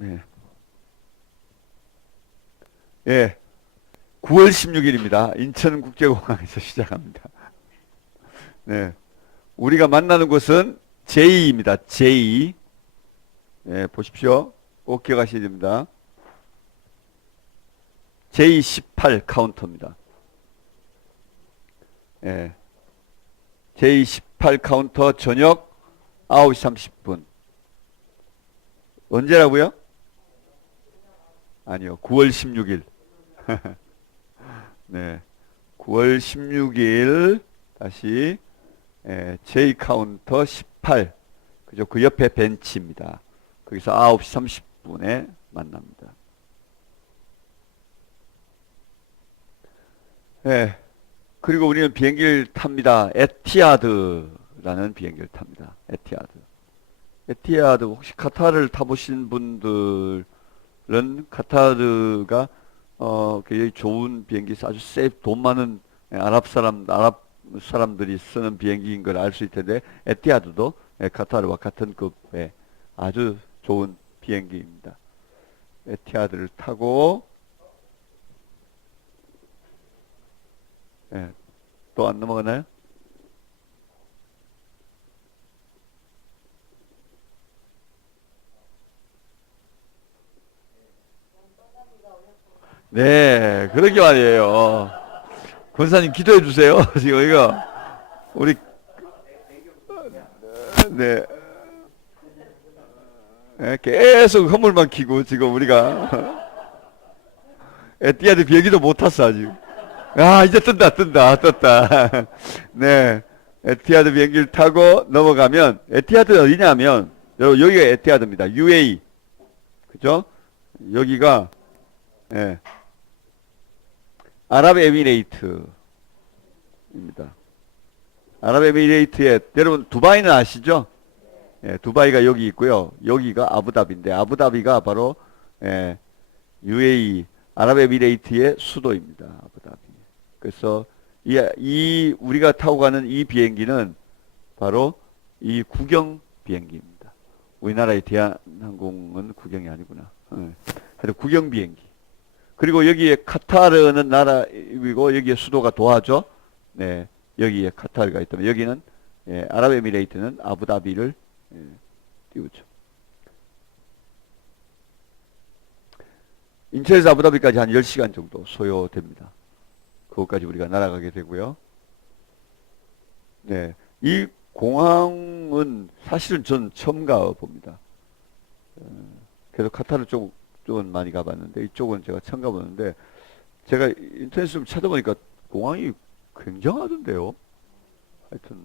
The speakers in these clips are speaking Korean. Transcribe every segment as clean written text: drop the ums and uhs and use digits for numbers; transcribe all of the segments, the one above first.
네. 예. 9월 16일입니다. 인천국제공항에서 시작합니다. 네. 우리가 만나는 곳은 J입니다. J. 네, 보십시오. 꼭 기억하셔야 됩니다. J18 카운터입니다. 예. J18 카운터 저녁 9시 30분. 언제라고요? 아니요. 9월 16일. 네. 9월 16일 다시 J 카운터 18. 그죠? 그 옆에 벤치입니다. 거기서 9시 30분에 만납니다. 네. 그리고 우리는 비행기를 탑니다. 에티하드라는 비행기를 탑니다. 에티하드. 에티하드 혹시 카타르를 타보신 분들은 카타르가 굉장히 좋은 비행기, 아주 세이프, 돈 많은 아랍 사람들이 쓰는 비행기인 걸 알 수 있을 텐데, 에티하드도 카타르와 같은 급의 아주 좋은 비행기입니다. 에티하드를 타고, 또 안 넘어가나요? 네, 그러게 말이에요. 권사님 기도해 주세요. 지금 이거 우리 네, 계속 허물만 키고 지금 우리가 에티아드 비행기도 못 탔어 아직. 아 이제 떴다. 네, 에티아드 비행기를 타고 넘어가면 에티아드 어디냐면 여기가 에티아드입니다. UAE 그죠? 여기가 예, 아랍에미레이트입니다. 아랍에미레이트에 여러분 두바이는 아시죠? 예, 두바이가 여기 있고요. 여기가 아부다비인데 아부다비가 바로 UAE 아랍에미레이트의 수도입니다. 아부다비. 그래서 이 우리가 타고 가는 이 비행기는 바로 이 국영 비행기입니다. 우리나라의 대한항공은 국영이 아니구나. 하여튼 국영 비행기. 그리고 여기에 카타르는 나라이고 여기에 수도가 도하죠. 네, 여기에 카타르가 있다면 여기는 아랍에미레이트는 아부다비를 띄우죠. 인천에서 아부다비까지 한 10시간 정도 소요됩니다. 그것까지 우리가 날아가게 되고요. 네, 이 공항은 사실은 전 처음 가봅니다. 그래서 카타르 쪽은 많이 가봤는데 이쪽은 제가 처음 가보는데 제가 인터넷을 좀 찾아보니까 공항이 굉장하던데요. 하여튼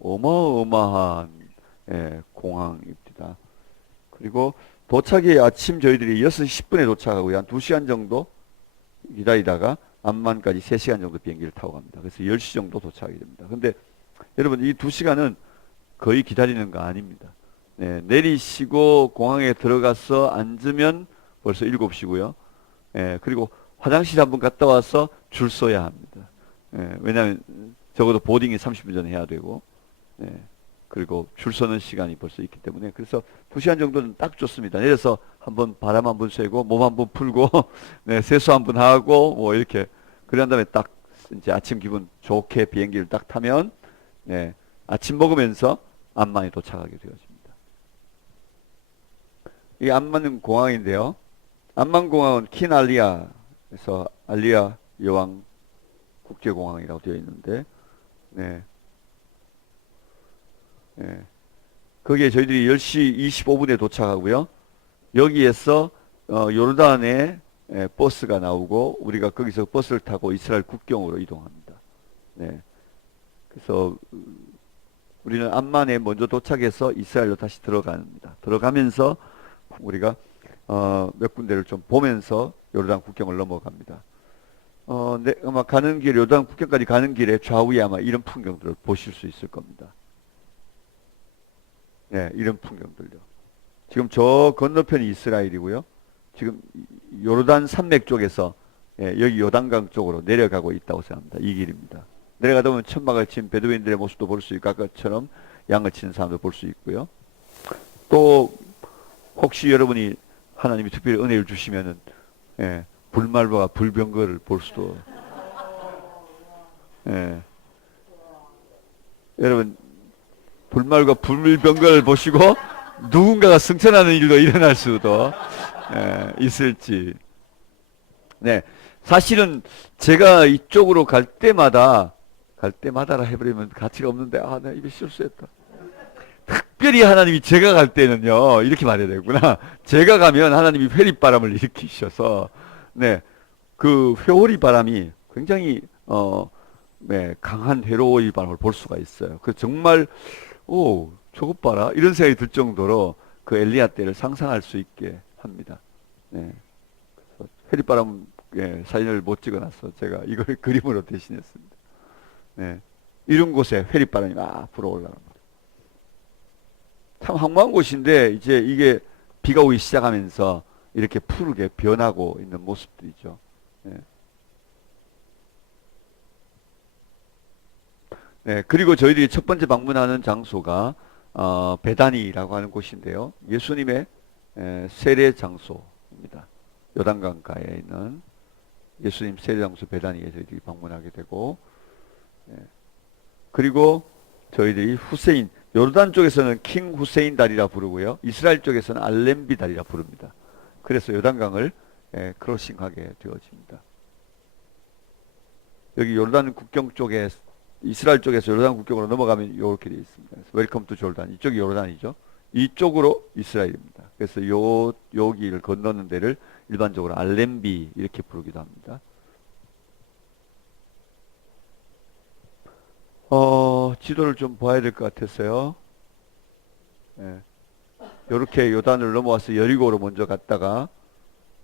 어마어마한 공항입니다. 그리고 도착이 아침 저희들이 6시 10분에 도착하고요. 한 2시간 정도 기다리다가 암만까지 3시간 정도 비행기를 타고 갑니다. 그래서 10시 정도 도착하게 됩니다. 근데 여러분 이 2시간은 거의 기다리는 거 아닙니다. 네, 내리시고 공항에 들어가서 앉으면 벌써 7시고요. 그리고 화장실 한번 갔다 와서 줄 서야 합니다. 왜냐하면 적어도 보딩이 30분 전에 해야 되고 그리고 줄 서는 시간이 벌써 있기 때문에 그래서 2시간 정도는 딱 좋습니다. 내려서 한번 바람 한번 쐬고 몸 한번 풀고 네, 세수 한번 하고 뭐 이렇게 그런 다음에 딱 이제 아침 기분 좋게 비행기를 딱 타면 아침 먹으면서 암만에 도착하게 되어집니다. 이 암만은 공항인데요. 암만공항은 킨알리아에서 알리아 여왕 국제공항이라고 되어 있는데 거기에 저희들이 10시 25분에 도착하고요. 여기에서 요르단에 버스가 나오고 우리가 거기서 버스를 타고 이스라엘 국경으로 이동합니다. 그래서 우리는 암만에 먼저 도착해서 이스라엘로 다시 들어갑니다. 들어가면서 우리가 몇 군데를 좀 보면서 요르단 국경을 넘어갑니다. 아마 가는 길 요르단 국경까지 가는 길에 좌우에 아마 이런 풍경들을 보실 수 있을 겁니다. 이런 풍경들요. 지금 저 건너편이 이스라엘이고요. 지금 요르단 산맥 쪽에서 여기 요단강 쪽으로 내려가고 있다고 생각합니다. 이 길입니다. 내려가다 보면 천막을 친 베두인들의 모습도 볼 수 있고 아까처럼 양을 치는 사람도 볼 수 있고요. 또 혹시 여러분이 하나님이 특별히 은혜를 주시면은, 예, 불말과 불병거를 볼 수도, 예. 여러분, 불말과 불병거를 보시고 누군가가 승천하는 일도 일어날 수도, 예, 있을지. 네. 사실은 제가 이쪽으로 갈 때마다라 해버리면 가치가 없는데, 아, 내가 입에 실수했다. 특별히 하나님이 제가 갈 때는요, 이렇게 말해야 되구나. 제가 가면 하나님이 회리바람을 일으키셔서, 네, 그 회오리 바람이 굉장히, 네, 강한 회오리 바람을 볼 수가 있어요. 그 정말, 오, 저것 봐라. 이런 생각이 들 정도로 그 엘리야 때를 상상할 수 있게 합니다. 네. 그래서 회리바람, 예, 사진을 못 찍어놨어. 제가 이걸 그림으로 대신했습니다. 네. 이런 곳에 회리바람이 막 불어올라갑니다. 참 황무한 곳인데 이제 이게 비가 오기 시작하면서 이렇게 푸르게 변하고 있는 모습들이죠. 네. 네, 그리고 저희들이 첫 번째 방문하는 장소가 베다니라고 하는 곳인데요. 예수님의 세례 장소입니다. 요단강가에 있는 예수님 세례 장소 베다니에 저희들이 방문하게 되고, 그리고 저희들이 후세인, 요르단 쪽에서는 킹 후세인 다리라 부르고요. 이스라엘 쪽에서는 알렘비 다리라 부릅니다. 그래서 요단강을 크로싱하게 되어집니다. 여기 요르단 국경 쪽에, 이스라엘 쪽에서 요르단 국경으로 넘어가면 이렇게 되어 있습니다. 웰컴 투 조르단. 이쪽이 요르단이죠. 이쪽으로 이스라엘입니다. 그래서 여기를 건너는 데를 일반적으로 알렘비 이렇게 부르기도 합니다. 지도를 좀 봐야 될 것 같았어요. 예. 이렇게 요단을 넘어와서 여리고로 먼저 갔다가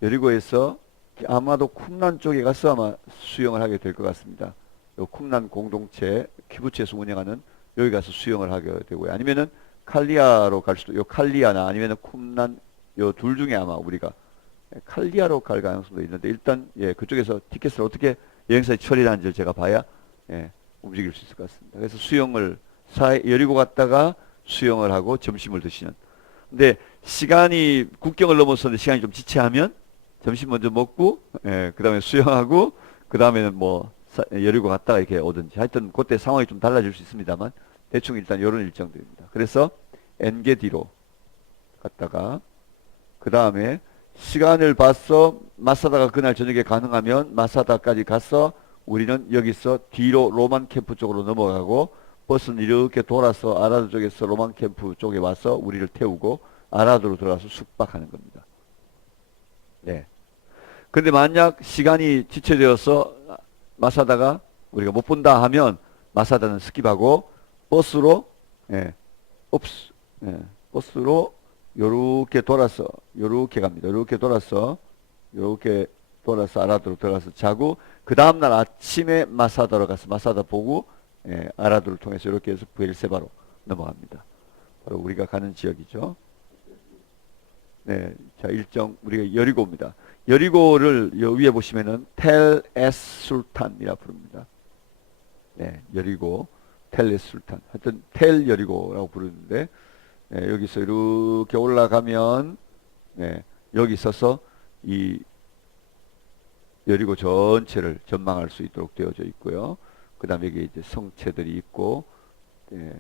여리고에서 아마도 쿰란 쪽에 가서 아마 수영을 하게 될 것 같습니다. 요 쿰란 공동체 키부츠에서 운영하는 여기 가서 수영을 하게 되고요. 아니면은 칼리아로 갈 수도, 요 칼리아나 아니면은 쿰란 요 둘 중에 아마 우리가 칼리아로 갈 가능성도 있는데 일단 예, 그쪽에서 티켓을 어떻게 여행사에 처리하는지를 제가 봐야 예, 움직일 수 있을 것 같습니다. 그래서 수영을 여리고 갔다가 수영을 하고 점심을 드시는. 근데 시간이 국경을 넘어서는데 시간이 좀 지체하면 점심 먼저 먹고 예, 그다음에 수영하고 그다음에는 뭐 여리고 갔다가 이렇게 오든지 하여튼 그때 상황이 좀 달라질 수 있습니다만 대충 일단 이런 일정들입니다. 그래서 엔게디로 갔다가 그다음에 시간을 봐서 마사다가 그날 저녁에 가능하면 마사다까지 가서 우리는 여기서 뒤로 로만 캠프 쪽으로 넘어가고 버스는 이렇게 돌아서 아라드 쪽에서 로만 캠프 쪽에 와서 우리를 태우고 아라드로 들어가서 숙박하는 겁니다. 네. 근데 만약 시간이 지체되어서 마사다가 우리가 못 본다 하면 마사다는 스킵하고 버스로 예, 버스로 요렇게 돌아서 요렇게 갑니다. 요렇게 돌아서 아라드로 들어가서 자고 그 다음날 아침에 마사다로 가서 마사다 보고 예, 아라드를 통해서 이렇게 해서 부엘세바로 넘어갑니다. 바로 우리가 가는 지역이죠. 네, 자 일정 우리가 여리고입니다. 여리고를 여 위에 보시면은 텔 에스 술탄이라 부릅니다. 네, 여리고 텔 에스 술탄. 하여튼 텔 여리고라고 부르는데 네, 여기서 이렇게 올라가면 네, 여기 있어서 이 여리고 전체를 전망할 수 있도록 되어져 있고요. 그 다음에 여기 이제 성체들이 있고, 예,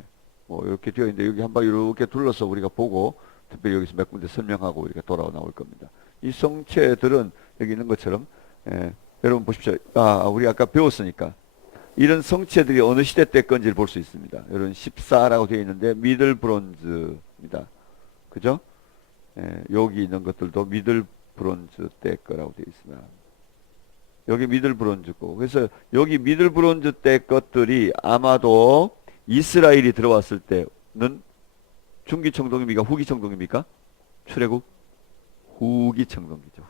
뭐 이렇게 되어 있는데 여기 한 번 이렇게 둘러서 우리가 보고 특별히 여기서 몇 군데 설명하고 우리가 돌아와 나올 겁니다. 이 성체들은 여기 있는 것처럼, 예, 여러분 보십시오. 우리 아까 배웠으니까. 이런 성체들이 어느 시대 때 건지를 볼 수 있습니다. 여러분 14라고 되어 있는데 미들 브론즈입니다. 그죠? 예, 여기 있는 것들도 미들 브론즈 때 거라고 되어 있습니다. 여기 미들 브론즈고 그래서 여기 미들 브론즈 때 것들이 아마도 이스라엘이 들어왔을 때는 중기청동기입니까? 후기청동기입니까? 출애굽 후기청동기죠.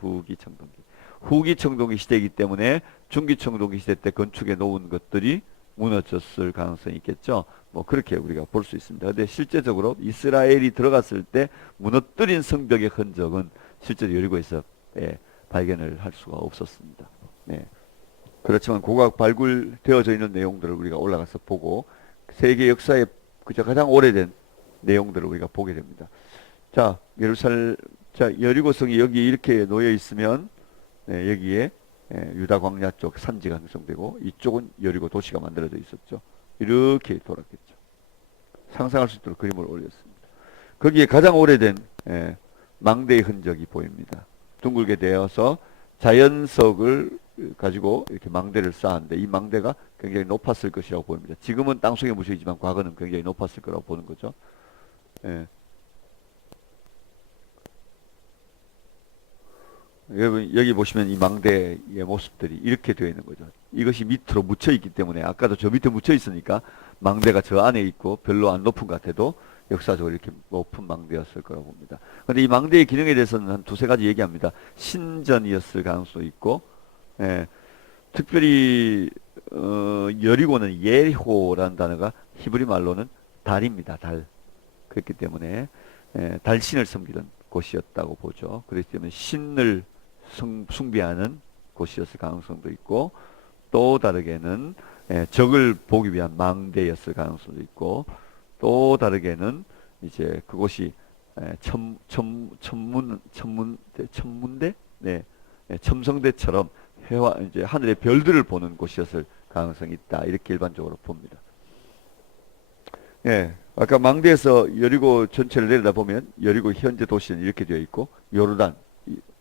후기청동기 시대이기 때문에 중기청동기 시대 때 건축해 놓은 것들이 무너졌을 가능성이 있겠죠. 뭐 그렇게 우리가 볼 수 있습니다. 근데 실제적으로 이스라엘이 들어갔을 때 무너뜨린 성벽의 흔적은 실제로 여리고에서 발견을 할 수가 없었습니다. 네. 그렇지만 고각 발굴되어져 있는 내용들을 우리가 올라가서 보고 세계 역사의 그저 가장 오래된 내용들을 우리가 보게 됩니다. 자, 예루살렘 자, 여리고성이 여기 이렇게 놓여 있으면 여기에 유다 광야 쪽 산지가 형성되고 이쪽은 여리고 도시가 만들어져 있었죠. 이렇게 돌았겠죠. 상상할 수 있도록 그림을 올렸습니다. 거기에 가장 오래된 망대의 흔적이 보입니다. 둥글게 되어서 자연석을 가지고 이렇게 망대를 쌓았는데 이 망대가 굉장히 높았을 것이라고 보입니다. 지금은 땅속에 묻혀 있지만 과거는 굉장히 높았을 거라고 보는 거죠. 예. 여러분 여기 보시면 이 망대의 모습들이 이렇게 되어 있는 거죠. 이것이 밑으로 묻혀 있기 때문에 아까도 저 밑에 묻혀 있으니까 망대가 저 안에 있고 별로 안 높은 것 같아도 역사적으로 이렇게 높은 망대였을 거라고 봅니다. 그런데 이 망대의 기능에 대해서는 한 두세 가지 얘기합니다. 신전이었을 가능성도 있고, 특별히 여리고는 예리호라는 단어가 히브리 말로는 달입니다. 달. 그렇기 때문에 달신을 섬기던 곳이었다고 보죠. 그렇기 때문에 신을 숭배하는 곳이었을 가능성도 있고, 또 다르게는 적을 보기 위한 망대였을 가능성도 있고, 또 다르게는 이제 그곳이 천문대, 첨성대처럼 해와 이제 하늘의 별들을 보는 곳이었을 가능성이 있다. 이렇게 일반적으로 봅니다. 아까 망대에서 여리고 전체를 내려다보면 여리고 현재 도시는 이렇게 되어 있고 요르단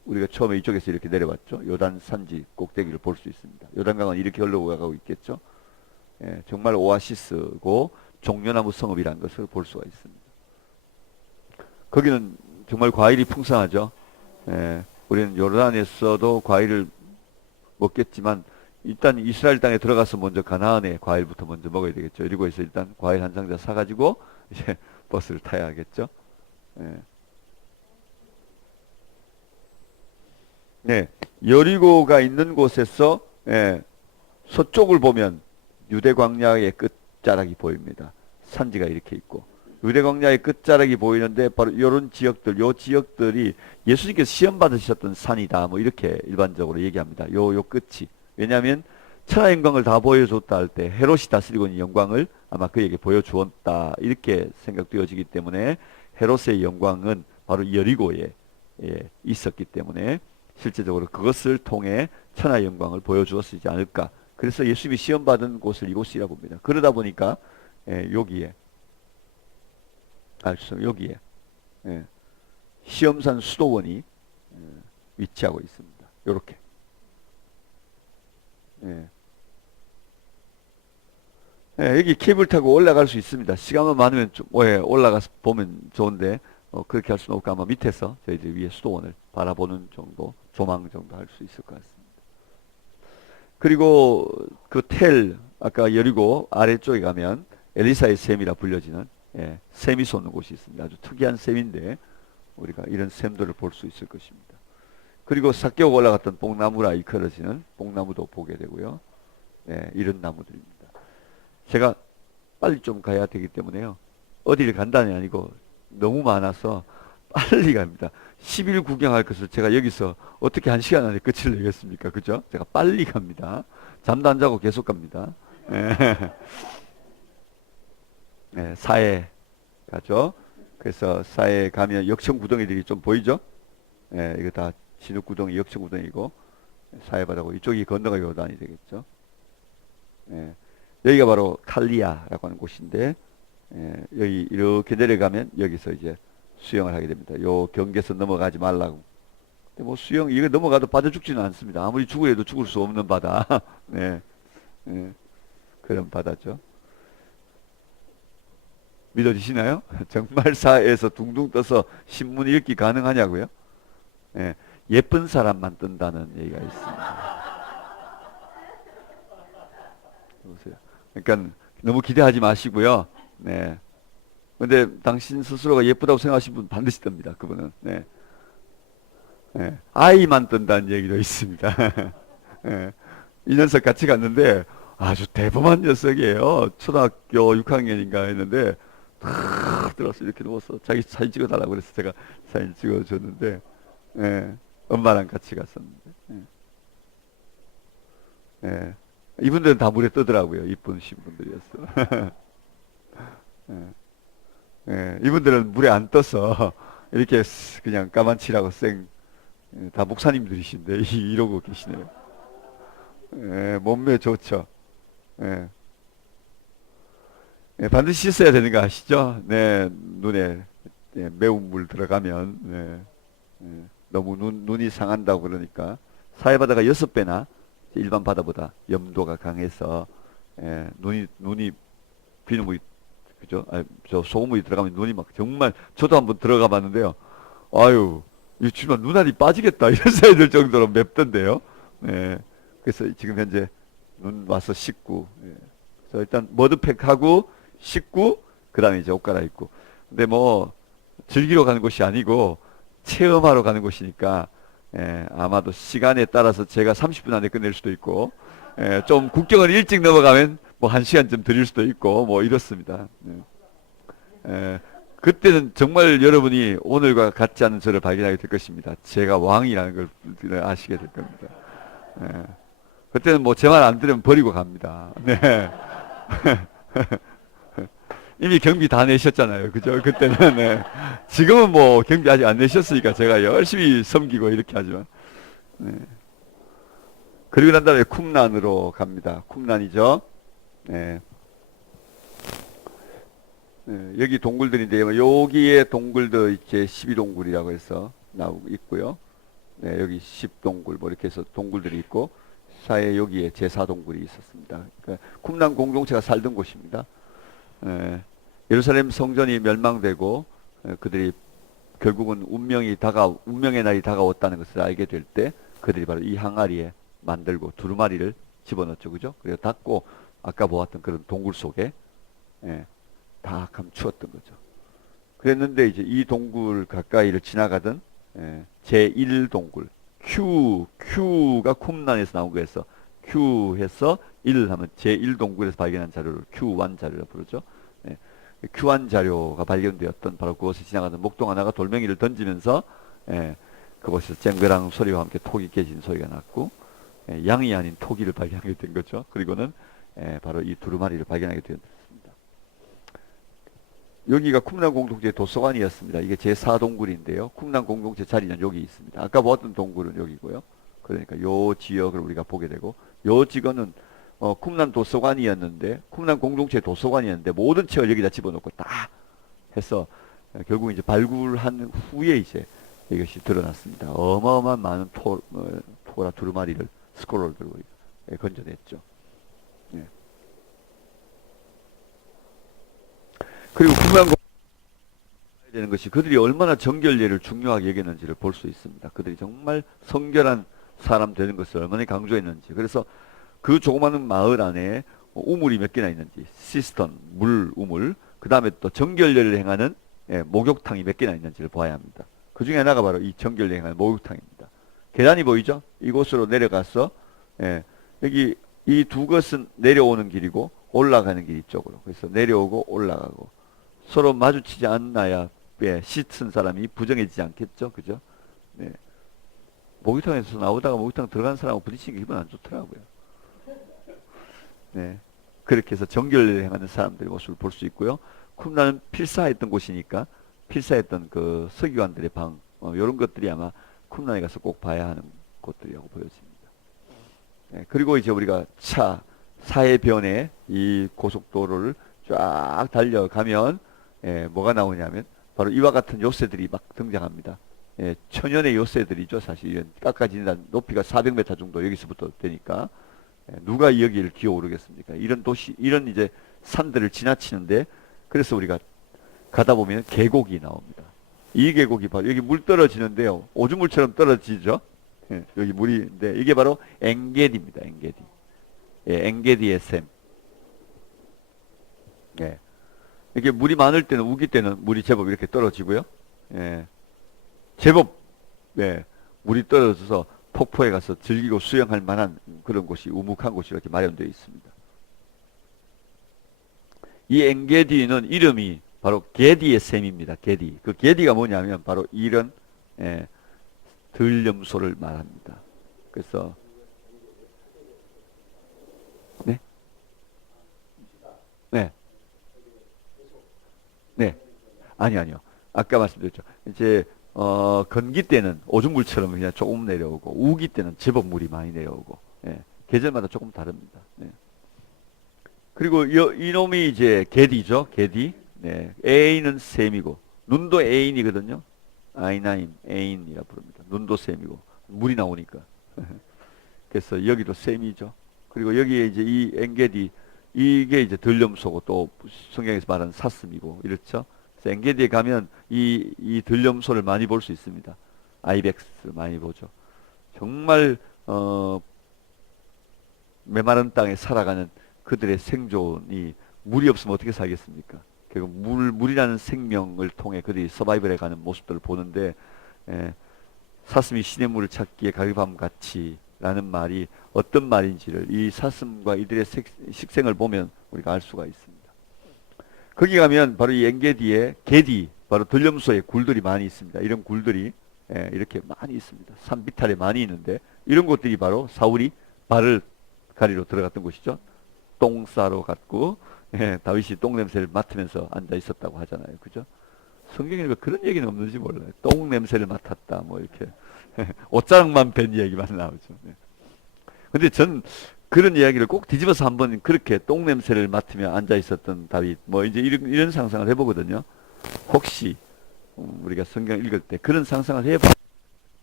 우리가 처음에 이쪽에서 이렇게 내려봤죠. 요단 산지 꼭대기를 볼 수 있습니다. 요단강은 이렇게 흘러가고 있겠죠. 정말 오아시스고 종려나무 성읍이라는 것을 볼 수가 있습니다. 거기는 정말 과일이 풍성하죠. 우리는 요르단에서도 과일을 먹겠지만 일단 이스라엘 땅에 들어가서 먼저 가나안의 과일부터 먼저 먹어야 되겠죠. 여리고에서 일단 과일 한 상자 사가지고 이제 버스를 타야 하겠죠. 여리고가 있는 곳에서 서쪽을 보면 유대 광야의 끝자락이 보입니다. 산지가 이렇게 있고 유대 광야의 끝자락이 보이는데 바로 이런 지역들, 요 지역들이 예수님께서 시험 받으셨던 산이다. 뭐 이렇게 일반적으로 얘기합니다. 요 끝이. 왜냐하면 천하 영광을 다 보여줬다 할 때 헤롯이 다스리고 있는 영광을 아마 그에게 보여주었다. 이렇게 생각되어지기 때문에 헤롯의 영광은 바로 여리고에 있었기 때문에 실제적으로 그것을 통해 천하 영광을 보여주었지 않을까. 그래서 예수님이 시험 받은 곳을 이곳이라고 봅니다. 그러다 보니까 여기에 시험산 수도원이 위치하고 있습니다. 요렇게. 여기 케이블 타고 올라갈 수 있습니다. 시간만 많으면 좀, 올라가서 보면 좋은데 그렇게 할 수는 없고 아마 밑에서 저희들 위에 수도원을 바라보는 정도, 조망 정도 할 수 있을 것 같습니다. 그리고 그 아까 여리고 아래쪽에 가면 엘리사의 샘이라 불려지는 샘이 솟는 곳이 있습니다. 아주 특이한 샘인데 우리가 이런 샘들을 볼 수 있을 것입니다. 그리고 삭개오가 올라갔던 뽕나무라 일컬어지는 뽕나무도 보게 되고요. 이런 나무들입니다. 제가 빨리 좀 가야 되기 때문에요. 어디를 간다는 게 아니고 너무 많아서 빨리 갑니다. 10일 구경할 것을 제가 여기서 어떻게 1시간 안에 끝을 내겠습니까? 그죠? 제가 빨리 갑니다. 잠도 안 자고 계속 갑니다. 사해 가죠. 그래서 사해 가면 역청구덩이들이 좀 보이죠? 이거 다 진흙구덩이, 역청구덩이고 사해 바다고 이쪽이 건너가 요단이 되겠죠. 여기가 바로 칼리아라고 하는 곳인데 여기 이렇게 내려가면 여기서 이제 수영을 하게 됩니다. 요 경계선 넘어가지 말라고. 근데 뭐 수영 이거 넘어가도 빠져 죽지는 않습니다. 아무리 죽으려도 죽을 수 없는 바다. 그런 바다죠. 믿어지시나요? 정말 사회에서 둥둥 떠서 신문 읽기 가능하냐고요? 예쁜 사람만 뜬다는 얘기가 있습니다. 보세요. 그러니까 너무 기대하지 마시고요. 근데 당신 스스로가 예쁘다고 생각하시는 분 반드시 뜹니다. 그분은. 아이만 뜬다는 얘기도 있습니다. 이 녀석 같이 갔는데 아주 대범한 녀석이에요. 초등학교 6학년인가 했는데 들어서 이렇게 누워서 자기 사진 찍어달라고 그래서 제가 사진 찍어줬는데 엄마랑 같이 갔었는데 이분들은 다 물에 뜨더라고요. 이쁘신 분들이었어. 이분들은 물에 안 떠서 이렇게 그냥 까만칠하고 다 목사님들이신데 이러고 계시네요. 예, 몸매 좋죠. 예. 예, 반드시 씻어야 되는 거 아시죠? 네, 눈에 매운 물 들어가면 너무 눈이 상한다고 그러니까 사해바다가 6배나 일반 바다보다 염도가 강해서 눈이 비누물이 그죠? 저 소금물이 들어가면 눈이 막 정말 저도 한번 들어가 봤는데요. 아유, 이 정말 눈알이 빠지겠다 이런 생각이 들 정도로 맵던데요. 네, 그래서 지금 현재 눈 와서 씻고 그래서 일단 머드팩하고 씻고 그다음에 이제 옷 갈아입고 근데 뭐 즐기러 가는 곳이 아니고 체험하러 가는 곳이니까 아마도 시간에 따라서 제가 30분 안에 끝낼 수도 있고 좀 국경을 일찍 넘어가면 뭐 1시간쯤 드릴 수도 있고 뭐 이렇습니다. 그때는 정말 여러분이 오늘과 같지 않은 저를 발견하게 될 것입니다. 제가 왕이라는 걸 아시게 될 겁니다. 예. 그때는 뭐 제 말 안 들으면 버리고 갑니다. 네. 이미 경비 다 내셨잖아요. 그죠? 그때는. 네. 지금은 뭐 경비 아직 안 내셨으니까 제가 열심히 섬기고 이렇게 하지만. 네. 그리고 난 다음에 쿰란으로 갑니다. 쿰란이죠. 네. 네. 여기 동굴들인데 여기에 동굴도 이제 12동굴이라고 해서 나오고 있고요. 네, 여기 10동굴 뭐 이렇게 해서 동굴들이 있고 사이에 여기에 제4동굴이 있었습니다. 그러니까 쿰란 공동체가 살던 곳입니다. 예루살렘 성전이 멸망되고 그들이 결국은 운명의 날이 다가왔다는 것을 알게 될 때 그들이 바로 이 항아리에 만들고 두루마리를 집어넣었죠. 그죠? 그래서 닫고 아까 보았던 그런 동굴 속에 다 감추었던 거죠. 그랬는데 이제 이 동굴 가까이를 지나가던 제1동굴 Q가 쿰란에서 나온 거에서 Q 해서 1 하면 제1동굴에서 발견한 자료를 Q1 자료라고 부르죠. Q1 자료가 발견되었던 바로 그곳에 지나가던 목동 하나가 돌멩이를 던지면서 그곳에서 쨍그랑 소리와 함께 톡이 깨진 소리가 났고 양이 아닌 토기를 발견하게 된 거죠. 그리고는 바로 이 두루마리를 발견하게 되었습니다. 여기가 쿰란 공동체 도서관이었습니다. 이게 제4동굴인데요. 쿰란 공동체 자리는 여기 있습니다. 아까 보았던 동굴은 여기고요. 그러니까 요 지역을 우리가 보게 되고 요 지역은 쿰란 도서관이었는데 쿰란 공동체 도서관이었는데 모든 책을 여기다 집어넣고 다 해서 결국 이제 발굴한 후에 이제 이것이 드러났습니다. 어마어마한 많은 토라 두루마리를 스크롤들을 건져냈죠. 예. 그리고 쿰란 되는 것이 그들이 얼마나 정결례를 중요하게 여겼는지를 볼 수 있습니다. 그들이 정말 성결한 사람 되는 것을 얼마나 강조했는지. 그래서 그 조그마한 마을 안에 우물이 몇 개나 있는지, 시스턴, 우물, 그 다음에 또 정결례를 행하는 목욕탕이 몇 개나 있는지를 봐야 합니다. 그 중에 하나가 바로 이 정결례 행하는 목욕탕입니다. 계단이 보이죠? 이곳으로 내려가서 여기 이 두 것은 내려오는 길이고 올라가는 길 이쪽으로. 그래서 내려오고 올라가고 서로 마주치지 않나야 씻은 사람이 부정해지지 않겠죠. 그죠? 네. 목욕탕에서 나오다가 목욕탕 들어간 사람하고 부딪히는 게 기분 안 좋더라고요. 네. 그렇게 해서 정결례를 행하는 사람들의 모습을 볼 수 있고요. 쿰란은 필사했던 곳이니까 필사했던 그 서기관들의 방 이런 것들이 아마 쿰란에 가서 꼭 봐야 하는 곳들이라고 보여집니다. 네. 그리고 이제 우리가 사해변에 이 고속도로를 쫙 달려가면 뭐가 나오냐면 바로 이와 같은 요새들이 막 등장합니다. 천연의 요새들이죠. 사실 이런 깎아지는 높이가 400m 정도 여기서부터 되니까 누가 여기를 기어오르겠습니까? 이런 도시, 이런 이제 산들을 지나치는데 그래서 우리가 가다 보면 계곡이 나옵니다. 이 계곡이 바로 여기 물 떨어지는데요. 오줌물처럼 떨어지죠. 여기 물인데 이게 바로 엥게디입니다. 엥게디. 엥게디의 샘. 이게 물이 많을 때는 우기 때는 물이 제법 이렇게 떨어지고요. 제법 물이 떨어져서 폭포에 가서 즐기고 수영할 만한 그런 곳이 우묵한 곳이 이렇게 마련되어 있습니다. 이 엥게디는 이름이 바로 게디의 샘입니다. 게디. 그 게디가 뭐냐면 바로 이런 들염소를 말합니다. 그래서 네, 네, 네, 아니요. 아까 말씀드렸죠. 이제 건기 때는 오줌물처럼 그냥 조금 내려오고 우기 때는 제법 물이 많이 내려오고 예, 계절마다 조금 다릅니다. 예. 그리고 이놈이 이제 게디죠. 게디. 네. 에인은 셈이고 눈도 에인이거든요. 아이나임 에인이라 부릅니다. 눈도 셈이고 물이 나오니까. 그래서 여기도 셈이죠. 그리고 여기에 이제 이 엔게디 이게 이제 들염소고 또 성경에서 말하는 사슴이고 이렇죠. 그래서 엔게디에 가면 이 들염소를 많이 볼 수 있습니다. 아이벡스 많이 보죠. 정말 메마른 땅에 살아가는 그들의 생존이 물이 없으면 어떻게 살겠습니까? 결국 물이라는 생명을 통해 그들이 서바이벌해 가는 모습들을 보는데 사슴이 신의 물을 찾기에 가격밤 같이 라는 말이 어떤 말인지를 이 사슴과 이들의 식생을 보면 우리가 알 수가 있습니다. 거기 가면 바로 이 엔게디에 게디 바로 들염소의 굴들이 많이 있습니다. 이런 굴들이 이렇게 많이 있습니다. 산 비탈에 많이 있는데 이런 곳들이 바로 사울이 발을 가리러 들어갔던 곳이죠. 똥 싸러 갔고 다윗이 똥 냄새를 맡으면서 앉아 있었다고 하잖아요. 그죠? 성경에 그런 얘기는 없는지 몰라요. 똥 냄새를 맡았다 뭐 이렇게 옷자락만 뺀 이야기만 나오죠. 근데 전 그런 이야기를 꼭 뒤집어서 한번 그렇게 똥 냄새를 맡으며 앉아 있었던 다윗 뭐 이제 이런 상상을 해보거든요. 혹시 우리가 성경 읽을 때 그런 상상을 해보면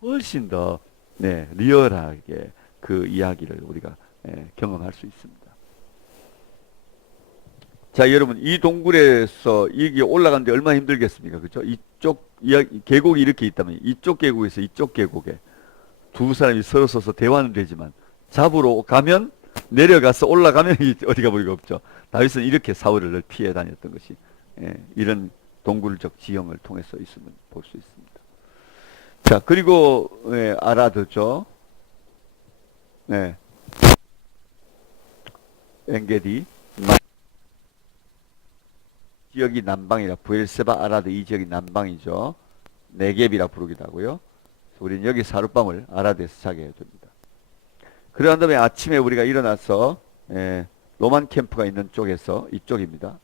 훨씬 더 리얼하게 그 이야기를 우리가 경험할 수 있습니다. 자, 여러분, 이 동굴에서 이게 올라가는데 얼마나 힘들겠습니까? 그죠? 이쪽, 계곡이 이렇게 있다면, 이쪽 계곡에서 이쪽 계곡에 두 사람이 서로 서서 대화는 되지만, 잡으러 가면, 내려가서 올라가면 어디가 보기가 없죠. 다윗은 이렇게 사울을 늘 피해 다녔던 것이, 이런 동굴적 지형을 통해서 있으면 볼 수 있습니다. 자, 그리고, 아라드죠. 엔게디. 지역이 남방이라 부엘세바 아라드 이 지역이 남방이죠. 네겝이라 부르기도 하고요. 그래서 우리는 여기 하룻밤을 아라드에서 자게 해야 됩니다. 그러한 다음에 아침에 우리가 일어나서 로만 캠프가 있는 쪽에서 이쪽입니다.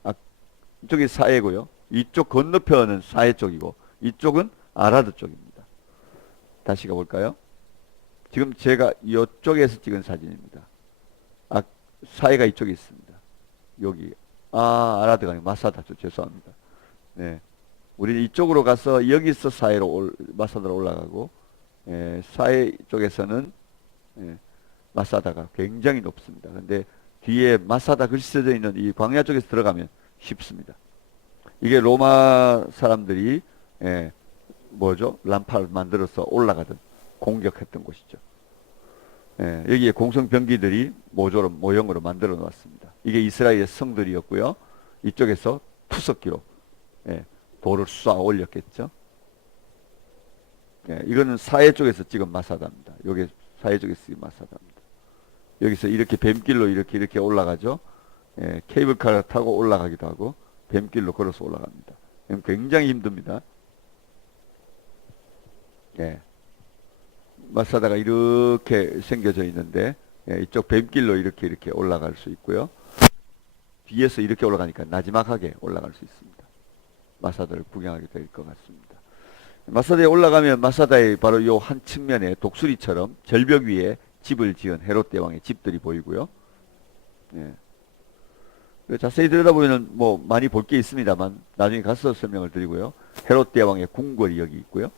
이쪽이 사해고요. 이쪽 건너편은 사해 쪽이고 이쪽은 아라드 쪽입니다. 다시 가볼까요? 지금 제가 이쪽에서 찍은 사진입니다. 사해가 이쪽에 있습니다. 여기 아라드가 아니고 마사다죠. 죄송합니다. 네. 우리는 이쪽으로 가서 여기서 마사다로 올라가고, 사해 쪽에서는, 마사다가 굉장히 높습니다. 근데 뒤에 마사다 글씨 써져 있는 이 광야 쪽에서 들어가면 쉽습니다. 이게 로마 사람들이, 뭐죠? 람파를 만들어서 올라가던 공격했던 곳이죠. 여기에 공성병기들이 모형으로 만들어 놓았습니다. 이게 이스라엘의 성들이었고요. 이쪽에서 투석기로 돌을 쏴 올렸겠죠. 이거는 사해 쪽에서 찍은 마사다입니다. 여기 사해 쪽에서 찍은 마사다입니다. 여기서 이렇게 뱀길로 이렇게 올라가죠. 케이블카를 타고 올라가기도 하고 뱀길로 걸어서 올라갑니다. 굉장히 힘듭니다. 마사다가 이렇게 생겨져 있는데 이쪽 뱀길로 이렇게 올라갈 수 있고요. 뒤에서 이렇게 올라가니까 나지막하게 올라갈 수 있습니다. 마사다를 구경하게 될 것 같습니다. 마사다에 올라가면 마사다의 바로 요 한 측면에 독수리처럼 절벽 위에 집을 지은 헤롯 대왕의 집들이 보이고요. 자세히 들여다보면 뭐 많이 볼 게 있습니다만 나중에 가서 설명을 드리고요. 헤롯 대왕의 궁궐이 여기 있고요.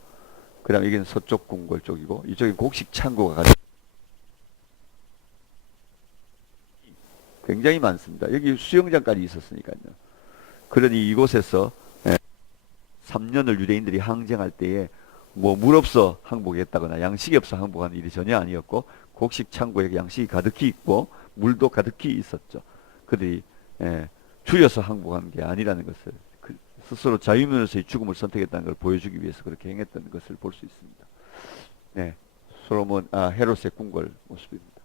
그 다음에 여기는 서쪽 궁궐 쪽이고 이쪽에 곡식 창고가 굉장히 많습니다. 여기 수영장까지 있었으니까요. 그러니 이곳에서 3년을 유대인들이 항쟁할 때에 뭐 물 없어 항복했다거나 양식이 없어 항복하는 일이 전혀 아니었고 곡식 창고에 양식이 가득히 있고 물도 가득히 있었죠. 그들이 줄여서 항복한 게 아니라는 것을 스스로 자유면에서의 죽음을 선택했다는 걸 보여주기 위해서 그렇게 행했던 것을 볼 수 있습니다. 헤롯의 궁궐 모습입니다.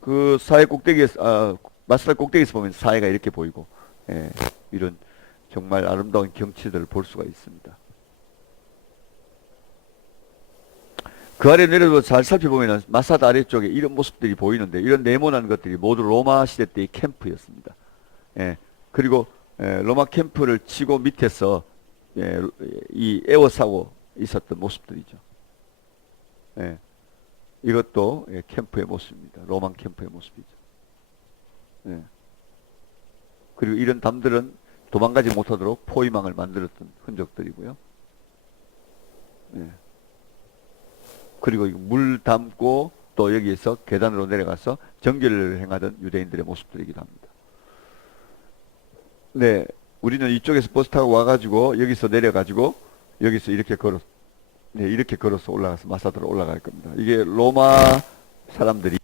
그 사해 꼭대기에서 마사다 꼭대기에서 보면 사해가 이렇게 보이고 이런 정말 아름다운 경치들을 볼 수가 있습니다. 그 아래 내려서 잘 살펴보면 마사다 아래쪽에 이런 모습들이 보이는데 이런 네모난 것들이 모두 로마 시대 때의 캠프였습니다. 그리고 로마 캠프를 치고 밑에서 이 에워싸고 있었던 모습들이죠. 예, 이것도 캠프의 모습입니다. 로마 캠프의 모습이죠. 예. 그리고 이런 담들은 도망가지 못하도록 포위망을 만들었던 흔적들이고요. 예. 그리고 물 담고 또 여기에서 계단으로 내려가서 정결을 행하던 유대인들의 모습들이기도 합니다. 네, 우리는 이쪽에서 버스 타고 와가지고 여기서 내려가지고 여기서 이렇게 걸어서 올라가서 마사드로 올라갈 겁니다. 이게 로마 사람들이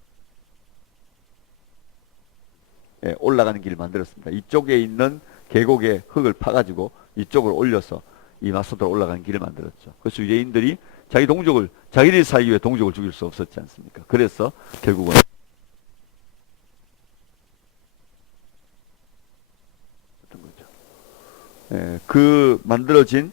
올라가는 길을 만들었습니다. 이쪽에 있는 계곡의 흙을 파가지고 이쪽으로 올려서 이 마사드로 올라가는 길을 만들었죠. 그래서 유대인들이 자기들 살기 위해 동족을 죽일 수 없었지 않습니까? 그래서 결국은 어떤 거죠. 그 만들어진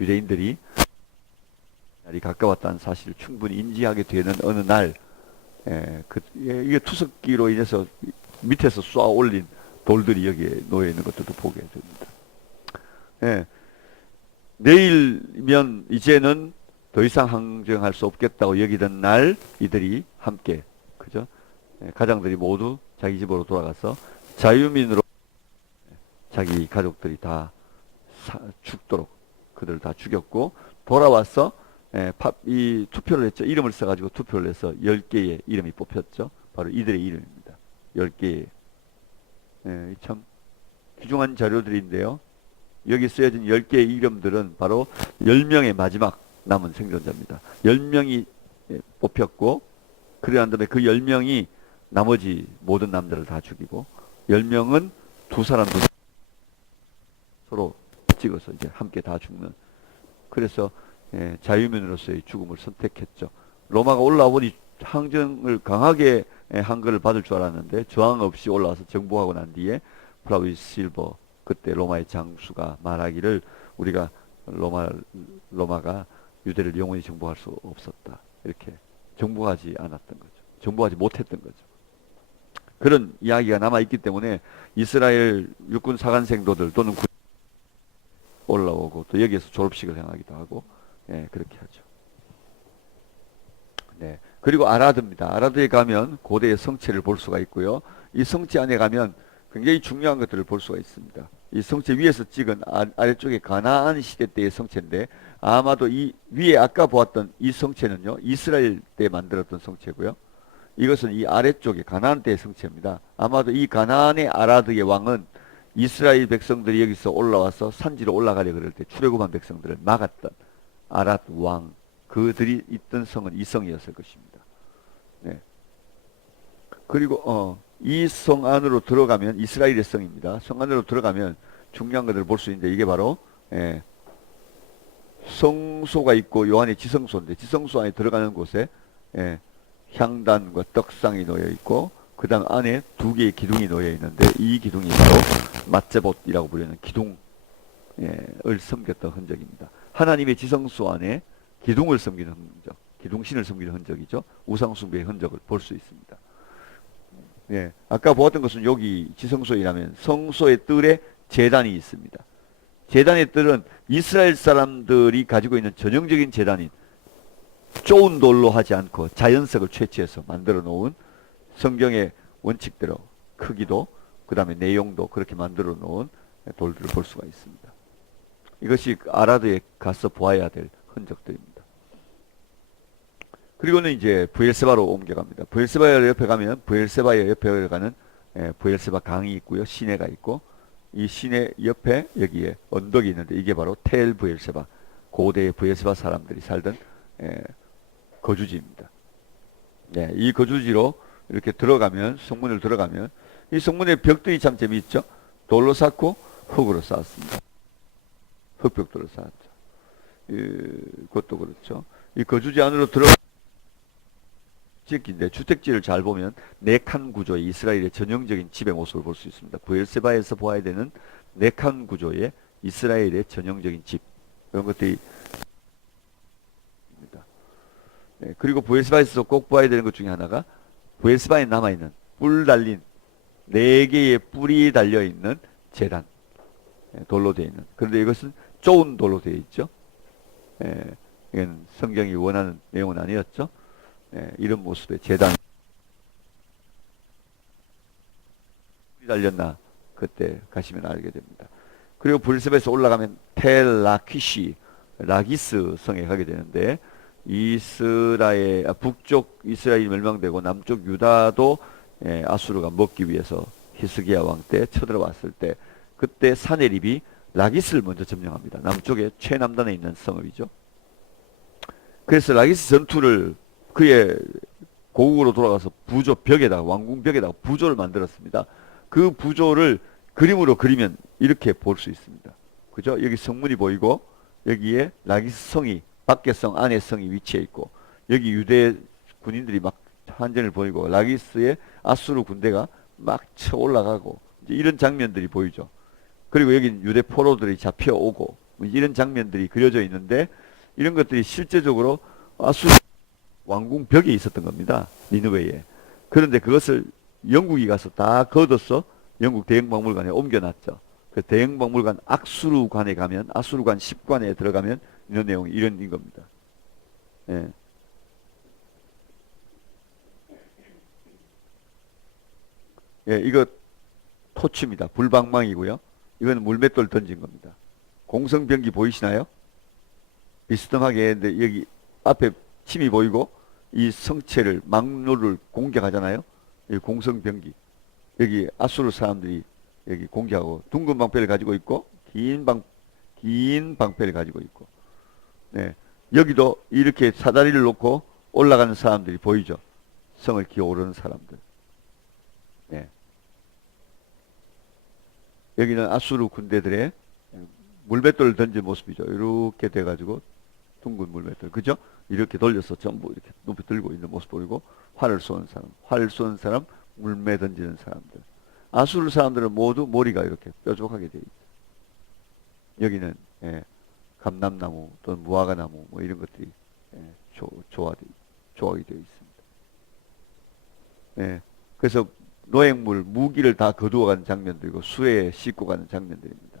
유대인들이 날이 가까웠다는 사실을 충분히 인지하게 되는 어느 날, 이게 투석기로 인해서 밑에서 쏘아 올린 돌들이 여기에 놓여 있는 것들도 보게 됩니다. 내일이면 이제는 더 이상 항쟁할 수 없겠다고 여기던 날 이들이 함께, 그죠? 가장들이 모두 자기 집으로 돌아가서 자유민으로 자기 가족들이 다 죽도록 그들을 다 죽였고 돌아와서 이 투표를 했죠. 이름을 써가지고 투표를 해서 10개의 이름이 뽑혔죠. 바로 이들의 이름입니다. 10개의. 참 귀중한 자료들인데요. 여기 쓰여진 10개의 이름들은 바로 10명의 마지막 남은 생존자입니다. 10명이 뽑혔고, 그러한 다음에 그 10명이 나머지 모든 남자를 다 죽이고, 10명은 두 사람 서로 찍어서 이제 함께 다 죽는. 그래서 자유민으로서의 죽음을 선택했죠. 로마가 올라오니 항쟁을 강하게 한 것을 받을 줄 알았는데 저항 없이 올라와서 정복하고 난 뒤에 플라비우스 실버, 그때 로마의 장수가 말하기를 우리가 로마가 유대를 영원히 정복할 수 없었다. 이렇게 정복하지 않았던 거죠. 정복하지 못했던 거죠. 그런 이야기가 남아있기 때문에 이스라엘 육군 사관생도들 또는 올라오고 또 여기에서 졸업식을 행하기도 하고 그렇게 하죠. 네. 그리고 아라드입니다. 아라드에 가면 고대의 성체를 볼 수가 있고요. 이 성체 안에 가면 굉장히 중요한 것들을 볼 수가 있습니다. 이 성체 위에서 찍은 아래쪽에 가나안 시대 때의 성체인데 아마도 이 위에 아까 보았던 이 성체는요, 이스라엘 때 만들었던 성체고요. 이것은 이 아래쪽에 가나안 때의 성체입니다. 아마도 이 가나안의 아라드의 왕은 이스라엘 백성들이 여기서 올라와서 산지로 올라가려 그럴 때 출애굽한 백성들을 막았던 아라드 왕, 그들이 있던 성은 이 성이었을 것입니다. 네. 그리고 이 성 안으로 들어가면 이스라엘의 성입니다. 성 안으로 들어가면 중요한 것들을 볼 수 있는데 이게 바로 성소가 있고 요한의 지성소인데 지성소 안에 들어가는 곳에 향단과 떡상이 놓여 있고 그 다음 안에 두 개의 기둥이 놓여 있는데 이 기둥이 바로 마제봇이라고 부르는 기둥을 섬겼던 흔적입니다. 하나님의 지성소 안에 기둥을 섬기는 흔적, 기둥신을 섬기는 흔적이죠. 우상숭배의 흔적을 볼 수 있습니다. 아까 보았던 것은 여기 지성소이라면 성소의 뜰에 제단이 있습니다. 제단의 뜰은 이스라엘 사람들이 가지고 있는 전형적인 제단인 좋은 돌로 하지 않고 자연석을 채취해서 만들어 놓은 성경의 원칙대로 크기도 그 다음에 내용도 그렇게 만들어 놓은 돌들을 볼 수가 있습니다. 이것이 아라드에 가서 보아야 될 흔적들입니다. 그리고는 이제 브엘세바로 옮겨갑니다. 브엘세바 옆에 가면 브엘세바의 옆에 가는 브엘세바 강이 있고요. 시내가 있고 이 시내 옆에 여기에 언덕이 있는데 이게 바로 텔 브엘세바, 고대의 브엘세바 사람들이 살던 거주지입니다. 이 거주지로 이렇게 들어가면 성문을 들어가면 이 성문의 벽들이 참 재미있죠. 돌로 쌓고 흙으로 쌓았습니다. 흙벽돌로 쌓았죠. 그것도 그렇죠. 이 거주지 안으로 들어가 지역인데 주택지를 잘 보면 네 칸 구조의 이스라엘의 전형적인 집의 모습을 볼 수 있습니다. 브엘세바에서 보아야 되는 네 칸 구조의 이스라엘의 전형적인 집, 이런 것들이 그리고 부엘세바에서 꼭 봐야 되는 것 중에 하나가 부엘세바에 남아있는 뿔 달린 네 개의 뿔이 달려있는 제단. 돌로 되어 있는. 그런데 이것은 좋은 돌로 되어 있죠. 이건 성경이 원하는 내용은 아니었죠. 이런 모습의 제단. 뿔이 달렸나 그때 가시면 알게 됩니다. 그리고 부엘세바에서 올라가면 텔 라퀴시 라기스 성에 가게 되는데 이스라엘 북쪽 이스라엘이 멸망되고 남쪽 유다도 아수르가 먹기 위해서 히스기야 왕 때 쳐들어왔을 때 그때 사네립이 라기스를 먼저 점령합니다. 남쪽의 최남단에 있는 성읍이죠. 그래서 라기스 전투를 그의 고국으로 돌아가서 부조 벽에다가 왕궁 벽에다가 부조를 만들었습니다. 그 부조를 그림으로 그리면 이렇게 볼 수 있습니다. 그죠? 여기 성문이 보이고 여기에 라기스 성이 밖의 성 안의 성이 위치해 있고 여기 유대 군인들이 막 한전을 보이고 라기스의 아수르 군대가 막 쳐 올라가고 이런 장면들이 보이죠. 그리고 여기 유대 포로들이 잡혀오고 이런 장면들이 그려져 있는데 이런 것들이 실제적으로 아수르 왕궁 벽에 있었던 겁니다. 니느웨에. 그런데 그것을 영국이 가서 다 걷어서 영국 대영박물관에 옮겨놨죠. 그 대영박물관 악수르관에 가면 아수르관 10관에 들어가면 이런 내용이 이런 겁니다. 예. 예, 이거 토치입니다. 불방망이고요. 이건 물맷돌 던진 겁니다. 공성병기 보이시나요? 비스듬하게 했는데 여기 앞에 침이 보이고 이 성체를 망노를 공격하잖아요. 이 공성병기. 여기 아수르 사람들이 여기 공격하고 둥근 방패를 가지고 있고 긴 방패를 가지고 있고 네. 여기도 이렇게 사다리를 놓고 올라가는 사람들이 보이죠. 성을 기어오르는 사람들. 네. 여기는 아수르 군대들의 물맷돌을 던진 모습이죠. 이렇게 돼가지고 둥근 물맷돌. 그죠? 이렇게 돌려서 전부 이렇게 높이 들고 있는 모습 보이고 활을 쏘는 사람, 활 쏘는 사람, 물매 던지는 사람들. 아수르 사람들은 모두 머리가 이렇게 뾰족하게 되어 있죠. 여기는 감람나무 또는 무화과나무 뭐 이런 것들이 조각이 되어 있습니다. 그래서 노획물, 무기를 다 거두어가는 장면들이고 수레에 싣고 가는 장면들입니다.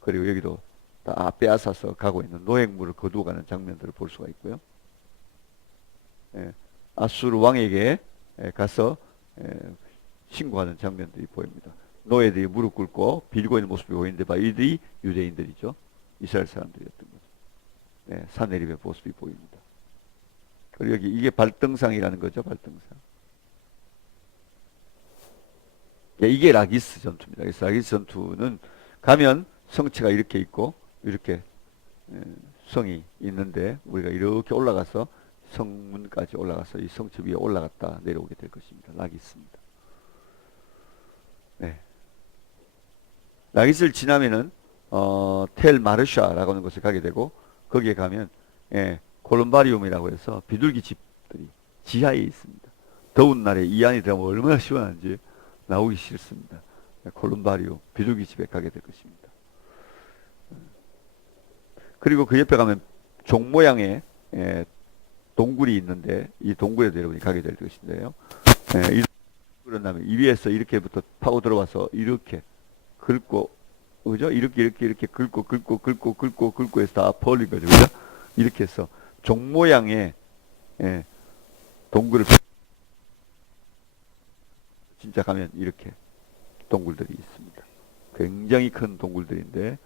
그리고 여기도 다 빼앗아서 가고 있는 노획물을 거두어가는 장면들을 볼 수가 있고요. 아수르 왕에게 가서 신고하는 장면들이 보입니다. 노예들이 무릎 꿇고 빌고 있는 모습이 보이는데 이들이 유대인들이죠. 이스라엘 사람들이었던 거죠. 사네립의 모습이 보입니다. 그리고 여기 이게 발등상이라는 거죠. 발등상. 이게 라기스 전투입니다. 그래서 라기스 전투는 가면 성체가 이렇게 있고 이렇게 성이 있는데 우리가 이렇게 올라가서 성문까지 올라가서 이 성체 위에 올라갔다 내려오게 될 것입니다. 라기스입니다. 라기스를 지나면은 텔 마르샤라고 하는 곳에 가게 되고 거기에 가면 콜룸바리움이라고 해서 비둘기 집들이 지하에 있습니다. 더운 날에 이 안이 들어가면 얼마나 시원한지 나오기 싫습니다. 콜룸바리움 비둘기 집에 가게 될 것입니다. 그리고 그 옆에 가면 종 모양의 동굴이 있는데 이 동굴에도 여러분이 가게 될 것인데요. 이 그런다면 이 위에서 이렇게부터 파고 들어와서 이렇게 긁고 그죠? 이렇게 긁고 해서 다 벌린 거죠. 그죠? 이렇게 해서 종 모양의 동굴을 진짜 가면 이렇게 동굴들이 있습니다. 굉장히 큰 동굴들인데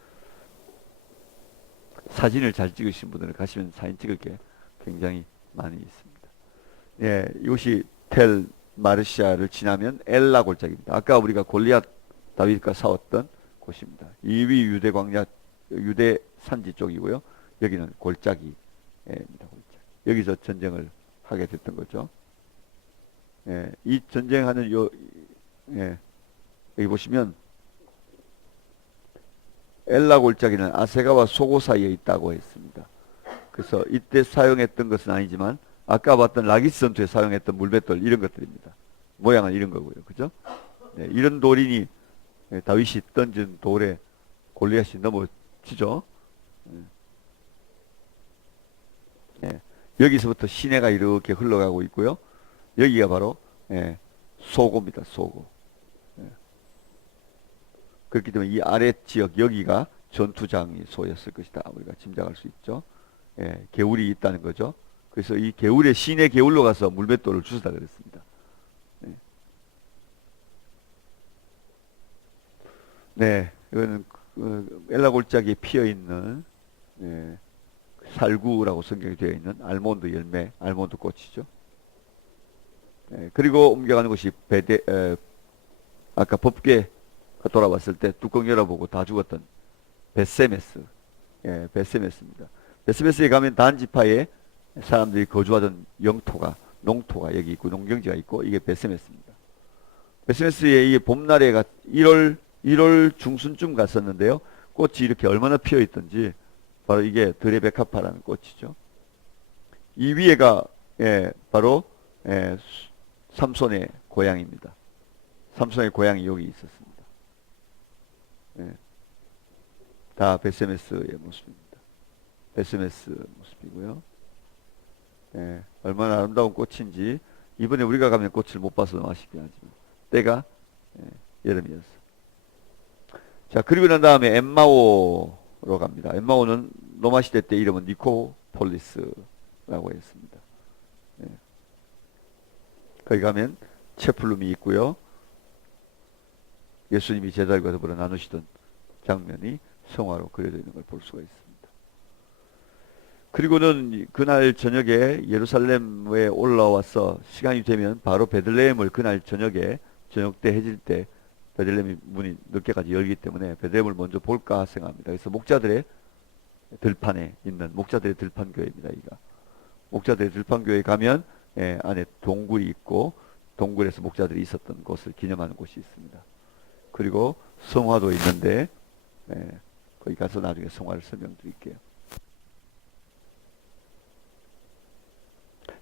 사진을 잘 찍으신 분들은 가시면 사진 찍을 게 굉장히 많이 있습니다. 이것이 텔 마르시아를 지나면 엘라 골짜기입니다. 아까 우리가 골리앗 다윗과 싸웠던 곳입니다. 2위 유대 광야, 유대 산지 쪽이고요. 여기는 골짜기입니다. 여기서 전쟁을 하게 됐던 거죠. 이 전쟁하는 여기 보시면 엘라 골짜기는 아세가와 소고 사이에 있다고 했습니다. 그래서 이때 사용했던 것은 아니지만 아까 봤던 라기스 전투에 사용했던 물맷돌 이런 것들입니다. 모양은 이런 거고요. 그죠? 이런 돌이니 다윗이 던진 돌에 골리앗이 넘어지죠. 여기서부터 시내가 이렇게 흘러가고 있고요. 여기가 바로 예, 소고입니다. 소고. 예. 그렇기 때문에 이 아래 지역 여기가 전투장이 소였을 것이다. 우리가 짐작할 수 있죠. 예, 개울이 있다는 거죠. 그래서 이 개울에 시내 개울로 가서 물맷돌을 주스다 그랬습니다. 예. 네, 이거는 엘라 골짜기에 피어 있는 예, 살구라고 성경이 되어 있는 알몬드 열매, 알몬드 꽃이죠. 예, 그리고 옮겨가는 곳이 아까 법궤가 돌아왔을 때 뚜껑 열어보고 다 죽었던 베세메스, 예, 베세메스입니다. 베세메스에 가면 단지파에 사람들이 거주하던 영토가, 농토가 여기 있고 농경지가 있고 이게 베세메스입니다. 베세메스에 이게 봄날에 1월 중순쯤 갔었는데요. 꽃이 이렇게 얼마나 피어 있던지 바로 이게 드레베카파라는 꽃이죠. 이 위에가 예, 바로 예, 삼손의 고향입니다. 삼손의 고향이 여기 있었습니다. 예, 다 베세메스의 모습입니다. 베세메스 모습이고요. 예, 얼마나 아름다운 꽃인지 이번에 우리가 가면 꽃을 못 봐서 너무 아쉽긴 하지만 때가 예, 여름이었어. 자, 그리고 난 다음에 엠마오로 갑니다. 엠마오는 로마 시대 때 이름은 니코폴리스라고 했습니다. 예. 거기 가면 채플룸이 있고요. 예수님이 제자들과 더불어 나누시던 장면이 성화로 그려져 있는 걸 볼 수가 있습니다. 그리고는 그날 저녁에 예루살렘에 올라와서 시간이 되면 바로 베들레헴을 그날 저녁에 저녁 때 해질 때 베들레헴이 문이 늦게까지 열기 때문에 베들레헴을 먼저 볼까 생각합니다. 그래서 목자들의 들판에 있는 목자들의 들판교회입니다. 이가 목자들의 들판교회에 가면 안에 동굴이 있고 동굴에서 목자들이 있었던 곳을 기념하는 곳이 있습니다. 그리고 성화도 있는데 거기 가서 나중에 성화를 설명드릴게요.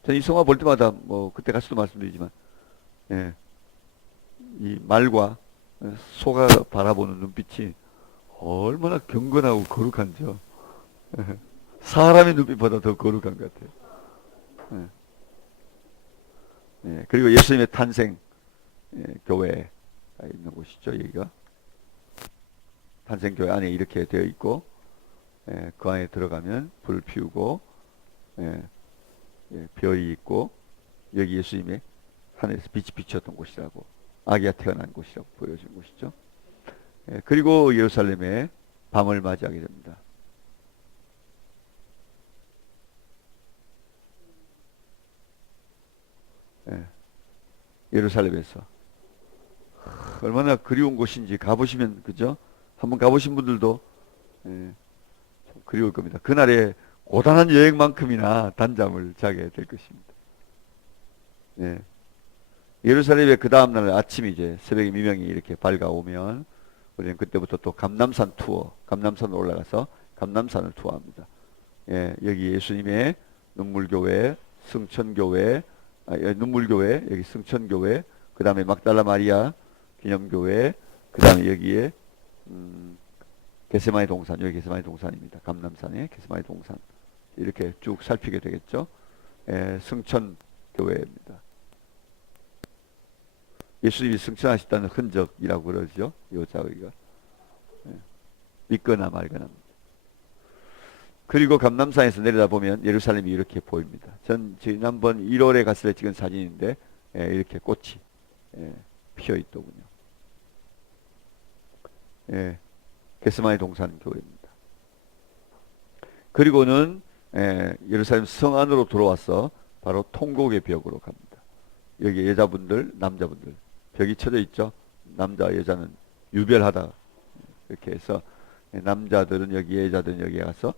저는 이 성화 볼 때마다 뭐 그때 가서도 말씀드리지만 이 말과 소가 바라보는 눈빛이 얼마나 경건하고 거룩한지요. 사람의 눈빛보다 더 거룩한 것 같아요. 그리고 예수님의 탄생 교회가 있는 곳이죠. 여기가 탄생 교회 안에 이렇게 되어 있고 그 안에 들어가면 불을 피우고 별이 있고 여기 예수님의 하늘에서 빛이 비쳤던 곳이라고 아기가 태어난 곳이라고 보여진 곳이죠. 그리고 예루살렘에 밤을 맞이하게 됩니다. 예루살렘에서 얼마나 그리운 곳인지 가보시면 그죠? 한번 가보신 분들도 좀 그리울 겁니다. 그날에 고단한 여행만큼이나 단잠을 자게 될 것입니다. 예루살렘에 그 다음날 아침이 이제 새벽에 미명이 이렇게 밝아오면 우리는 그때부터 또 감람산 투어, 감람산으로 올라가서 감람산을 투어합니다. 여기 예수님의 눈물교회, 승천교회, 눈물교회, 여기 승천교회, 그 다음에 막달라 마리아 기념교회, 그 다음에 여기에 겟세마네 동산, 여기 겟세마네 동산입니다. 감람산의 겟세마네 동산 이렇게 쭉 살피게 되겠죠. 승천교회입니다. 예수님이 승천하셨다는 흔적이라고 그러죠. 이 자기가 믿거나 말거나. 그리고 감람산에서 내려다보면 예루살렘이 이렇게 보입니다. 전 지난번 1월에 갔을 때 찍은 사진인데 이렇게 꽃이 피어 있더군요. 겟세마네 동산 교회입니다. 그리고는 예루살렘 성 안으로 들어와서 바로 통곡의 벽으로 갑니다. 여기 여자분들, 남자분들 벽이 쳐져 있죠. 남자, 여자는 유별하다 이렇게 해서 남자들은 여기에 여자들은 여기에 가서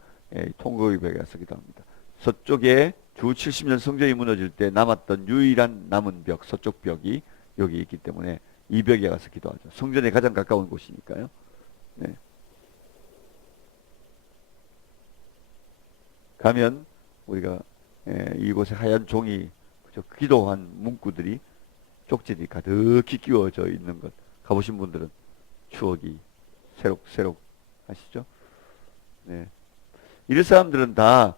통곡의 벽에 가서 기도합니다. 서쪽에 주 70년 성전이 무너질 때 남았던 유일한 남은 벽, 서쪽 벽이 여기 있기 때문에 이 벽에 가서 기도하죠. 성전에 가장 가까운 곳이니까요. 가면 우리가 이곳에 하얀 종이 기도한 문구들이 쪽지들이 가득히 끼워져 있는 것 가보신 분들은 추억이 새록새록 하시죠. 이런 사람들은 다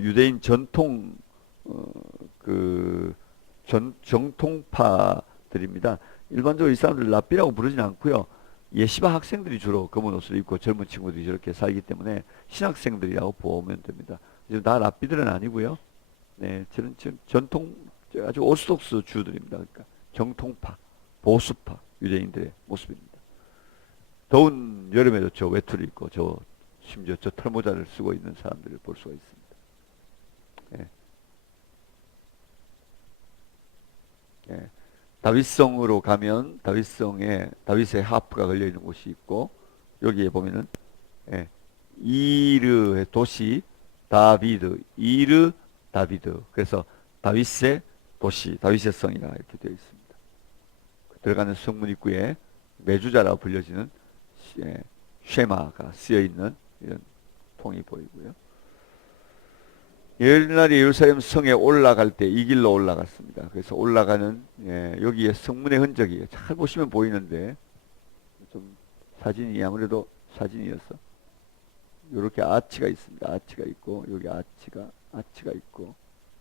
유대인 전통 그 정통파들입니다. 일반적으로 이 사람들 랍비라고 부르지는 않고요. 예시바 학생들이 주로 검은 옷을 입고 젊은 친구들이 저렇게 살기 때문에 신학생들이라고 보면 됩니다. 지금 다 랍비들은 아니고요. 네, 저는 전통 아주 오스독스 주들입니다. 그러니까 정통파, 보수파 유대인들의 모습입니다. 더운 여름에도 저 외투를 입고 심지어 저 털모자를 쓰고 있는 사람들을 볼 수가 있습니다. 예. 예. 다윗성으로 가면 다윗의 하프가 걸려 있는 곳이 있고 여기에 보면은 예. 이르의 도시 다비드, 이르 다비드. 그래서 다윗의 도시, 다윗의 성이라 이렇게 되어 있습니다. 들어가는 성문 입구에 메주자라고 불려지는 쉐마가 쓰여 있는 이런 통이 보이고요. 옛날에 예루살렘 성에 올라갈 때 이 길로 올라갔습니다. 그래서 올라가는 여기에 성문의 흔적이 잘 보시면 보이는데 좀 사진이 아무래도 사진이어서 이렇게 아치가 있습니다. 아치가 있고 여기 아치가 있고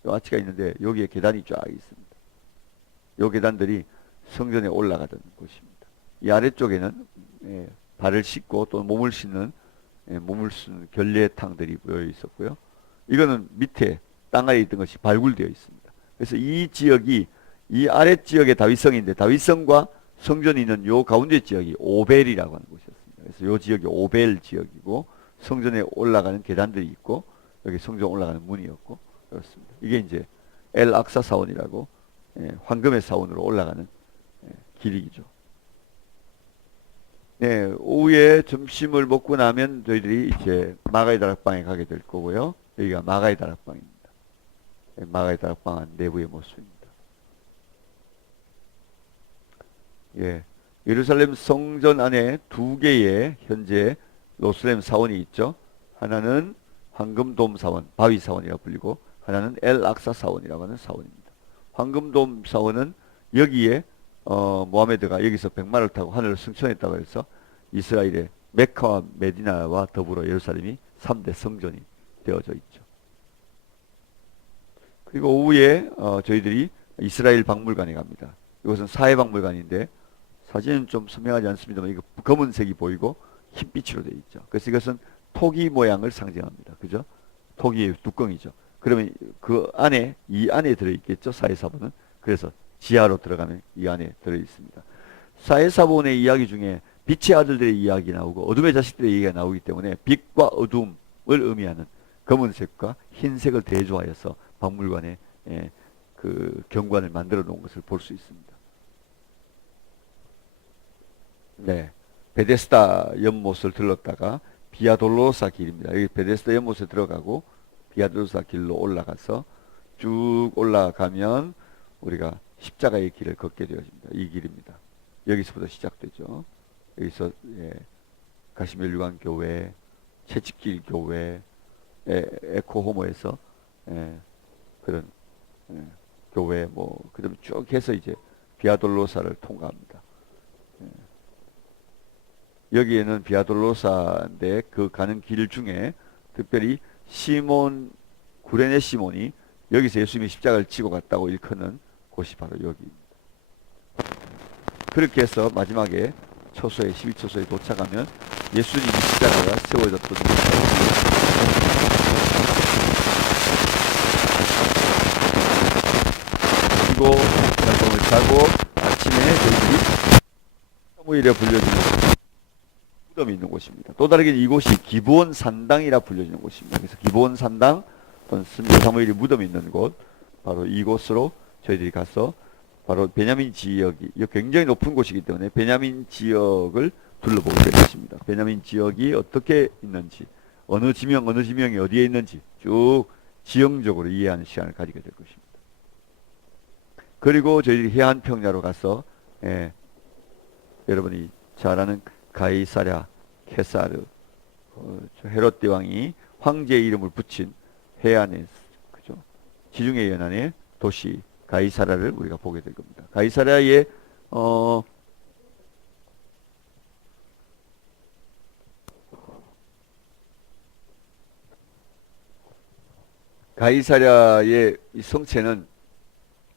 요 아치가 있는데 여기에 계단이 쫙 있습니다. 요 계단들이 성전에 올라가던 곳입니다. 이 아래쪽에는 발을 씻고 또 몸을 씻는 몸을 쓰는 결례탕들이 모여 있었고요. 이거는 밑에 땅아래 있던 것이 발굴되어 있습니다. 그래서 이 지역이 이 아래 지역의 다윗성인데 다윗성과 성전이 있는 요 가운데 지역이 오벨이라고 하는 곳이었습니다. 그래서 요 지역이 오벨 지역이고 성전에 올라가는 계단들이 있고 여기 성전 올라가는 문이었고 그렇습니다. 이게 이제 엘 악사 사원이라고 황금의 사원으로 올라가는 길이죠. 네, 오후에 점심을 먹고 나면 저희들이 이제 마가의 다락방에 가게 될 거고요. 여기가 마가의 다락방입니다. 마가의 다락방 내부의 모습입니다. 예, 예루살렘 성전 안에 두 개의 현재 로슬렘 사원이 있죠. 하나는 황금돔 사원, 바위 사원이라고 불리고 하나는 엘 악사 사원이라고 하는 사원입니다. 황금돔 사원은 여기에 모하메드가 여기서 백마를 타고 하늘을 승천했다고 해서 이스라엘의 메카와 메디나와 더불어 예루살렘이 3대 성전이 되어져 있죠. 그리고 오후에 저희들이 이스라엘 박물관에 갑니다. 이것은 사회박물관인데 사진은 좀 선명하지 않습니다만 이거 검은색이 보이고 흰빛으로 되어 있죠. 그래서 이것은 토기 모양을 상징합니다. 그죠? 토기의 뚜껑이죠. 그러면 이 안에 들어있겠죠. 사회사본은. 그래서 지하로 들어가면 이 안에 들어있습니다. 사회사본의 이야기 중에 빛의 아들들의 이야기 나오고 어둠의 자식들의 이야기가 나오기 때문에 빛과 어둠을 의미하는 검은색과 흰색을 대조하여서 박물관에 그 경관을 만들어 놓은 것을 볼 수 있습니다. 네, 베데스다 연못을 들렀다가 비아돌로사 길입니다. 여기 베데스다 연못에 들어가고 비아돌로사 길로 올라가서 쭉 올라가면 우리가 십자가의 길을 걷게 되어집니다. 이 길입니다. 여기서부터 시작되죠. 여기서 가시멜 교회, 채찍길 교회, 에코호모에서 그런 교회 그다음에 쭉 해서 이제 비아돌로사를 통과합니다. 여기에는 비아돌로사인데 그 가는 길 중에 특별히 구레네 시몬이 여기서 예수님이 십자가를 지고 갔다고 일컫는 곳이 바로 여기입니다. 그렇게 해서 마지막에 12초소에 도착하면 예수님이 십자가가 세워졌던 그리고 잠을 자고 아침에 저희들이 사무엘에 불려지는 무덤이 있는 곳입니다. 또 다르게 이곳이 기브온 산당이라 불려지는 곳입니다. 그래서 기브온 산당 또는 사무엘이 무덤이 있는 곳 바로 이곳으로 저희들이 가서 바로 베냐민 지역이 굉장히 높은 곳이기 때문에 베냐민 지역을 둘러보게 될 것입니다. 베냐민 지역이 어떻게 있는지 어느 지명이 어디에 있는지 쭉 지형적으로 이해하는 시간을 가지게 될 것입니다. 그리고 저희들이 해안 평야로 가서 여러분이 잘 아는 가이사랴 케사르 헤롯 대왕이 황제의 이름을 붙인 해안의 그죠? 지중해 연안의 도시 가이사랴를 우리가 보게 될 겁니다. 가이사랴의 가이사랴의 이 성체는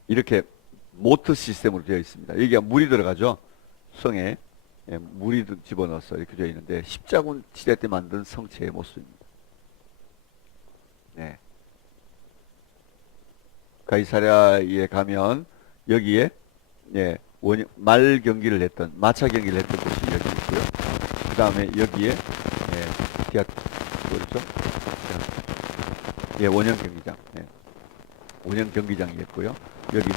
이렇게 모트 시스템으로 되어 있습니다. 여기가 물이 들어가죠. 성에 물이 집어넣어서 이렇게 되어 있는데 십자군 시대 때 만든 성체의 모습입니다. 네. 가이사랴에 가면 여기에 말 경기를 했던 마차 경기를 했던 곳이 여기 있고요. 그 다음에 여기에 디아 뭐였죠? 원형 경기장, 원형 경기장이 있고요. 여기는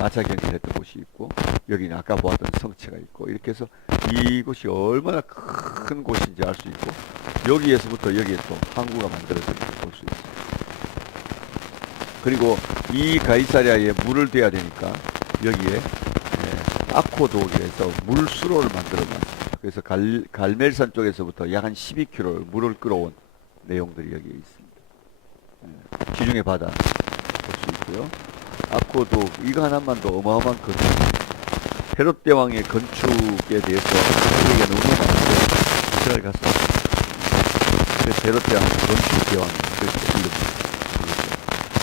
마차 경기를 했던 곳이 있고 여기는 아까 보았던 성체가 있고 이렇게 해서 이곳이 얼마나 큰 곳인지 알 수 있고 여기에서부터 여기에 또 항구가 만들어졌는 걸 볼 수 있습니다. 그리고 이 가이사랴에 물을 대야 되니까 여기에 아코도기에서 물수로를 만들어 놨습니다. 그래서 갈멜산 쪽에서부터 약 한 12km 물을 끌어온 내용들이 여기에 있습니다. 지중해 바다 볼 수 있고요. 아코도 이거 하나만도 어마어마한 건축. 헤롯 대왕의 건축에 대해서 얘기가 너무 많은데 이스라엘 가서 그래서 헤롯 대왕은 건축 대왕이 그렇게 불립니다.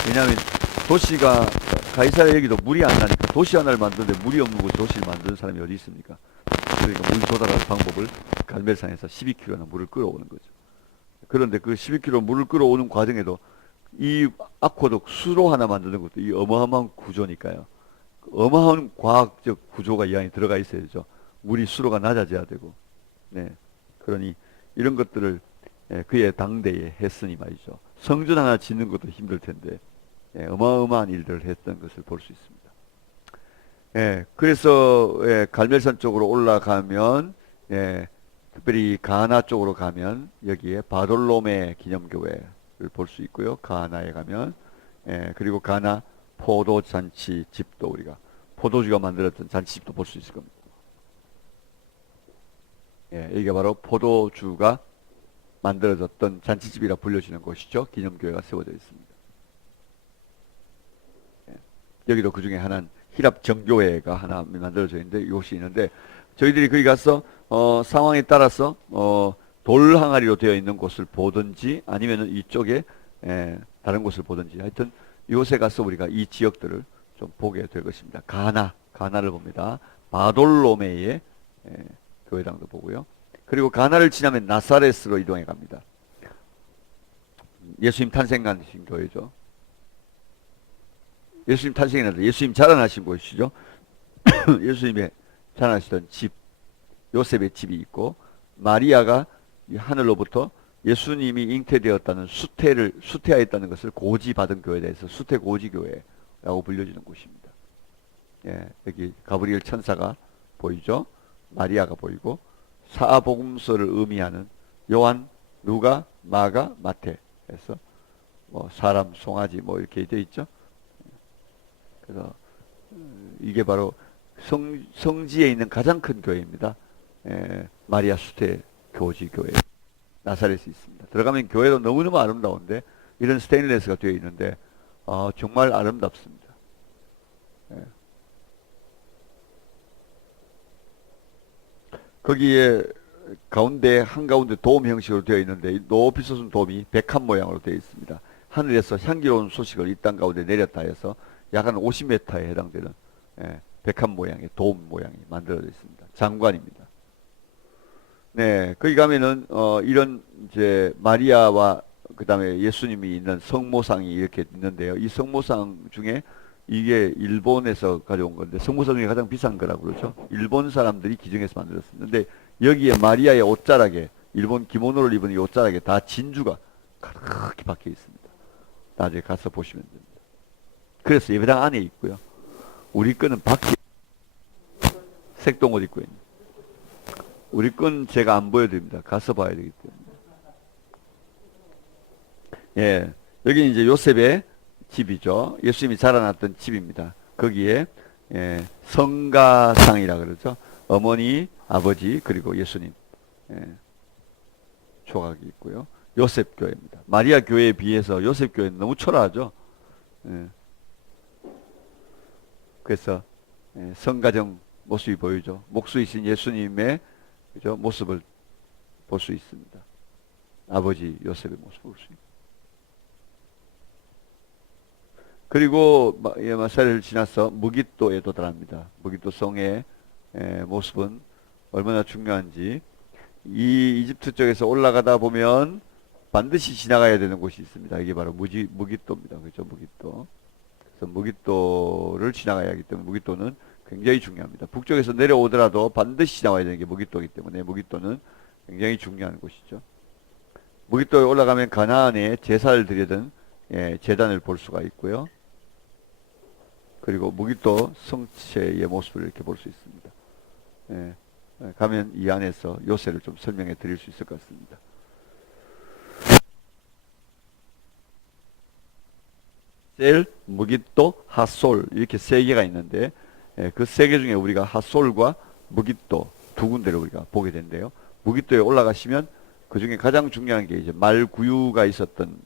왜냐하면 도시가 가이사랴 여기도 물이 안 나니까 도시 하나를 만드는데 물이 없는 곳에 도시를 만드는 사람이 어디 있습니까? 그러니까 물 조달할 방법을 갈멜산에서 12km나 물을 끌어오는 거죠. 그런데 그 12km 물을 끌어오는 과정에도 이 아코독 수로 하나 만드는 것도 이 어마어마한 구조니까요. 어마어마한 과학적 구조가 이 안에 들어가 있어야죠. 물이 수로가 낮아져야 되고, 그러니 이런 것들을 그의 당대에 했으니 말이죠. 성전 하나 짓는 것도 힘들 텐데 어마어마한 일들을 했던 것을 볼 수 있습니다. 그래서 갈멜산 쪽으로 올라가면 특별히 가나 쪽으로 가면 여기에 바돌로메 기념교회를 볼 수 있고요. 가나에 가면 그리고 가나 포도잔치 집도 우리가 포도주가 만들었던 잔치집도 볼 수 있을 겁니다. 이게 바로 포도주가 만들어졌던 잔치집이라 불려지는 곳이죠. 기념교회가 세워져 있습니다. 여기도 그 중에 하나는 히랍 정교회가 하나 만들어져 있는데 이곳이 있는데 저희들이 거기 가서 상황에 따라서 돌 항아리로 되어 있는 곳을 보든지 아니면은 이쪽에 다른 곳을 보든지 하여튼 이곳에 가서 우리가 이 지역들을 좀 보게 될 것입니다. 가나를 봅니다. 바돌로메의 교회당도 보고요. 그리고 가나를 지나면 나사렛으로 이동해 갑니다. 예수님 탄생하신 교회죠. 예수님 탄생이 나서 예수님 자라나신 곳이죠. 예수님의 자라나시던 집, 요셉의 집이 있고 마리아가 하늘로부터 예수님이 잉태되었다는 수태하였다는 것을 고지받은 교회에 대해서 수태고지교회라고 불려지는 곳입니다. 여기 가브리엘 천사가 보이죠. 마리아가 보이고 사복음서를 의미하는 요한, 누가, 마가, 마태 해서 뭐 사람, 송아지 뭐 이렇게 되어 있죠. 그래서 이게 바로 성지에 있는 가장 큰 교회입니다. 마리아 수태 교지 교회 나사렛에 있습니다. 들어가면 교회도 너무너무 아름다운데 이런 스테인레스가 되어 있는데 정말 아름답습니다. 거기에 가운데 한가운데 돔 형식으로 되어 있는데 높이 솟은 돔이 백합 모양으로 되어 있습니다. 하늘에서 향기로운 소식을 이 땅 가운데 내렸다 해서 약 한 50m에 해당되는 백합 모양의 돔 모양이 만들어져 있습니다. 장관입니다. 거기 가면은 이런 이제 마리아와 그 다음에 예수님이 있는 성모상이 이렇게 있는데요. 이 성모상 중에 이게 일본에서 가져온 건데 성모상 중에 가장 비싼 거라고 그러죠. 일본 사람들이 기증해서 만들었습니다. 근데 여기에 마리아의 옷자락에 일본 기모노를 입은 이 옷자락에 다 진주가 가득히 박혀 있습니다. 나중에 가서 보시면 됩니다. 그래서 예배당 안에 있고요. 우리 거는 밖에 색동 옷 입고 있는. 우리 건 제가 안 보여드립니다. 가서 봐야 되기 때문에. 여기 이제 요셉의 집이죠. 예수님이 자라났던 집입니다. 거기에 성가상이라 그러죠. 어머니, 아버지 그리고 예수님 조각이 있고요. 요셉 교회입니다. 마리아 교회에 비해서 요셉 교회는 너무 초라하죠. 그래서 성가정 모습이 보이죠. 목수이신 예수님의 그죠? 모습을 볼 수 있습니다. 아버지 요셉의 모습을 볼 수 있습니다. 그리고 마사를 지나서 무깃도에 도달합니다. 무깃도 성의 모습은 얼마나 중요한지 이 이집트 쪽에서 올라가다 보면 반드시 지나가야 되는 곳이 있습니다. 이게 바로 무깃도입니다. 그렇죠? 무깃도. 그래서 무깃도를 지나가야 하기 때문에 무깃도는 굉장히 중요합니다. 북쪽에서 내려오더라도 반드시 지나가야 되는 게 무깃도이기 때문에 무깃도는 굉장히 중요한 곳이죠. 무깃도에 올라가면 가나안에 제사를 드리던 제단을 볼 수가 있고요. 그리고 무깃도 성체의 모습을 이렇게 볼 수 있습니다. 가면 이 안에서 요새를 좀 설명해 드릴 수 있을 것 같습니다. 셀, 무깃도, 핫솔 이렇게 세 개가 있는데 그 세 개 중에 우리가 핫솔과 무깃도 두 군데를 우리가 보게 된대요. 무깃도에 올라가시면 그 중에 가장 중요한 게 이제 말 구유가 있었던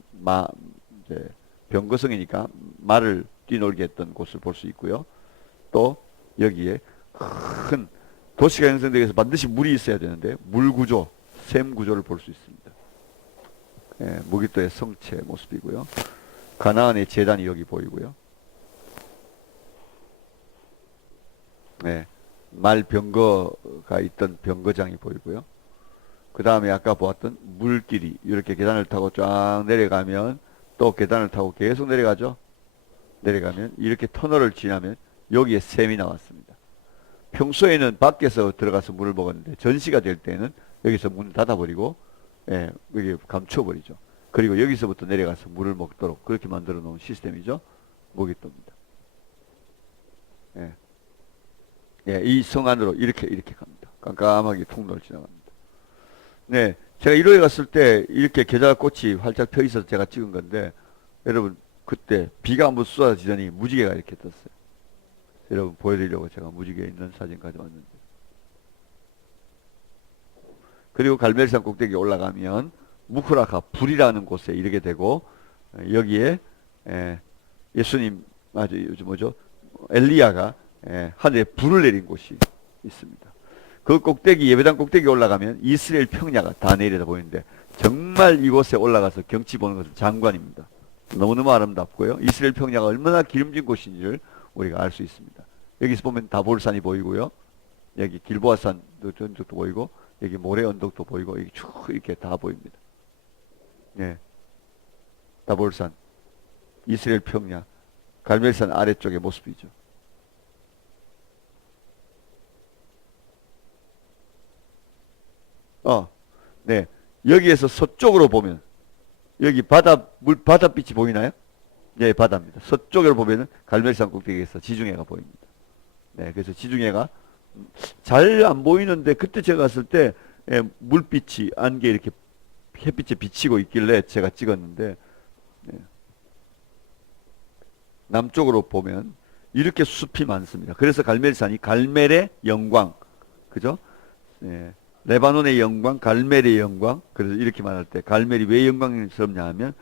이제 병거성이니까 말을 뛰놀게 했던 곳을 볼 수 있고요. 또 여기에 큰 도시가 형성되기 위해서 반드시 물이 있어야 되는데 물 구조, 샘 구조를 볼 수 있습니다. 무깃도의 성체 모습이고요. 가나안의 제단이 여기 보이고요. 말 병거가 있던 병거장이 보이고요. 그 다음에 아까 보았던 물길이 이렇게 계단을 타고 쫙 내려가면 또 계단을 타고 계속 내려가죠. 내려가면 이렇게 터널을 지나면 여기에 샘이 나왔습니다. 평소에는 밖에서 들어가서 물을 먹었는데 전시가 될 때는 여기서 문을 닫아버리고 여기 감춰버리죠. 그리고 여기서부터 내려가서 물을 먹도록 그렇게 만들어 놓은 시스템이죠. 무깃도입니다. 이 성 안으로 이렇게 갑니다. 깜깜하게 통로를 지나갑니다. 제가 1호에 갔을 때 이렇게 계좌꽃이 활짝 펴 있어서 제가 찍은 건데 여러분 그때 비가 한번 쏟아지더니 무지개가 이렇게 떴어요. 여러분 보여드리려고 제가 무지개 있는 사진 가져왔는데 그리고 갈멜산 꼭대기 올라가면 무크라카 불이라는 곳에 이르게 되고 여기에 예수님 뭐죠? 엘리야가 하늘에 불을 내린 곳이 있습니다. 그 꼭대기 예배당 꼭대기 올라가면 이스라엘 평야가 다 내려다 보이는데 정말 이곳에 올라가서 경치 보는 것은 장관입니다. 너무너무 아름답고요. 이스라엘 평야가 얼마나 기름진 곳인지를 우리가 알 수 있습니다. 여기서 보면 다볼산이 보이고요. 여기 길보아산 언덕도 보이고 여기 모래 언덕도 보이고 여기 쭉 이렇게 다 보입니다. 다볼산, 이스라엘 평야, 갈멜산 아래쪽의 모습이죠. 여기에서 서쪽으로 보면 여기 바닷빛이 보이나요? 바다입니다. 서쪽으로 보면은 갈멜산 꼭대기에서 지중해가 보입니다. 그래서 지중해가 잘 안 보이는데 그때 제가 갔을 때 물빛이 안개 이렇게 햇빛에 비치고 있길래 제가 찍었는데 남쪽으로 보면 이렇게 숲이 많습니다. 그래서 갈멜산이 갈멜의 영광, 그죠? 레바논의 영광, 갈멜의 영광. 그래서 이렇게 말할 때 갈멜이 왜 영광스럽냐 하면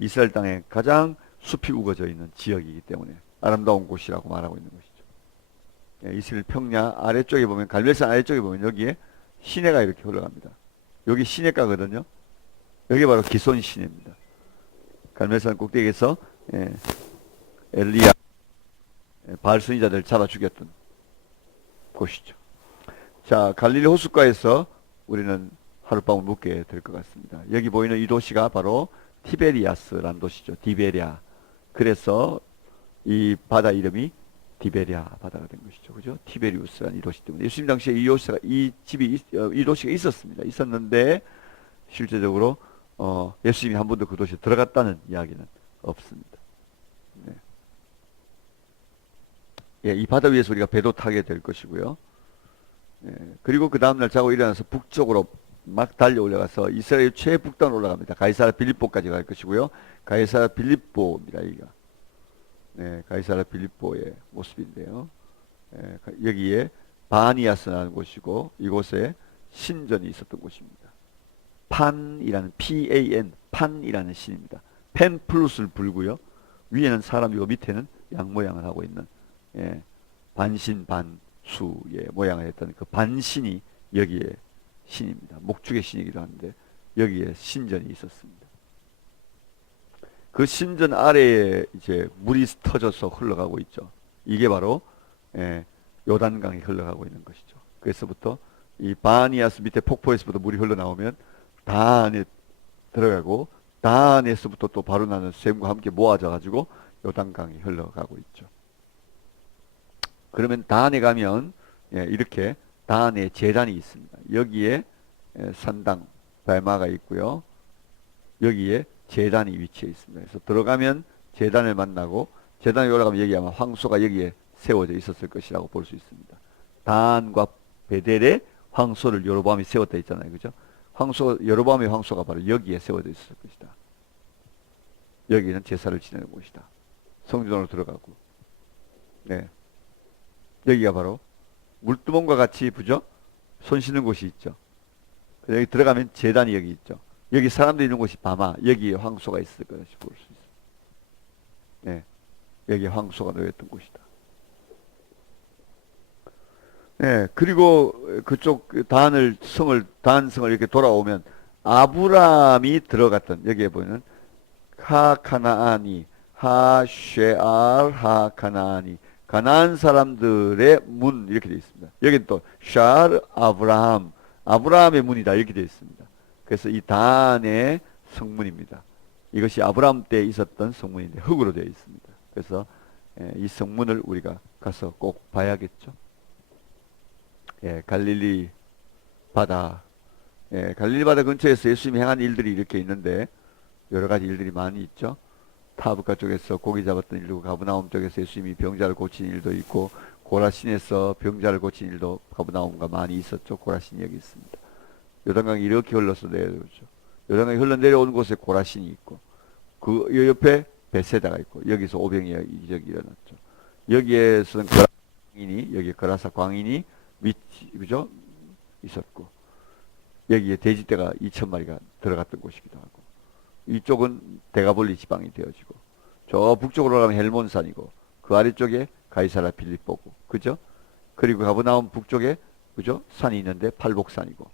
이스라엘 땅에 가장 숲이 우거져 있는 지역이기 때문에 아름다운 곳이라고 말하고 있는 것이죠. 이스라엘 평야 아래쪽에 보면 갈멜산 아래쪽에 보면 여기에 시내가 이렇게 흘러갑니다. 여기 시내가거든요. 여기 바로 기손 시내입니다. 갈멜산 꼭대기에서 엘리야 바알 선지자들 잡아 죽였던 곳이죠. 자, 갈릴리 호숫가에서 우리는 하룻밤을 묵게 될 것 같습니다. 여기 보이는 이 도시가 바로 티베리아스라는 도시죠. 디베리아. 그래서 이 바다 이름이 디베리아 바다가 된 것이죠. 그죠? 티베리우스라는 이 도시 때문에. 예수님 당시에 이 도시가 있었습니다. 있었는데 실제적으로 예수님이 한 번도 그 도시에 들어갔다는 이야기는 없습니다. 이 바다 위에서 우리가 배도 타게 될 것이고요. 그리고 그 다음날 자고 일어나서 북쪽으로 막 달려 올라가서 이스라엘 최북단으로 올라갑니다. 가이사라 빌립보까지 갈 것이고요. 가이사라 빌립보입니다. 여기가. 가이사라 빌립보의 모습인데요. 여기에 바니아스라는 곳이고 이곳에 신전이 있었던 곳입니다. 판이라는 PAN 판이라는 신입니다. 펜 플룻을 불고요. 위에는 사람이고 밑에는 양 모양을 하고 있는 반신반수의 모양을 했던 그 반신이 여기에 신입니다. 목축의 신이기도 한데 여기에 신전이 있었습니다. 그 신전 아래에 이제 물이 터져서 흘러가고 있죠. 이게 바로 요단강이 흘러가고 있는 것이죠. 그래서부터 이 바니아스 밑에 폭포에서부터 물이 흘러나오면 단에 들어가고 단에서부터 또 바로 나는 샘과 함께 모아져 가지고 요단강이 흘러가고 있죠. 그러면 단에 가면 이렇게 단에 제단이 있습니다. 여기에 산당 발마가 있고요. 여기에 제단이 위치해 있습니다. 그래서 들어가면 제단을 만나고 제단에 올라가면 여기 아마 황소가 여기에 세워져 있었을 것이라고 볼 수 있습니다. 단과 베델에 황소를 여로보암이 세웠다 했잖아요. 그죠? 여로보암의 황소가 바로 여기에 세워져 있었을 것이다. 여기는 제사를 지내는 곳이다. 성전으로 들어가고. 네. 여기가 바로 물두멍과 같이 그죠? 손 씻는 곳이 있죠. 여기 들어가면 제단이 여기 있죠. 여기 사람들이 있는 곳이 바마. 여기에 황소가 있을 것이 볼 수 있습니다. 네. 여기에 황소가 놓였던 곳이다. 네. 그리고 그쪽 단 성을 이렇게 돌아오면 아브라함이 들어갔던 여기에 보면 하카나아니, 하쉐알, 하카나아니, 가나안 사람들의 문 이렇게 되어 있습니다. 여기는 또 샤르 아브라함, 아브라함의 문이다 이렇게 되어 있습니다. 그래서 이 단의 성문입니다. 이것이 아브라함 때 있었던 성문인데 흙으로 되어 있습니다. 그래서 이 성문을 우리가 가서 꼭 봐야겠죠. 갈릴리 바다, 갈릴리 바다 근처에서 예수님이 행한 일들이 이렇게 있는데 여러 가지 일들이 많이 있죠. 타브가 쪽에서 고기 잡았던 일도, 가브나움 쪽에서 예수님이 병자를 고친 일도 있고, 고라신에서 병자를 고친 일도 가브나움과 많이 있었죠. 고라신이 여기 있습니다. 요단강이 이렇게 흘러서 내려오죠. 요단강이 흘러내려오는 곳에 고라신이 있고, 그 옆에 베세다가 있고, 여기서 오병이 이적이 일어났죠. 여기에서는 여기 거라사 광인이 그죠? 있었고, 여기에 돼지떼가 2,000마리가 들어갔던 곳이기도 하고, 이쪽은 데가볼리 지방이 되어지고, 저 북쪽으로 가면 헬몬산이고, 그 아래쪽에 가이사라 필립보고, 그죠? 그리고 가브나움 북쪽에, 그죠? 산이 있는데 팔복산이고,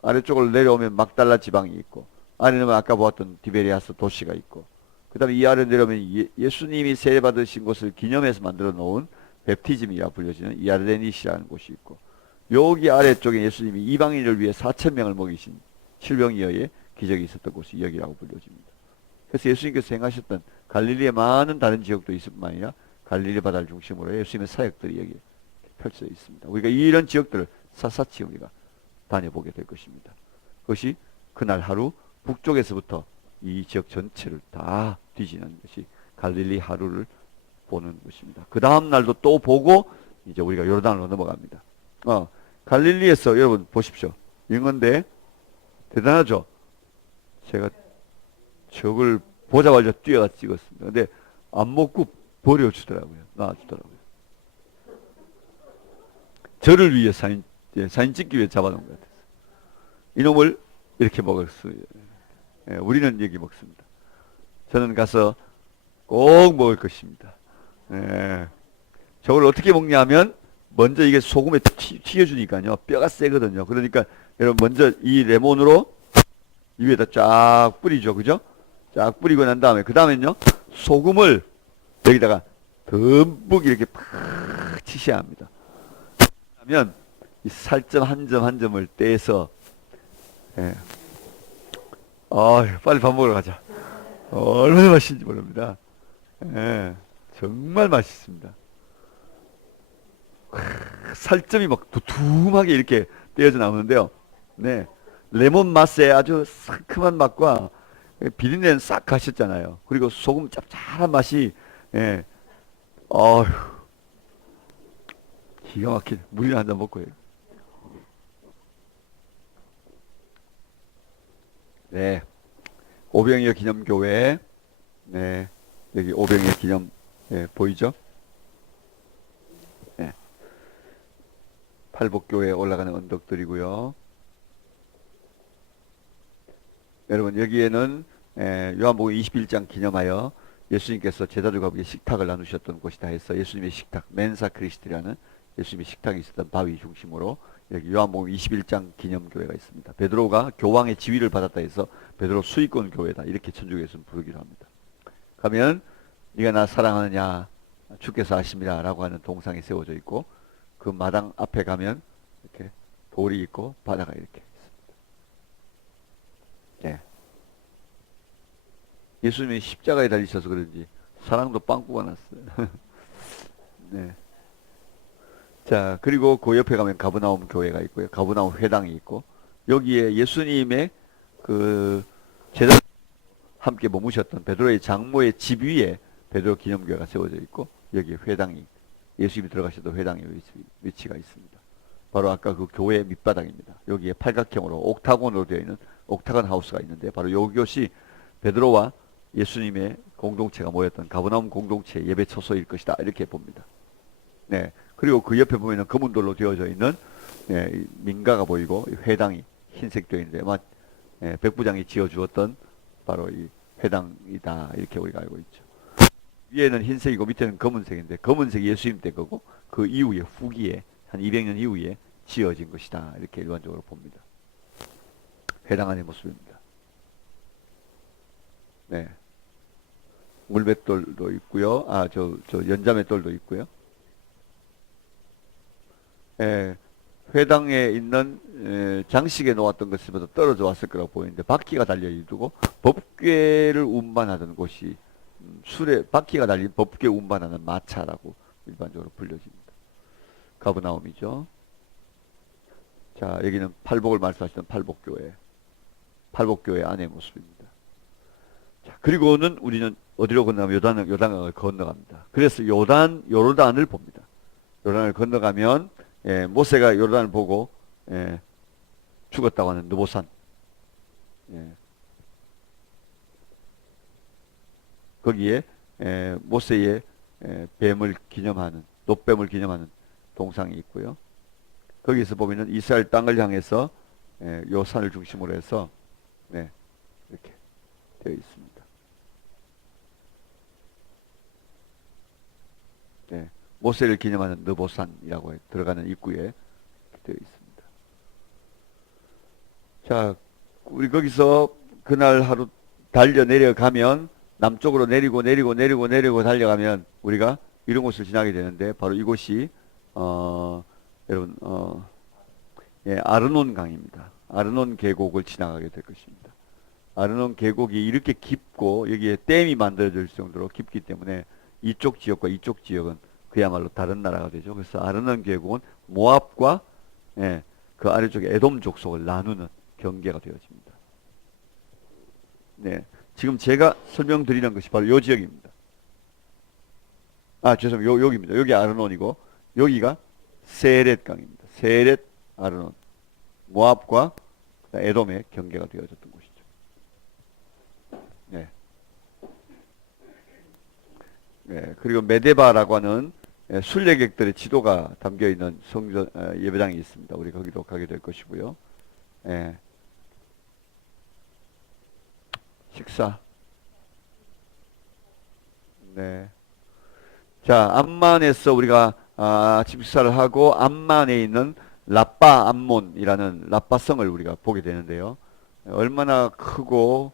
아래쪽으로 내려오면 막달라 지방이 있고, 아래는 아까 보았던 디베리아스 도시가 있고, 그 다음에 이 아래 내려오면 예수님이 세례받으신 곳을 기념해서 만들어 놓은 베프티즘이라 불려지는 야르데닛이라는 곳이 있고, 여기 아래쪽에 예수님이 이방인을 위해 4,000명을 먹이신 칠병이어의 기적이 있었던 곳이 여기라고 불려집니다. 그래서 예수님께서 행하셨던 갈릴리의 많은 다른 지역도 있을 뿐만 아니라 갈릴리 바다를 중심으로 예수님의 사역들이 여기에 펼쳐져 있습니다. 우리가 이런 지역들을 샅샅이 우리가 다녀보게 될 것입니다. 그것이 그날 하루 북쪽에서부터 이 지역 전체를 다 뒤지는 것이 갈릴리 하루를 보는 것입니다. 그 다음 날도 또 보고 이제 우리가 요르단으로 넘어갑니다. 갈릴리에서 여러분 보십시오. 이건데 대단하죠? 제가 저걸 보자마자 뛰어가 찍었습니다. 근데 안 먹고 버려주더라고요. 놔주더라고요. 저를 위해 사진 찍기 위해 잡아놓은 것 같아서. 이놈을 이렇게 먹었어요. 우리는 여기 먹습니다. 저는 가서 꼭 먹을 것입니다. 저걸 어떻게 먹냐면 먼저 이게 소금에 튀겨주니까요. 뼈가 세거든요. 그러니까 여러분 먼저 이 레몬으로 이 위에다 쫙 뿌리죠. 그죠? 쫙 뿌리고 난 다음에 그 다음엔요. 소금을 여기다가 듬뿍 이렇게 팍 치셔야 합니다. 그러면 이 살점 한 점 한 점을 떼서 빨리 밥 먹으러 가자. 얼마나 맛있는지 모릅니다. 정말 맛있습니다. 살점이 막 두툼하게 이렇게 떼어져 나오는데요. 네. 레몬 맛에 아주 상큼한 맛과 비린내는 싹 가셨잖아요. 그리고 소금 짭짤한 맛이, 기가 막힌 물이나 한잔 먹고요. 네. 오병이어 기념교회. 네. 여기 오병이어 기념, 보이죠? 네. 팔복교회에 올라가는 언덕들이고요. 여러분 여기에는 요한복음 21장 기념하여 예수님께서 제자들과 함께 식탁을 나누셨던 곳이다 해서 예수님의 식탁, 멘사 크리스티라는 예수님의 식탁이 있었던 바위 중심으로 여기 요한복음 21장 기념교회가 있습니다. 베드로가 교황의 지위를 받았다 해서 베드로 수익권 교회다 이렇게 천주교에서는 부르기도 합니다. 가면 네가 나 사랑하느냐 주께서 아십니다 라고 하는 동상이 세워져 있고 그 마당 앞에 가면 이렇게 돌이 있고 바다가 이렇게 있습니다. 네. 예수님이 십자가에 달리셔서 그런지 사랑도 빵꾸가 났어요. 네. 자, 그리고 그 옆에 가면 가브나움 교회가 있고요. 가브나움 회당이 있고 여기에 예수님의 그 제자 함께 머무셨던 베드로의 장모의 집 위에 베드로 기념교회가 세워져 있고 여기에 회당이 예수님이 들어가셨던 회당의 위치가 있습니다. 바로 아까 그 교회 밑바닥입니다. 여기에 팔각형으로 옥타곤으로 되어 있는 옥타곤 하우스가 있는데 바로 이것이 베드로와 예수님의 공동체가 모였던 가브나움 공동체의 예배 처소일 것이다 이렇게 봅니다. 네. 그리고 그 옆에 보면은 검은돌로 되어져 있는 민가가 보이고 회당이 흰색 되어 있는데 아마 백부장이 지어주었던 바로 이 회당이다 이렇게 우리가 알고 있죠. 위에는 흰색이고 밑에는 검은색인데 검은색이 예수님 때 거고 그 이후에 후기에 한 200년 이후에 지어진 것이다 이렇게 일반적으로 봅니다. 회당 안의 모습입니다. 네. 물맷돌도 있고요. 저 연자맷돌도 있고요. 회당에 있는 장식에 놓았던 것보다 떨어져 왔을 거라고 보이는데 바퀴가 달려있고 법궤를 운반하던 곳이 술에 바퀴가 달린 법궤 운반하는 마차라고 일반적으로 불려집니다. 가브나움이죠. 자, 여기는 팔복을 말씀하시던 팔복교회 안의 모습입니다. 자, 그리고는 우리는 어디로 건너가면 요단강을 건너갑니다. 그래서 요르단을 봅니다. 요단을 건너가면 모세가 요르단을 보고 죽었다고 하는 느보산 거기에 모세의 뱀을 기념하는 놋뱀을 기념하는 동상이 있고요. 거기서 보면은 이스라엘 땅을 향해서 요 산을 중심으로 해서 이렇게 되어 있습니다. 모세를 기념하는 느보산이라고 들어가는 입구에 되어 있습니다. 자, 우리 거기서 그날 하루 달려 내려가면 남쪽으로 내리고 달려가면 우리가 이런 곳을 지나게 되는데 바로 이곳이 여러분 아르논 강입니다. 아르논 계곡을 지나가게 될 것입니다. 아르논 계곡이 이렇게 깊고 여기에 댐이 만들어질 정도로 깊기 때문에 이쪽 지역과 이쪽 지역은 그야말로 다른 나라가 되죠. 그래서 아르논 계곡은 모압과 그 아래쪽에 에돔 족속을 나누는 경계가 되어집니다. 네, 지금 제가 설명드리는 것이 바로 이 지역입니다. 죄송합니다. 여기입니다. 여기 아르논이고 여기가 세렛 강입니다. 세렛 아르논 모압과 에돔의 경계가 되어졌던 곳이죠. 그리고 메데바라고 하는 순례객들의 지도가 담겨있는 성전 예배당이 있습니다. 우리 거기도 가게 될 것이고요. 식사. 자, 암만에서 우리가 아침 식사를 하고 암만에 있는 라빠 암몬이라는 라빠성을 우리가 보게 되는데요. 얼마나 크고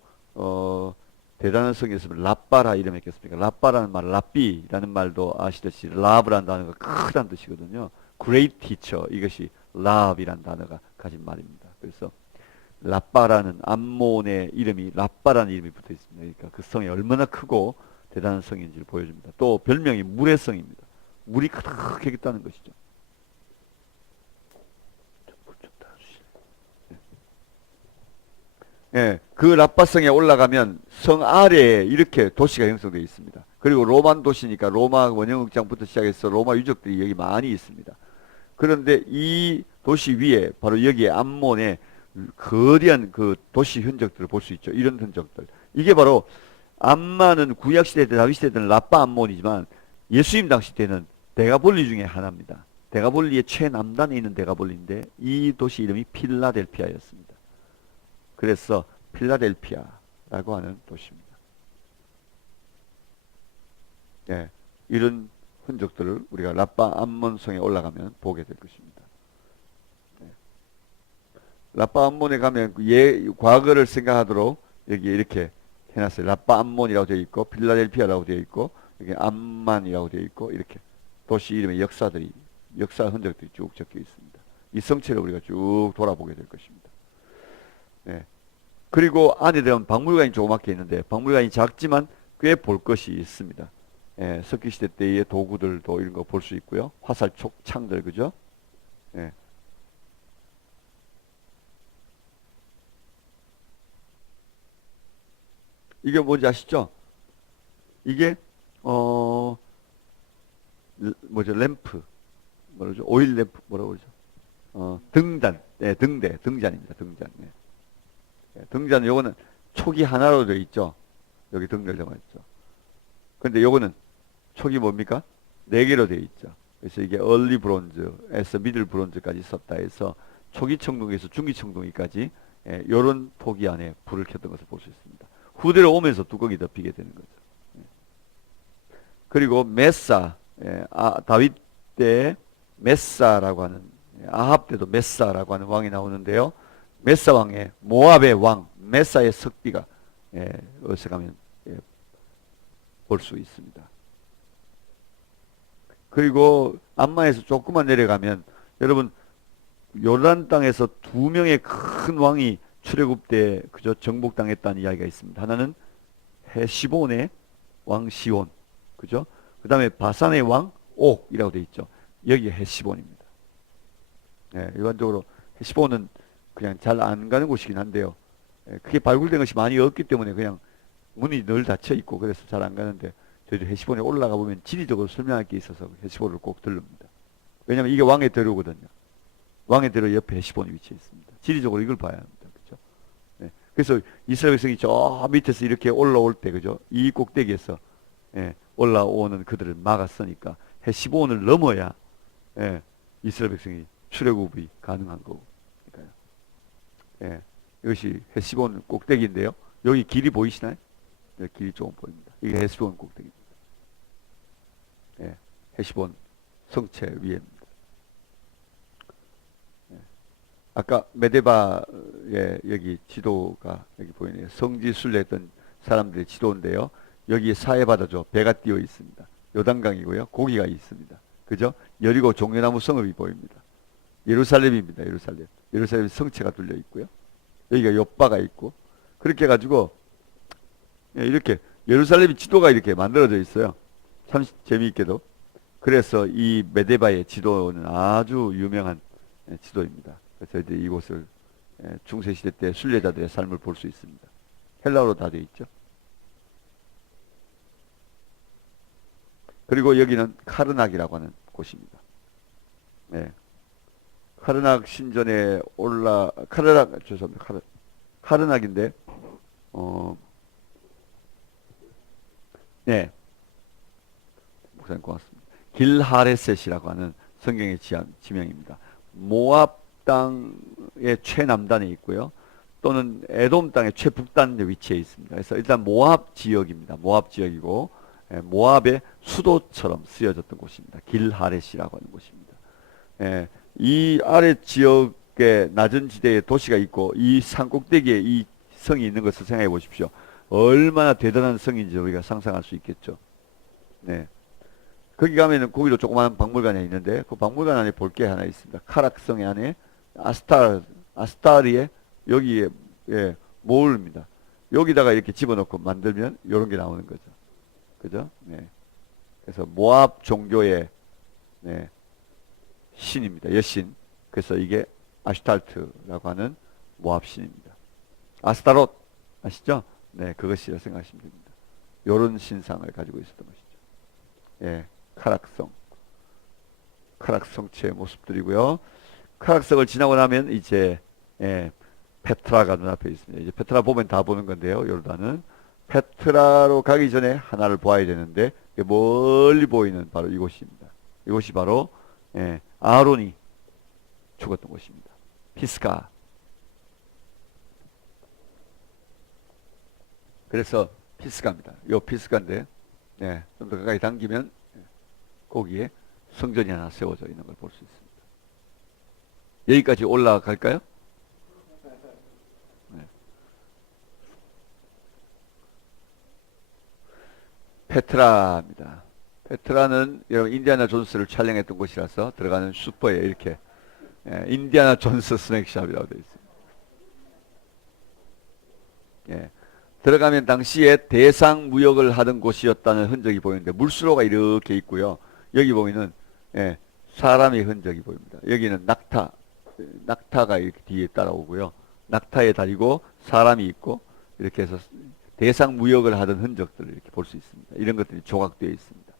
대단한 성이었으면 라빠라 이름이 있겠습니까? 라빠라는 말, 라삐라는 말도 아시듯이 라브라는 단어가 크다는 뜻이거든요. Great teacher, 이것이 라브이라는 단어가 가진 말입니다. 그래서 라빠라는 암몬의 이름이 라빠라는 이름이 붙어 있습니다. 그러니까 그 성이 얼마나 크고 대단한 성인지를 보여줍니다. 또 별명이 물의 성입니다. 물이 크게 있다는 것이죠. 그 라빠성에 올라가면 성 아래에 이렇게 도시가 형성되어 있습니다. 그리고 로만 도시니까 로마 원형극장부터 시작해서 로마 유적들이 여기 많이 있습니다. 그런데 이 도시 위에 바로 여기에 암몬에 거대한 그 도시 흔적들을 볼 수 있죠. 이런 흔적들. 이게 바로 암만은 구약시대 때 다윗시대 때는 라빠 암몬이지만 예수님 당시 때는 데가볼리 중에 하나입니다. 데가볼리의 최남단에 있는 데가볼리인데 이 도시 이름이 필라델피아였습니다. 그래서 필라델피아라고 하는 도시입니다. 이런 흔적들을 우리가 라빠 암몬성에 올라가면 보게 될 것입니다. 라빠 암몬에 가면 과거를 생각하도록 여기 이렇게 해놨어요. 라빠 암몬이라고 되어 있고 필라델피아라고 되어 있고 이게 암만이라고 되어 있고 이렇게 도시 이름의 역사 흔적들이 쭉 적혀 있습니다. 이 성체를 우리가 쭉 돌아보게 될 것입니다. 네. 그리고 안에 들어가면 박물관이 조그맣게 있는데 박물관이 작지만 꽤 볼 것이 있습니다. 예, 석기시대 때의 도구들도 이런 거 볼 수 있고요. 화살 촉창들 그죠? 예. 이게 뭔지 아시죠? 이게 뭐죠? 램프 뭐라죠? 오일 램프 뭐라고 그러죠? 등잔, 네, 등잔입니다. 등잔. 네. 네, 등잔 요거는 촉이 하나로 되어 있죠. 여기 등들 정화 있죠. 근데 요거는 촉이 뭡니까? 네 개로 되어 있죠. 그래서 이게 얼리 브론즈에서 미들 브론즈까지 썼다 해서 초기 청동기에서 중기 청동기까지 예, 요런 포기 안에 불을 켰던 것을 볼 수 있습니다. 후대로 오면서 뚜껑이 덮이게 되는 거죠. 예. 그리고 메사, 예, 다윗 때 메사라고 하는 아합 때도 메사라고 하는 왕이 나오는데요. 메사 왕의 모압의 왕 메사의 석비가 예, 어디서 가면 예, 볼 수 있습니다. 그리고 암마에서 조금만 내려가면 여러분 요르단 땅에서 두 명의 큰 왕이 출애굽 때 그저 정복당했다는 이야기가 있습니다. 하나는 헤시본의 왕 시온, 그죠? 그 다음에 바산의 왕 옥이라고 되어 있죠. 여기 헤시본입니다. 네, 일반적으로 헤시본은 그냥 잘 안 가는 곳이긴 한데요. 그게 발굴된 것이 많이 없기 때문에 그냥 문이 늘 닫혀 있고 그래서 잘 안 가는데 저희도 헤시본에 올라가 보면 지리적으로 설명할 게 있어서 헤시본을 꼭 들릅니다. 왜냐하면 이게 왕의 대로거든요. 왕의 대로 옆에 헤시본이 위치해 있습니다. 지리적으로 이걸 봐야 합니다. 그죠? 네. 그래서 이스라엘 백성이 저 밑에서 이렇게 올라올 때, 그죠? 이 꼭대기에서 예, 올라오는 그들을 막았으니까 헤시본을 넘어야 예, 이스라엘 백성이 출애굽이 가능한 거고. 그러니까요. 예, 이것이 헤시본 꼭대기인데요. 여기 길이 보이시나요? 네, 길이 조금 보입니다. 이게 헤시본 꼭대기입니다. 예, 헤시본 성체 위에입니다. 예. 아까 메데바의 여기 지도가 여기 보이네요. 성지 순례했던 사람들의 지도인데요. 여기 사해바다죠. 배가 띄어 있습니다. 요단강이고요. 고기가 있습니다. 그죠? 여리고 종려나무 성읍이 보입니다. 예루살렘입니다. 예루살렘. 예루살렘 성체가 둘려 있고요. 여기가 욥바가 있고 그렇게 해가지고 예, 이렇게 예루살렘 지도가 이렇게 만들어져 있어요. 참 재미있게도. 그래서 이 메데바의 지도는 아주 유명한 예, 지도입니다. 그래서 이제 이곳을 예, 중세시대 때 순례자들의 삶을 볼 수 있습니다. 헬라어로 다 되어 있죠. 그리고 여기는 카르낙이라고 하는 곳입니다. 네. 카르낙 신전에 죄송합니다. 카르낙인데, 네. 목사님 고맙습니다. 길하레셋이라고 하는 성경의 지명입니다. 모압 땅의 최남단에 있고요. 또는 에돔 땅의 최북단에 위치해 있습니다. 그래서 일단 모압 지역입니다. 모압 지역이고, 예, 모압의 수도처럼 쓰여졌던 곳입니다. 길하렛이라고 하는 곳입니다. 예, 이 아래 지역의 낮은 지대에 도시가 있고 이 산 꼭대기에 이 성이 있는 것을 생각해 보십시오. 얼마나 대단한 성인지 우리가 상상할 수 있겠죠. 네. 거기 가면은 거기도 조그마한 박물관이 있는데 그 박물관 안에 볼 게 하나 있습니다. 카락성의 안에 아스타리에 여기에 예, 모울입니다. 여기다가 이렇게 집어넣고 만들면 이런 게 나오는 거죠. 그죠? 네. 그래서 모압 종교의 네, 신입니다. 여신. 그래서 이게 아슈탈트라고 하는 모압 신입니다. 아스타롯 아시죠? 네, 그것이라 생각하시면 됩니다. 이런 신상을 가지고 있었던 것이죠. 예, 카락성체의 모습들이고요. 카락성을 지나고 나면 이제 예, 페트라가 눈앞에 있습니다. 이제 페트라 보면 다 보는 건데요. 요르단은 페트라로 가기 전에 하나를 보아야 되는데 멀리 보이는 바로 이곳입니다. 이곳이 바로 예, 아론이 죽었던 곳입니다. 피스가. 그래서 피스가입니다. 요 피스가인데 예, 좀 더 가까이 당기면 거기에 성전이 하나 세워져 있는 걸 볼 수 있습니다. 여기까지 올라갈까요? 네. 페트라입니다. 페트라는 여러분 인디아나 존스를 촬영했던 곳이라서 들어가는 슈퍼에 이렇게 인디아나 존스 스낵샵이라고 되어 있습니다. 예. 들어가면 당시에 대상 무역을 하던 곳이었다는 흔적이 보이는데 물수로가 이렇게 있고요. 여기 보면은 사람의 흔적이 보입니다. 여기는 낙타가 이렇게 뒤에 따라오고요. 낙타에 달리고 사람이 있고 이렇게 해서 대상 무역을 하던 흔적들을 이렇게 볼 수 있습니다. 이런 것들이 조각되어 있습니다.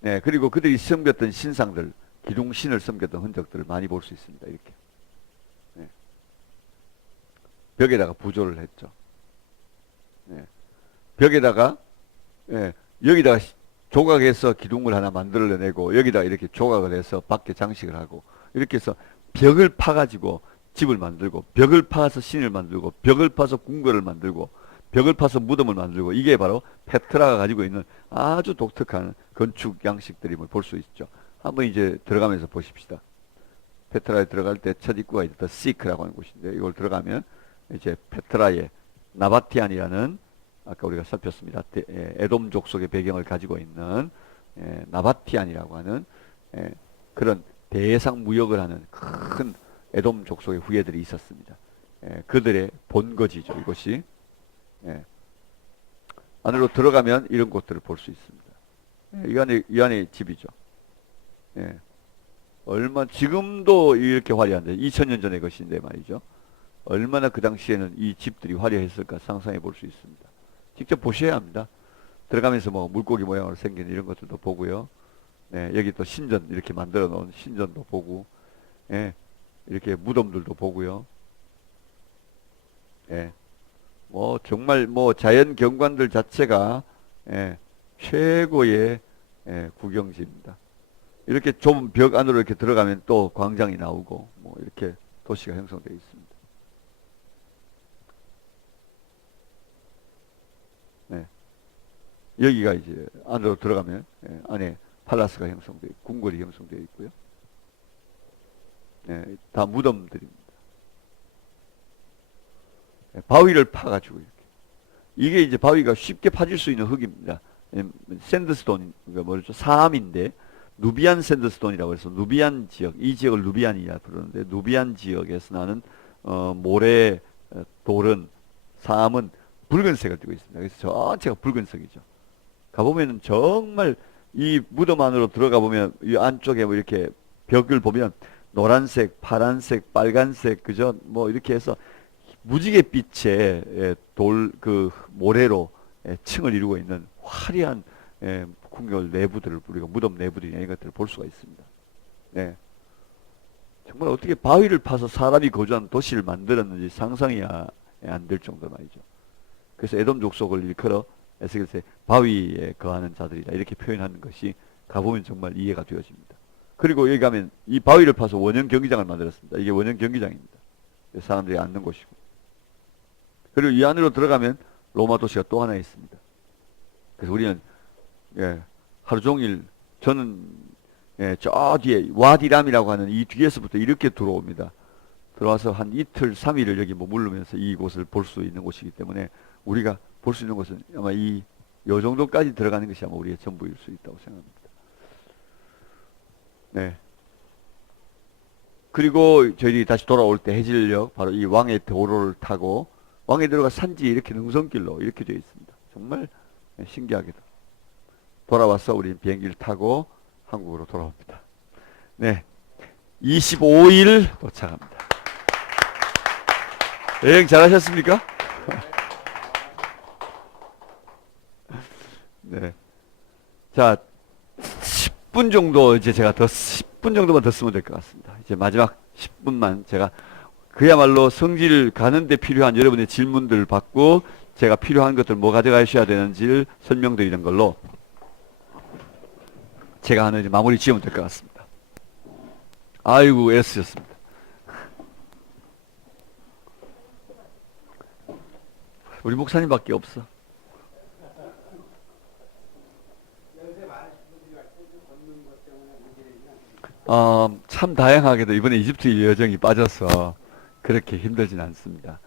네, 그리고 그들이 섬겼던 신상들, 기둥신을 섬겼던 흔적들을 많이 볼 수 있습니다. 이렇게 벽에다가 부조를 했죠. 벽에다가 여기다가 조각해서 기둥을 하나 만들어내고 여기다 이렇게 조각을 해서 밖에 장식을 하고 이렇게 해서 벽을 파가지고 집을 만들고 벽을 파서 신을 만들고 벽을 파서 궁궐을 만들고 벽을 파서 무덤을 만들고 이게 바로 페트라가 가지고 있는 아주 독특한 건축 양식들임을 볼 수 있죠. 한번 이제 들어가면서 보십시다. 페트라에 들어갈 때 첫 입구가 있다. 시크라고 하는 곳인데 이걸 들어가면 이제 페트라의 나바티안이라는 아까 우리가 살폈습니다. 에돔 족속의 배경을 가지고 있는 나바티안이라고 하는 그런 대상 무역을 하는 큰 에돔 족속의 후예들이 있었습니다. 그들의 본거지죠. 이것이 안으로 들어가면 이런 곳들을 볼 수 있습니다. 이 안에 집이죠. 지금도 이렇게 화려한데 2000년 전의 것인데 말이죠. 얼마나 그 당시에는 이 집들이 화려했을까 상상해 볼 수 있습니다. 직접 보셔야 합니다. 들어가면서 뭐 물고기 모양으로 생긴 이런 것들도 보고요. 여기 또 신전 이렇게 만들어 놓은 신전도 보고, 이렇게 무덤들도 보고요. 뭐 정말 뭐 자연 경관들 자체가 최고의 구경지입니다. 이렇게 좁은 벽 안으로 이렇게 들어가면 또 광장이 나오고 뭐 이렇게 도시가 형성되어 있습니다. 여기가 이제 안으로 들어가면 안에 팔라스가 형성되어 있고 궁궐이 형성되어 있고요. 다 무덤들입니다. 바위를 파가지고 이게 이제 바위가 쉽게 파질 수 있는 흙입니다. 샌드스톤, 그러니까 뭐죠? 사암인데 누비안 샌드스톤이라고 해서 누비안 지역, 이 지역을 누비안이라 부르는데 누비안 지역에서 나는 모래, 돌은, 사암은 붉은색을 띠고 있습니다. 그래서 전체가 붉은색이죠. 가보면은 정말 이 무덤 안으로 들어가 보면 이 안쪽에 뭐 이렇게 벽을 보면 노란색, 파란색, 빨간색, 그죠? 뭐 이렇게 해서 무지개 빛의 그 모래로 층을 이루고 있는 화려한 궁궐 내부들을 우리가 무덤 내부들이나 이런 것들을 볼 수가 있습니다. 정말 어떻게 바위를 파서 사람이 거주하는 도시를 만들었는지 상상이 안 될 정도 말이죠. 그래서 에돔 족속을 일컬어 에스겔서에 바위에 거하는 자들이다 이렇게 표현하는 것이 가보면 정말 이해가 되어집니다. 그리고 여기 가면 이 바위를 파서 원형 경기장을 만들었습니다. 이게 원형 경기장입니다. 사람들이 앉는 곳이고. 그리고 이 안으로 들어가면 로마 도시가 또 하나 있습니다. 그래서 우리는 하루 종일 저는 저 뒤에 와디람이라고 하는 이 뒤에서부터 이렇게 들어옵니다. 들어와서 한 이틀, 3일을 여기 머무르면서 이곳을 볼 수 있는 곳이기 때문에 우리가 볼 수 있는 것은 아마 요 정도까지 들어가는 것이 아마 우리의 전부일 수 있다고 생각합니다. 그리고 저희들이 다시 돌아올 때 해질녘 바로 이 왕의 도로를 타고 왕의 도로가 산지 이렇게 능선길로 이렇게 되어 있습니다. 정말 신기하게도 돌아와서 우리는 비행기를 타고 한국으로 돌아옵니다. 25일 도착합니다. 여행 잘하셨습니까? 자, 10분 정도 이제 제가 10분 정도만 더 쓰면 될 것 같습니다. 이제 마지막 10분만 제가 그야말로 성지를 가는데 필요한 여러분의 질문들을 받고 제가 필요한 것들 뭐 가져가셔야 되는지를 설명드리는 걸로 제가 하는 이제 마무리 지으면 될 것 같습니다. 아이고 애쓰셨습니다. 우리 목사님밖에 없어. 참 다양하게도 이번에 이집트 여정이 빠져서 그렇게 힘들진 않습니다.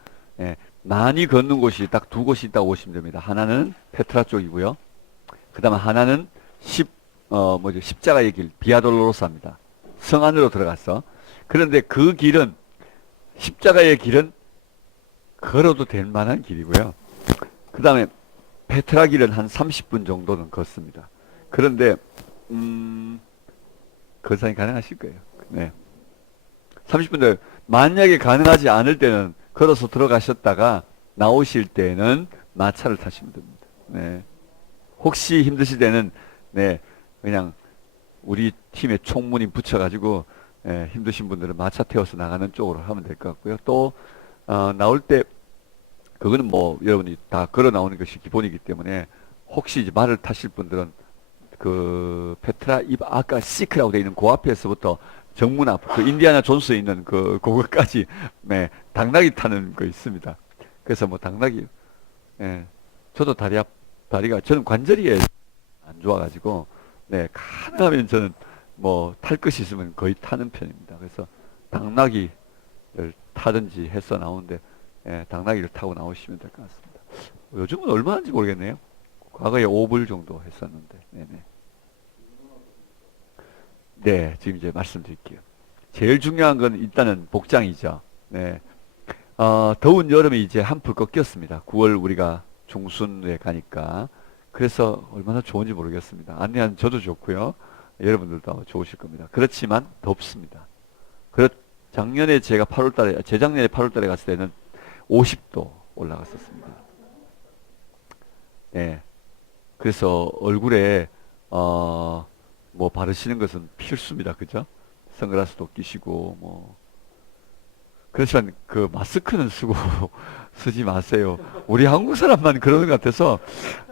많이 걷는 곳이 딱 두 곳이 있다고 보시면 됩니다. 하나는 페트라 쪽이고요. 그 다음에 하나는 십자가의 길, 비아돌로로사입니다. 성 안으로 들어가서. 그런데 그 길은, 십자가의 길은 걸어도 될 만한 길이고요. 그 다음에 페트라 길은 한 30분 정도는 걷습니다. 그런데, 거상이 가능하실 거예요. 네. 30분, 만약에 가능하지 않을 때는 걸어서 들어가셨다가 나오실 때는 마차를 타시면 됩니다. 네. 혹시 힘드실 때는, 네, 그냥 우리 팀의 총무님 붙여가지고, 힘드신 분들은 마차 태워서 나가는 쪽으로 하면 될 것 같고요. 또, 나올 때, 그거는 뭐, 여러분이 다 걸어 나오는 것이 기본이기 때문에, 혹시 이제 말을 타실 분들은, 그, 페트라, 아까 시크라고 되어 있는 그 앞에서부터 정문 앞, 그 인디아나 존스에 있는 그거까지, 네, 당나귀 타는 거 있습니다. 그래서 뭐 당나귀, 예, 저도 다리가, 저는 관절이 안 좋아가지고, 네, 가능하면 저는 뭐 탈 것이 있으면 거의 타는 편입니다. 그래서 당나귀를 타든지 해서 나오는데, 예, 당나귀를 타고 나오시면 될 것 같습니다. 요즘은 얼마인지 모르겠네요. 과거에 5불 정도 했었는데, 네네. 네, 지금 이제 말씀드릴게요. 제일 중요한 건 일단은 복장이죠. 네. 더운 여름이 이제 한풀 꺾였습니다. 9월 우리가 중순에 가니까. 그래서 얼마나 좋은지 모르겠습니다. 안내한 저도 좋고요. 여러분들도 아마 좋으실 겁니다. 그렇지만 덥습니다. 작년에 제가 재작년에 8월 달에 갔을 때는 50도 올라갔었습니다. 네. 그래서 얼굴에, 뭐 바르시는 것은 필수입니다. 그죠? 선글라스도 끼시고, 뭐. 그렇지만 그 마스크는 쓰지 마세요. 우리 한국 사람만 그러는 것 같아서,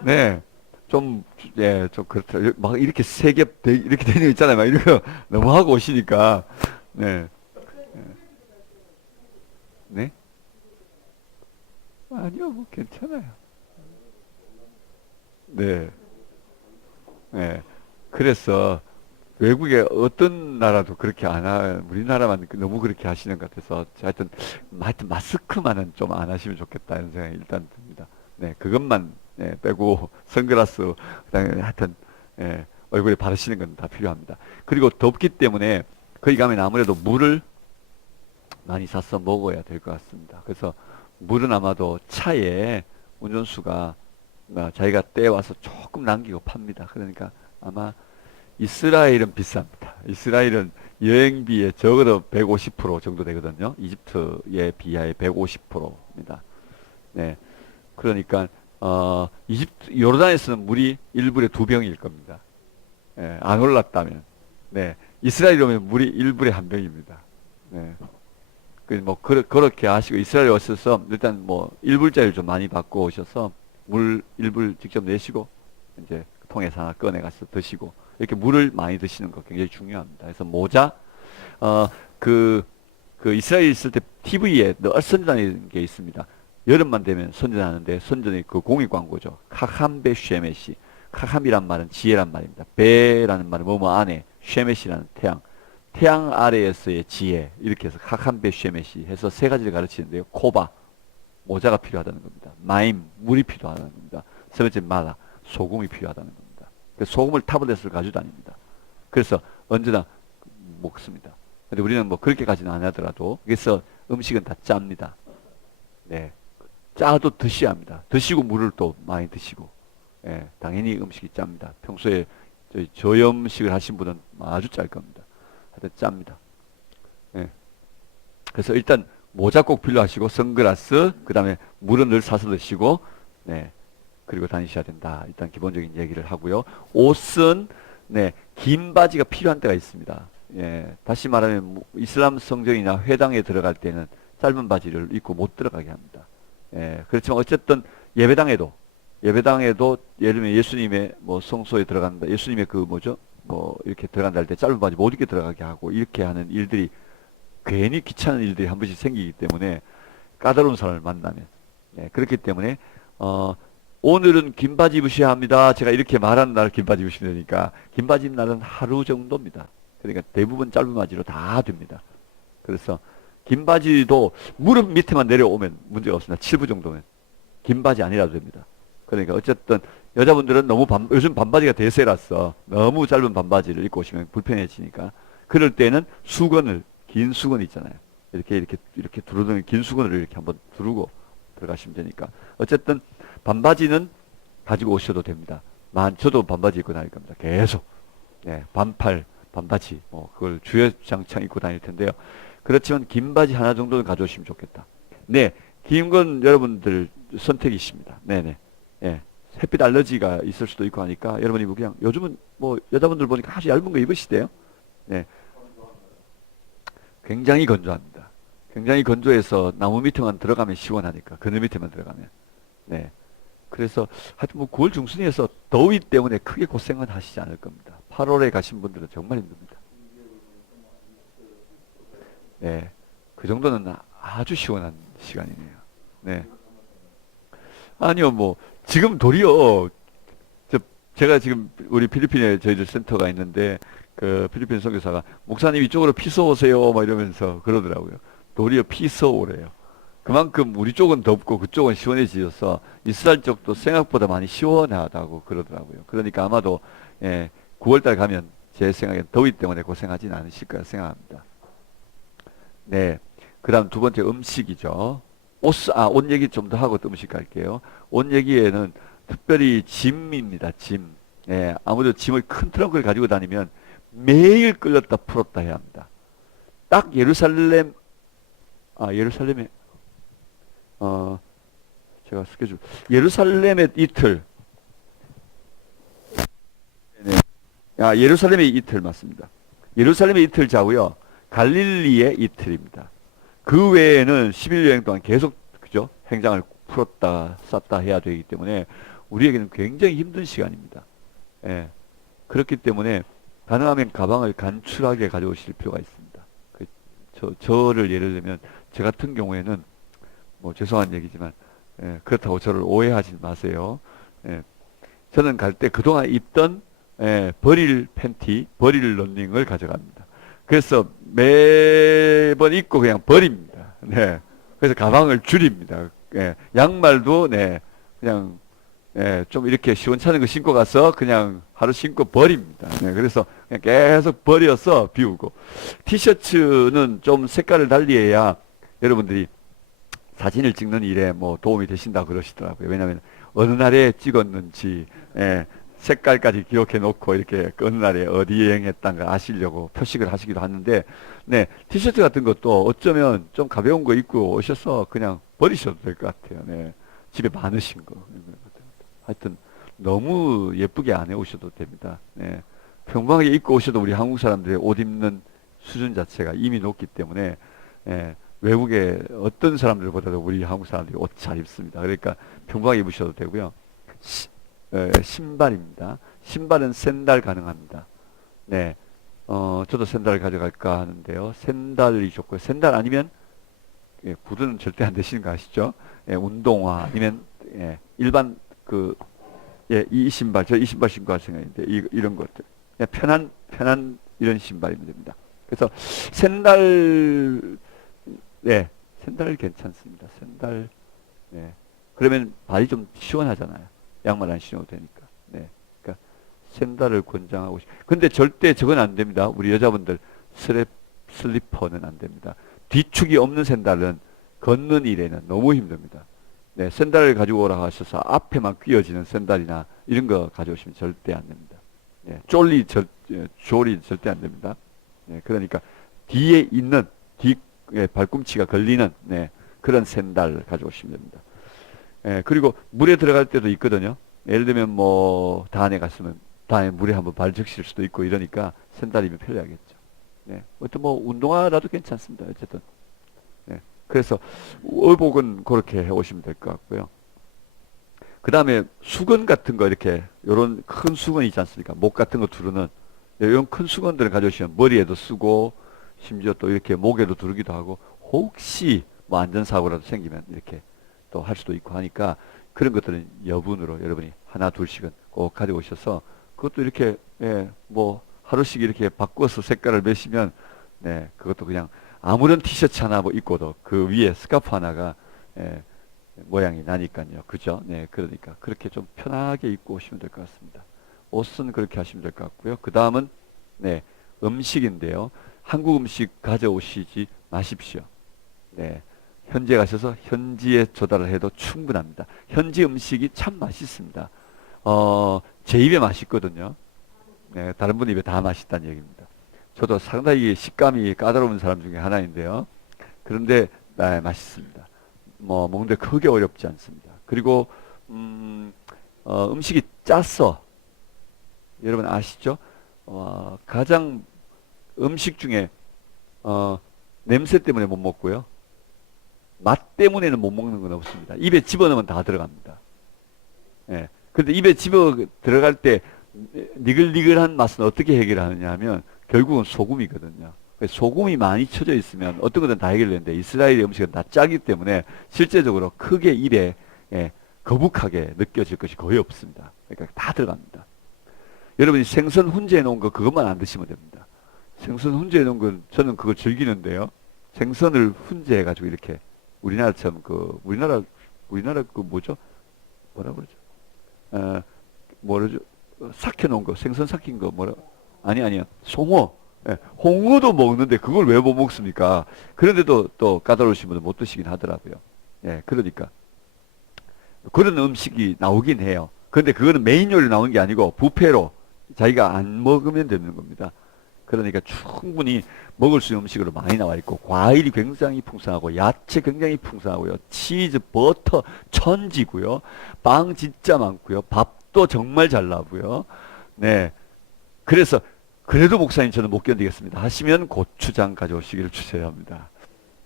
네. 좀, 예, 좀 그렇다. 막 이렇게 이렇게 되는 거 있잖아요. 막 이런 거 너무 하고 오시니까, 네. 네? 아니요, 뭐 괜찮아요. 네. 네. 그래서 외국에 어떤 나라도 그렇게 우리나라만 너무 그렇게 하시는 것 같아서 하여튼 마스크만은 좀 안 하시면 좋겠다 이런 생각이 일단 듭니다. 네, 그것만 빼고 선글라스 그다음에 하여튼 얼굴에 바르시는 건 다 필요합니다. 그리고 덥기 때문에 거기 가면 아무래도 물을 많이 사서 먹어야 될 것 같습니다. 그래서 물은 아마도 차에 운전수가 자기가 떼와서 조금 남기고 팝니다. 그러니까 아마 이스라엘은 비쌉니다. 이스라엘은 여행비의 적어도 150% 정도 되거든요. 이집트에 비하여 150%입니다. 네. 그러니까, 요르단에서는 물이 1불에 2병일 겁니다. 예, 안 올랐다면. 네. 이스라엘 오면 물이 1불에 1병입니다. 네. 그렇게 하시고, 이스라엘에 오셔서 일단 뭐 1불짜리를 좀 많이 받고 오셔서 물 1불 직접 내시고, 이제 통에서 하나 꺼내 가서 드시고, 이렇게 물을 많이 드시는 거 굉장히 중요합니다. 그래서 모자, 어, 그, 이스라엘 있을 때 TV에 늘 선전하는 게 있습니다. 여름만 되면 선전하는데, 선전이 그 공익 광고죠. 카함베 쉐메시. 카함이란 말은 지혜란 말입니다. 베라는 말은 뭐뭐 안에, 쉐메시라는 태양. 태양 아래에서의 지혜. 이렇게 해서 카함베 쉐메시 해서 세 가지를 가르치는데요. 코바, 모자가 필요하다는 겁니다. 마임, 물이 필요하다는 겁니다. 세 번째 마라, 소금이 필요하다는 겁니다. 소금을 타블렛을 가지고 다닙니다. 그래서 언제나 먹습니다. 근데 우리는 뭐 그렇게까지는 안 하더라도, 그래서 음식은 다 짭니다. 네. 짜도 드셔야 합니다. 드시고 물을 또 많이 드시고, 예, 당연히 음식이 짭니다. 평소에 저염식을 하신 분은 아주 짤 겁니다. 하여튼 짭니다. 예. 그래서 일단 모자 꼭 필요하시고, 선글라스, 그 다음에 물은 늘 사서 드시고, 네. 그리고 다니셔야 된다. 일단 기본적인 얘기를 하고요. 옷은 네, 긴 바지가 필요한 때가 있습니다. 예, 다시 말하면 이슬람 성전이나 회당에 들어갈 때는 짧은 바지를 입고 못 들어가게 합니다. 예, 그렇지만 어쨌든 예배당에도 예를 들면 예수님의 뭐 성소에 들어간다. 예수님의 그 뭐죠? 뭐 이렇게 들어간다 할 때 짧은 바지 못 입게 들어가게 하고 이렇게 하는 일들이 괜히 귀찮은 일들이 한 번씩 생기기 때문에 까다로운 사람을 만나면 그렇기 때문에 오늘은 긴 바지 입으셔야 합니다. 제가 이렇게 말하는 날 긴 바지 입으시면 되니까 긴 바지 입는 날은 하루 정도입니다. 그러니까 대부분 짧은 바지로 다 됩니다. 그래서 긴 바지도 무릎 밑에만 내려오면 문제가 없습니다. 7부 정도면 긴 바지 아니라도 됩니다. 그러니까 어쨌든 여자분들은 너무 요즘 반바지가 대세라서 너무 짧은 반바지를 입고 오시면 불편해지니까 그럴 때는 수건을 긴 수건 있잖아요. 이렇게 두르던 긴 수건을 이렇게 한번 두르고 들어가시면 되니까 어쨌든 반바지는 가지고 오셔도 됩니다. 저도 반바지 입고 다닐 겁니다. 계속 반팔 반바지 그걸 주야장창 입고 다닐 텐데요. 그렇지만 긴 바지 하나 정도는 가져오시면 좋겠다. 네, 긴 건 여러분들 선택이십니다. 네네. 예. 햇빛 알러지가 있을 수도 있고 하니까 여러분이 뭐 그냥 요즘은 뭐 여자분들 보니까 아주 얇은 거 입으시대요. 네. 굉장히 건조합니다. 굉장히 건조해서 나무 밑에만 들어가면 시원하니까 그늘 밑에만 들어가면. 네. 그래서 하여튼 뭐 9월 중순에서 더위 때문에 크게 고생은 하시지 않을 겁니다. 8월에 가신 분들은 정말 힘듭니다. 네. 그 정도는 아주 시원한 시간이네요. 네. 아니요, 뭐, 지금 도리어, 제가 지금 우리 필리핀에 저희들 센터가 있는데, 그 필리핀 선교사가, 목사님 이쪽으로 피서 오세요, 막 이러면서 그러더라고요. 도리어 피서 오래요. 그만큼 우리 쪽은 덥고 그쪽은 시원해지셔서 이스라엘 쪽도 생각보다 많이 시원하다고 그러더라고요. 그러니까 아마도, 9월달 가면 제 생각엔 더위 때문에 고생하진 않으실 거라 생각합니다. 네. 그 다음 두 번째 음식이죠. 옷 얘기 좀 더 하고 또 음식 갈게요. 옷 얘기에는 특별히 짐입니다, 짐. 아무래도 짐을 큰 트렁크를 가지고 다니면 매일 끌렸다 풀었다 해야 합니다. 딱 예루살렘에, 제가 예루살렘에 이틀. 네. 예루살렘에 이틀 맞습니다. 예루살렘에 이틀 자고요. 갈릴리에 이틀입니다. 그 외에는 10일 여행 동안 계속 그죠? 행장을 풀었다 쌌다 해야 되기 때문에 우리에게는 굉장히 힘든 시간입니다. 예. 그렇기 때문에 가능하면 가방을 간출하게 가져오실 필요가 있습니다. 저를 예를 들면 저 같은 경우에는 뭐 죄송한 얘기지만 그렇다고 저를 오해하지 마세요. 저는 갈 때 그동안 입던 버릴 팬티, 버릴 런닝을 가져갑니다. 그래서 매번 입고 그냥 버립니다. 네. 그래서 가방을 줄입니다. 양말도 그냥 좀 이렇게 시원찮은 거 신고 가서 그냥 하루 신고 버립니다. 그래서 그냥 계속 버려서 비우고 티셔츠는 좀 색깔을 달리해야 여러분들이 사진을 찍는 일에 뭐 도움이 되신다 그러시더라고요. 왜냐하면 어느 날에 찍었는지 색깔까지 기록해 놓고 이렇게 어느 날에 어디 여행했다는 걸 아시려고 표식을 하시기도 하는데 티셔츠 같은 것도 어쩌면 좀 가벼운 거 입고 오셔서 그냥 버리셔도 될 것 같아요. 집에 많으신 거. 하여튼 너무 예쁘게 안 해오셔도 됩니다. 평범하게 입고 오셔도 우리 한국 사람들의 옷 입는 수준 자체가 이미 높기 때문에 외국의 어떤 사람들보다도 우리 한국 사람들이 옷 잘 입습니다. 그러니까 평범하게 입으셔도 되고요. 신발입니다. 신발은 샌들 가능합니다. 저도 샌들을 가져갈까 하는데요. 샌들이 좋고요. 샌들 아니면 구두는 절대 안 되시는 거 아시죠? 운동화 아니면 일반 이 신발, 저 이 신발 신고 할 생각인데 이런 것들 편한 이런 신발이면 됩니다. 그래서 샌들 샌들 괜찮습니다. 샌들 그러면 발이 좀 시원하잖아요. 양말 안 신어도 되니까. 그러니까 샌들을 권장하고 근데 절대 저건 안 됩니다. 우리 여자분들 슬리퍼는 안 됩니다. 뒤축이 없는 샌들은 걷는 일에는 너무 힘듭니다. 샌들을 가지고 오라 하셔서 앞에만 끼어지는 샌들이나 이런 거 가져오시면 절대 안 됩니다. 졸리 절대 안 됩니다. 그러니까 뒤에 있는 발꿈치가 걸리는 그런 샌들 가져오시면 됩니다. 그리고 물에 들어갈 때도 있거든요. 예를 들면 뭐 다안에 갔으면 다안에 물에 한번 발 적실 수도 있고 이러니까 샌들이면 편리하겠죠. 어떤 뭐 운동화라도 괜찮습니다. 어쨌든. 그래서 의복은 그렇게 해 오시면 될 것 같고요. 그 다음에 수건 같은 거 이렇게 요런 큰 수건 있지 않습니까? 목 같은 거 두르는 이런 큰 수건들을 가져오시면 머리에도 쓰고 심지어 또 이렇게 목에도 두르기도 하고 혹시 뭐 안전사고라도 생기면 이렇게 또 할 수도 있고 하니까 그런 것들은 여분으로 여러분이 하나 둘씩은 꼭 가져오셔서 그것도 이렇게 뭐 하루씩 이렇게 바꿔서 색깔을 매시면 그것도 그냥 아무런 티셔츠 하나 뭐 입고도 그 위에 스카프 하나가 모양이 나니까요. 그죠? 네, 그러니까 그렇게 좀 편하게 입고 오시면 될 것 같습니다. 옷은 그렇게 하시면 될 것 같고요. 그 다음은 네, 음식인데요. 한국 음식 가져오시지 마십시오. 네, 현지에 가셔서 현지에 조달을 해도 충분합니다. 현지 음식이 참 맛있습니다. 제 입에 맛있거든요. 네, 다른 분 입에 다 맛있다는 얘기입니다. 저도 상당히 식감이 까다로운 사람 중에 하나인데요. 그런데 네, 맛있습니다. 뭐 먹는데 크게 어렵지 않습니다. 그리고 음식이 짜서 여러분 아시죠? 가장 음식 중에 냄새 때문에 못 먹고요. 맛 때문에는 못 먹는 건 없습니다. 입에 집어넣으면 다 들어갑니다. 예. 근데 입에 집어 들어갈 때 니글니글한 맛은 어떻게 해결하느냐 하면 결국은 소금이거든요. 소금이 많이 쳐져 있으면 어떤 것은 다 해결되는데 이스라엘의 음식은 다 짜기 때문에 실제적으로 크게 입에 거북하게 느껴질 것이 거의 없습니다. 그러니까 다 들어갑니다. 여러분이 생선 훈제해 놓은 거 그것만 안 드시면 됩니다. 생선 훈제해 놓은 건 저는 그걸 즐기는데요. 생선을 훈제해 가지고 이렇게 우리나라처럼 우리나라 그 뭐죠? 뭐라 그러죠? 뭐라죠? 삭혀 놓은 거, 생선 삭힌 거 아니요. 송어. 예, 홍어도 먹는데 그걸 왜 못 먹습니까? 그런데도 또 까다로우신 분은 못 드시긴 하더라고요. 예, 그러니까 그런 음식이 나오긴 해요. 그런데 그거는 메인 요리로 나오는 게 아니고 뷔페로 자기가 안 먹으면 되는 겁니다. 그러니까 충분히 먹을 수 있는 음식으로 많이 나와 있고 과일이 굉장히 풍성하고 야채 굉장히 풍성하고요. 치즈, 버터 천지고요. 빵 진짜 많고요. 밥도 정말 잘 나오고요. 네. 그래서 그래도 목사님 저는 못 견디겠습니다 하시면 고추장 가져오시기를 추천합니다.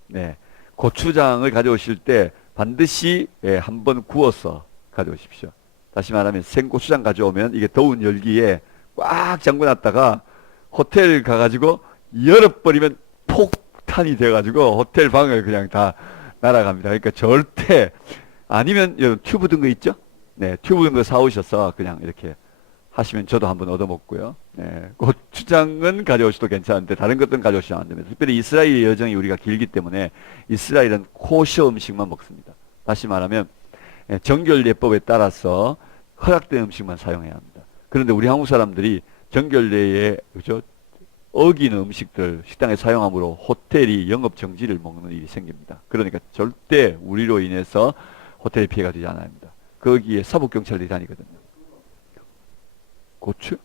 네. 고추장을 가져오실 때 반드시 한번 구워서 가져오십시오. 다시 말하면 생고추장 가져오면 이게 더운 열기에 꽉 잠궈놨다가 호텔 가가지고 열어버리면 폭탄이 돼가지고 호텔 방을 그냥 다 날아갑니다. 그러니까 절대 아니면 여러분 튜브 든 거 있죠? 네, 튜브 든 거 사오셔서 그냥 이렇게 하시면 저도 한번 얻어먹고요. 네, 고추장은 가져오셔도 괜찮은데 다른 것들은 가져오시면 안 됩니다. 특별히 이스라엘 여정이 우리가 길기 때문에 이스라엘은 코셔 음식만 먹습니다. 다시 말하면 정결 예법에 따라서 허락된 음식만 사용해야 합니다. 그런데 우리 한국 사람들이 정결례에 그죠? 어기는 음식들 식당에 사용함으로 호텔이 영업 정지를 먹는 일이 생깁니다. 그러니까 절대 우리로 인해서 호텔에 피해가 되지 않아야 합니다. 거기에 사법경찰들이 다니거든요. 고추?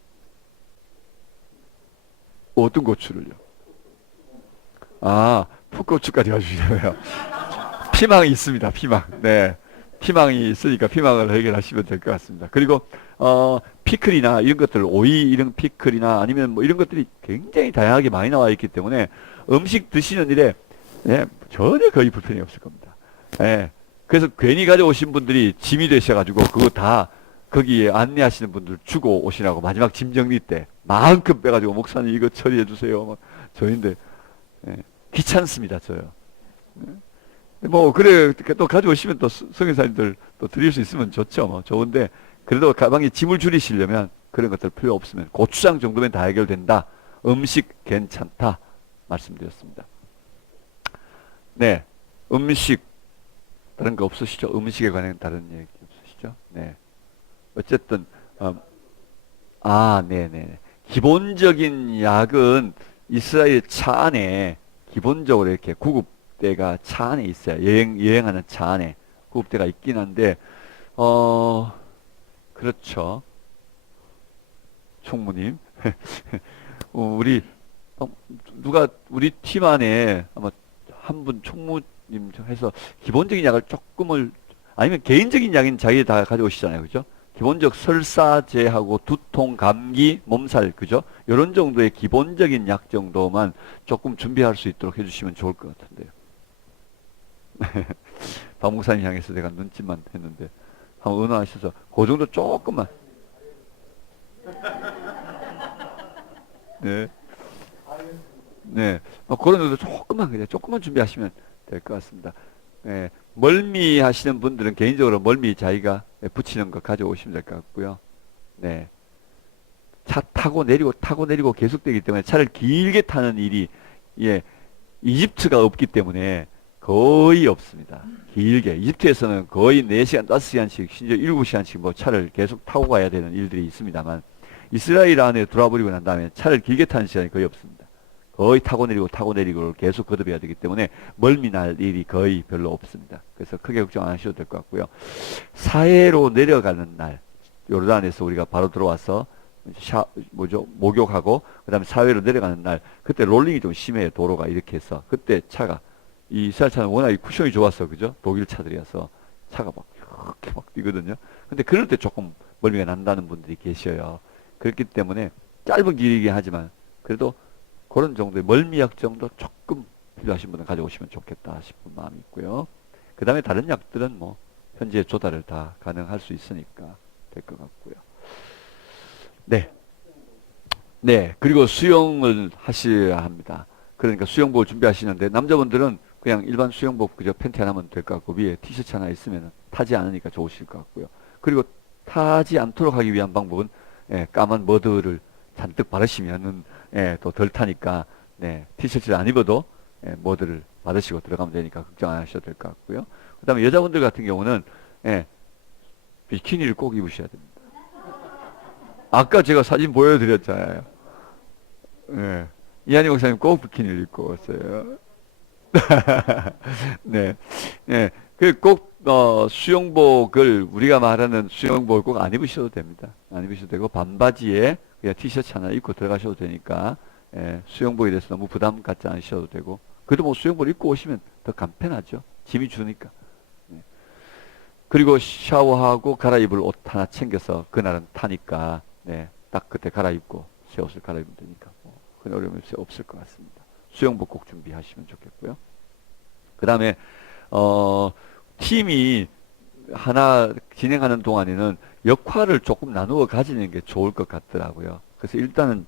어떤 고추를요? 아, 풋고추까지 가주시려고요. 피망이 있습니다. 피망. 네. 피망이 있으니까 피망을 해결하시면 될 것 같습니다. 그리고 피클이나 이런 것들, 오이 이런 피클이나 아니면 뭐 이런 것들이 굉장히 다양하게 많이 나와 있기 때문에 음식 드시는 일에 전혀 거의 불편이 없을 겁니다. 그래서 괜히 가져오신 분들이 짐이 되셔가지고 그거 다 거기에 안내하시는 분들 주고 오시라고 마지막 짐 정리 때 마음껏 빼가지고 목사님 이거 처리해 주세요. 저인데 귀찮습니다. 저요. 뭐 그래 또 가져오시면 또 성인사님들 또 드릴 수 있으면 좋죠. 뭐 좋은데 그래도 가방에 짐을 줄이시려면 그런 것들 필요 없으면 고추장 정도면 다 해결된다. 음식 괜찮다 말씀드렸습니다. 네, 음식 다른 거 없으시죠? 음식에 관한 다른 얘기 없으시죠? 네, 어쨌든 네네. 기본적인 약은 이스라엘 차 안에 기본적으로 이렇게 구급대가 차 안에 있어요. 여행하는 차 안에 구급대가 있긴 한데, 그렇죠. 총무님. 누가 우리 팀 안에 아마 한 분 총무님 해서 기본적인 약을 아니면 개인적인 약은 자기 다 가져오시잖아요. 그죠? 기본적 설사제하고 두통, 감기, 몸살, 그죠? 이런 정도의 기본적인 약 정도만 조금 준비할 수 있도록 해주시면 좋을 것 같은데요. 박 목사님 향해서 내가 눈짓만 했는데 한번 은화하셔서 그 정도 조금만. 네, 네, 그런 정도 조금만 준비하시면 될 것 같습니다. 네, 멀미 하시는 분들은 개인적으로 멀미 자기가 붙이는 거 가져오시면 될 것 같고요. 네. 차 타고 내리고 계속되기 때문에 차를 길게 타는 일이, 이집트가 없기 때문에 거의 없습니다. 길게. 이집트에서는 거의 4시간, 5시간씩, 심지어 7시간씩 뭐 차를 계속 타고 가야 되는 일들이 있습니다만, 이스라엘 안에 들어와 버리고 난 다음에 차를 길게 타는 시간이 거의 없습니다. 거의 타고 내리고 계속 거듭해야 되기 때문에 멀미 날 일이 거의 별로 없습니다. 그래서 크게 걱정 안 하셔도 될 것 같고요. 사해로 내려가는 날, 요르단에서 우리가 바로 들어와서 목욕하고 그 다음에 사회로 내려가는 날, 그때 롤링이 좀 심해요. 도로가 이렇게 해서. 그때 차가, 이 이스라엘 차는 워낙 이 쿠션이 좋았어. 그죠? 독일 차들이어서 차가 막 이렇게 막 뛰거든요. 근데 그럴 때 조금 멀미가 난다는 분들이 계셔요. 그렇기 때문에 짧은 길이긴 하지만 그래도 그런 정도의 멀미약 정도 조금 필요하신 분은 가져오시면 좋겠다 싶은 마음이 있고요. 그 다음에 다른 약들은 뭐 현재 조달을 다 가능할 수 있으니까 될 것 같고요. 네. 네. 그리고 수영을 하셔야 합니다. 그러니까 수영복을 준비하시는데 남자분들은 그냥 일반 수영복 그저 팬티 하나면 될 것 같고 위에 티셔츠 하나 있으면 타지 않으니까 좋으실 것 같고요. 그리고 타지 않도록 하기 위한 방법은 까만 머드를 잔뜩 바르시면은 또 덜 타니까 티셔츠를 안 입어도 머드를 바르시고 들어가면 되니까 걱정 안 하셔도 될 것 같고요. 그 다음에 여자분들 같은 경우는 비키니를 꼭 입으셔야 됩니다. 아까 제가 사진 보여드렸잖아요. 이한희 목사님 꼭 비키니를 입고 왔어요. 네. 꼭, 수영복을, 우리가 말하는 수영복을 꼭 안 입으셔도 됩니다. 안 입으셔도 되고, 반바지에 그냥 티셔츠 하나 입고 들어가셔도 되니까, 수영복에 대해서 너무 부담 갖지 않으셔도 되고, 그래도 뭐 수영복 입고 오시면 더 간편하죠. 짐이 주니까. 그리고 샤워하고 갈아입을 옷 하나 챙겨서 그날은 타니까, 딱 그때 갈아입고, 새 옷을 갈아입으면 되니까, 뭐, 큰 어려움이 없을 것 같습니다. 수영복 꼭 준비하시면 좋겠고요. 그 다음에 팀이 하나 진행하는 동안에는 역할을 조금 나누어 가지는 게 좋을 것 같더라고요. 그래서 일단은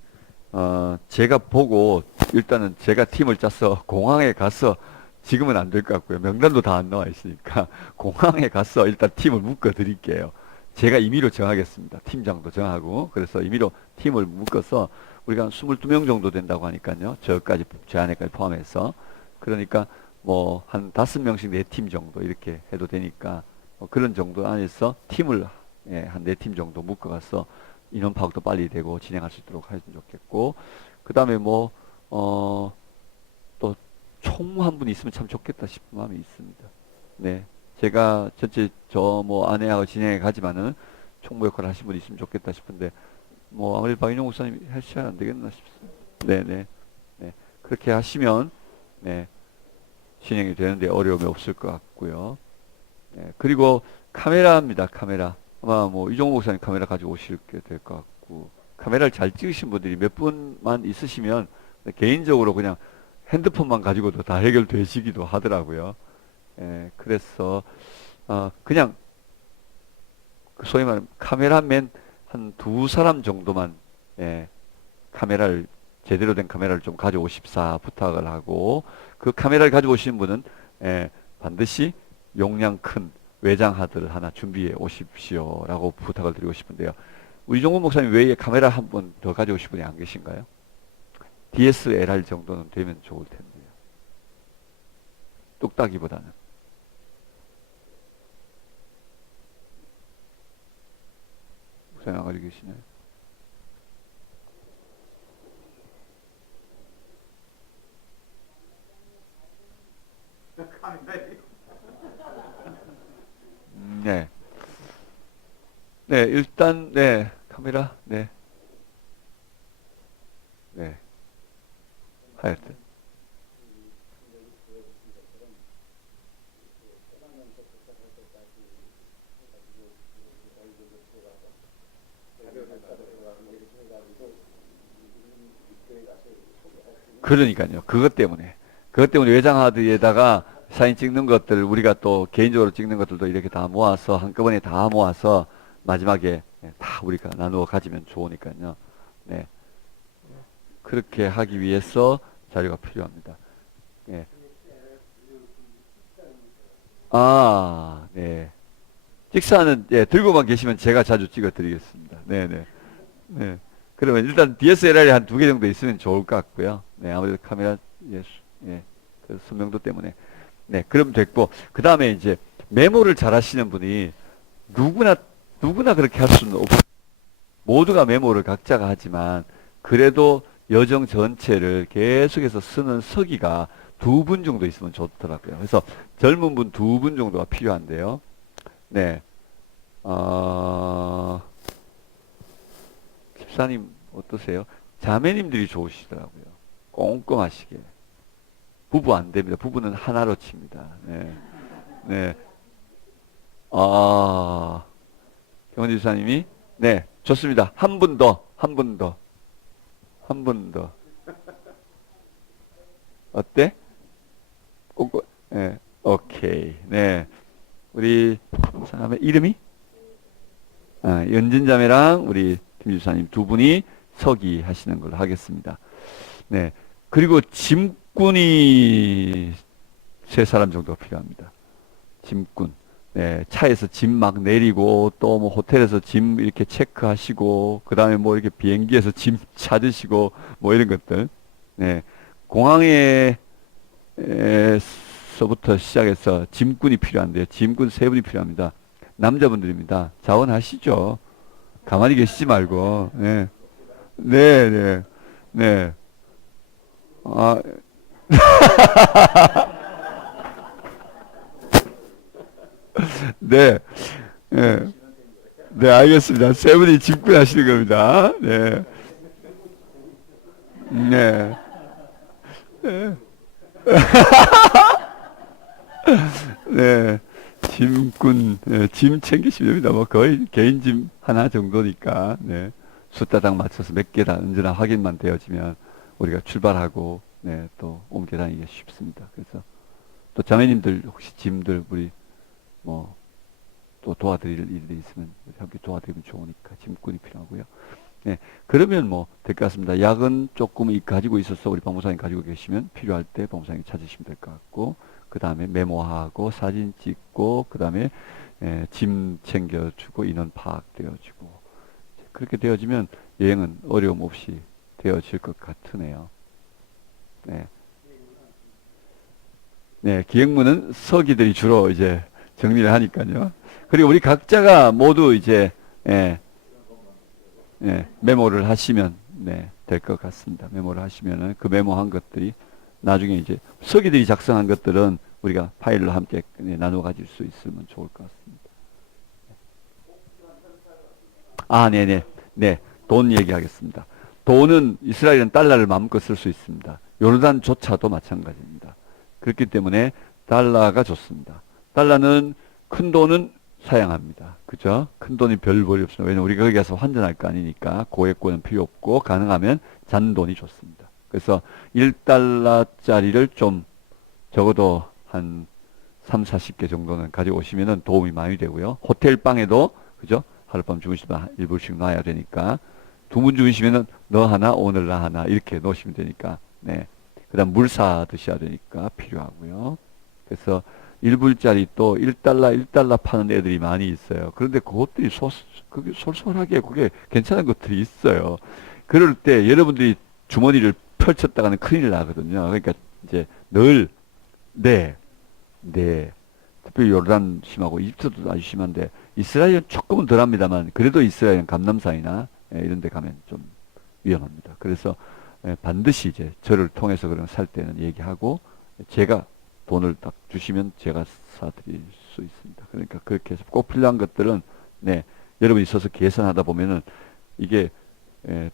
제가 보고 일단은 제가 팀을 짜서 공항에 가서 지금은 안 될 것 같고요. 명단도 다 안 나와 있으니까 공항에 가서 일단 팀을 묶어 드릴게요. 제가 임의로 정하겠습니다. 팀장도 정하고 그래서 임의로 팀을 묶어서 우리가 한 22명 정도 된다고 하니까요. 저까지, 제 안에까지 포함해서. 그러니까 뭐 한 5명씩 4팀 정도 이렇게 해도 되니까 뭐 그런 정도 안에서 팀을 한 4팀 정도 묶어가서 인원 파악도 빨리 되고 진행할 수 있도록 하면 좋겠고 그 다음에 뭐 또 총무 한 분 있으면 참 좋겠다 싶은 마음이 있습니다. 네, 제가 전체 저 뭐 아내하고 진행해 가지만은 총무 역할을 하신 분 있으면 좋겠다 싶은데 뭐 아무래도 박인용 목사님이 하셔야 안 되겠나 싶습니다. 네네. 네. 그렇게 하시면 진행이 되는데 어려움이 없을 것 같고요. 그리고 카메라입니다. 카메라. 아마 뭐 이종호 목사님 카메라 가지고 오시게 될 것 같고 카메라를 잘 찍으신 분들이 몇 분만 있으시면 개인적으로 그냥 핸드폰만 가지고도 다 해결되시기도 하더라고요. 그래서 그냥 소위 말하면 카메라맨 한 2사람 정도만 카메라를 제대로 된 카메라를 좀 가져오십사 부탁을 하고 그 카메라를 가져오시는 분은 반드시 용량 큰 외장하드를 하나 준비해 오십시오라고 부탁을 드리고 싶은데요. 우리 종국 목사님 외에 카메라 한 번 더 가져오실 분이 안 계신가요? DSLR 정도는 되면 좋을 텐데요. 뚝딱이보다는. 목사님 안 가지고 계시나요? 네. 네, 일단, 카메라, 네. 하여튼. 그러니까요. 그것 때문에 외장하드에다가 사진 찍는 것들, 우리가 또 개인적으로 찍는 것들도 이렇게 다 모아서, 한꺼번에 다 모아서, 마지막에 다 우리가 나누어 가지면 좋으니까요. 네. 그렇게 하기 위해서 자료가 필요합니다. 네. 네. 찍사는, 들고만 계시면 제가 자주 찍어 드리겠습니다. 네네. 네. 그러면 일단 DSLR이 한 2개 정도 있으면 좋을 것 같고요. 네, 아무래도 카메라, 그 선명도 때문에. 네, 그럼 됐고, 그 다음에 이제 메모를 잘 하시는 분이 누구나, 누구나 그렇게 할 수는 없고, 모두가 메모를 각자가 하지만, 그래도 여정 전체를 계속해서 쓰는 서기가 두 분 정도 있으면 좋더라고요. 그래서 젊은 분 두 분 정도가 필요한데요. 네. 집사님 어떠세요? 자매님들이 좋으시더라고요. 꼼꼼하시게. 부부 안 됩니다. 부부는 하나로 칩니다. 네. 네. 아, 경원 집사님이? 네. 좋습니다. 한 분 더. 한 분 더. 한 분 더. 어때? 꼭, 네. 오케이. 네. 우리 자매 이름이? 연진 자매랑 우리 김 집사님 두 분이 서기 하시는 걸로 하겠습니다. 네. 그리고 짐꾼이 세 사람 정도가 필요합니다. 짐꾼. 네, 차에서 짐 막 내리고 또 뭐 호텔에서 짐 이렇게 체크하시고 그 다음에 뭐 이렇게 비행기에서 짐 찾으시고 뭐 이런 것들. 네, 공항에서부터 시작해서 짐꾼이 필요한데요. 짐꾼 세 분이 필요합니다. 남자분들입니다. 자원하시죠. 가만히 계시지 말고. 네, 네, 네, 네. 아, 네, 네, 네, 알겠습니다. 세 분이 집권하시는 겁니다. 네, 네, 네. 짐꾼, 네, 짐 챙기시면 됩니다. 뭐 거의 개인 짐 하나 정도니까, 네. 숫자당 맞춰서 몇 개다 언제나 확인만 되어지면 우리가 출발하고, 네, 또 옮겨 다니기가 쉽습니다. 그래서 또 자매님들 혹시 짐들 우리 뭐 또 도와드릴 일이 있으면 함께 도와드리면 좋으니까 짐꾼이 필요하고요. 네, 그러면 뭐 될 것 같습니다. 약은 조금 가지고 있어서 우리 법무사님 가지고 계시면 필요할 때 법무사님 찾으시면 될 것 같고, 그 다음에 메모하고 사진 찍고, 그 다음에 짐 챙겨주고 인원 파악되어지고, 그렇게 되어지면 여행은 어려움 없이 되어질 것 같으네요. 네, 네, 기획문은 서기들이 주로 이제 정리를 하니까요. 그리고 우리 각자가 모두 이제 예, 메모를 하시면 네, 될 것 같습니다. 메모를 하시면은 그 메모한 것들이 나중에 이제 서기들이 작성한 것들은 우리가 파일로 함께 나눠 가질 수 있으면 좋을 것 같습니다. 아, 네네. 네. 돈 얘기하겠습니다. 돈은 이스라엘은 달러를 마음껏 쓸 수 있습니다. 요르단조차도 마찬가지입니다. 그렇기 때문에 달러가 좋습니다. 달러는 큰 돈은 사양합니다. 그죠? 큰 돈이 별 볼이 없습니다. 왜냐면 우리가 거기 가서 환전할 거 아니니까 고액권은 필요 없고 가능하면 잔돈이 좋습니다. 그래서 1달러짜리를 좀 적어도 한 3, 40개 정도는 가져오시면 도움이 많이 되고요. 호텔 방에도 그죠? 하룻밤 주무시다 일부씩 놔야 되니까 두 분 주무시면은 너 하나 오늘 나 하나 이렇게 놓으시면 되니까 네. 그다음 물 사 드셔야 되니까 필요하고요. 그래서 1불짜리 또 1달러 파는 애들이 많이 있어요. 그런데 그것들이 그게 솔솔하게 그게 괜찮은 것들이 있어요. 그럴 때 여러분들이 주머니를 펼쳤다가는 큰일 나거든요. 그러니까 이제 늘 네, 네. 특별히 요르단 심하고 이집트도 아주 심한데 이스라엘은 조금은 덜합니다만 그래도 이스라엘은 감남산이나 이런 데 가면 좀 위험합니다. 그래서 반드시 이제 저를 통해서 그런 살 때는 얘기하고 제가 돈을 딱 주시면 제가 사드릴 수 있습니다. 그러니까 그렇게 해서 꼭 필요한 것들은 네, 여러분이 서서 계산하다 보면은 이게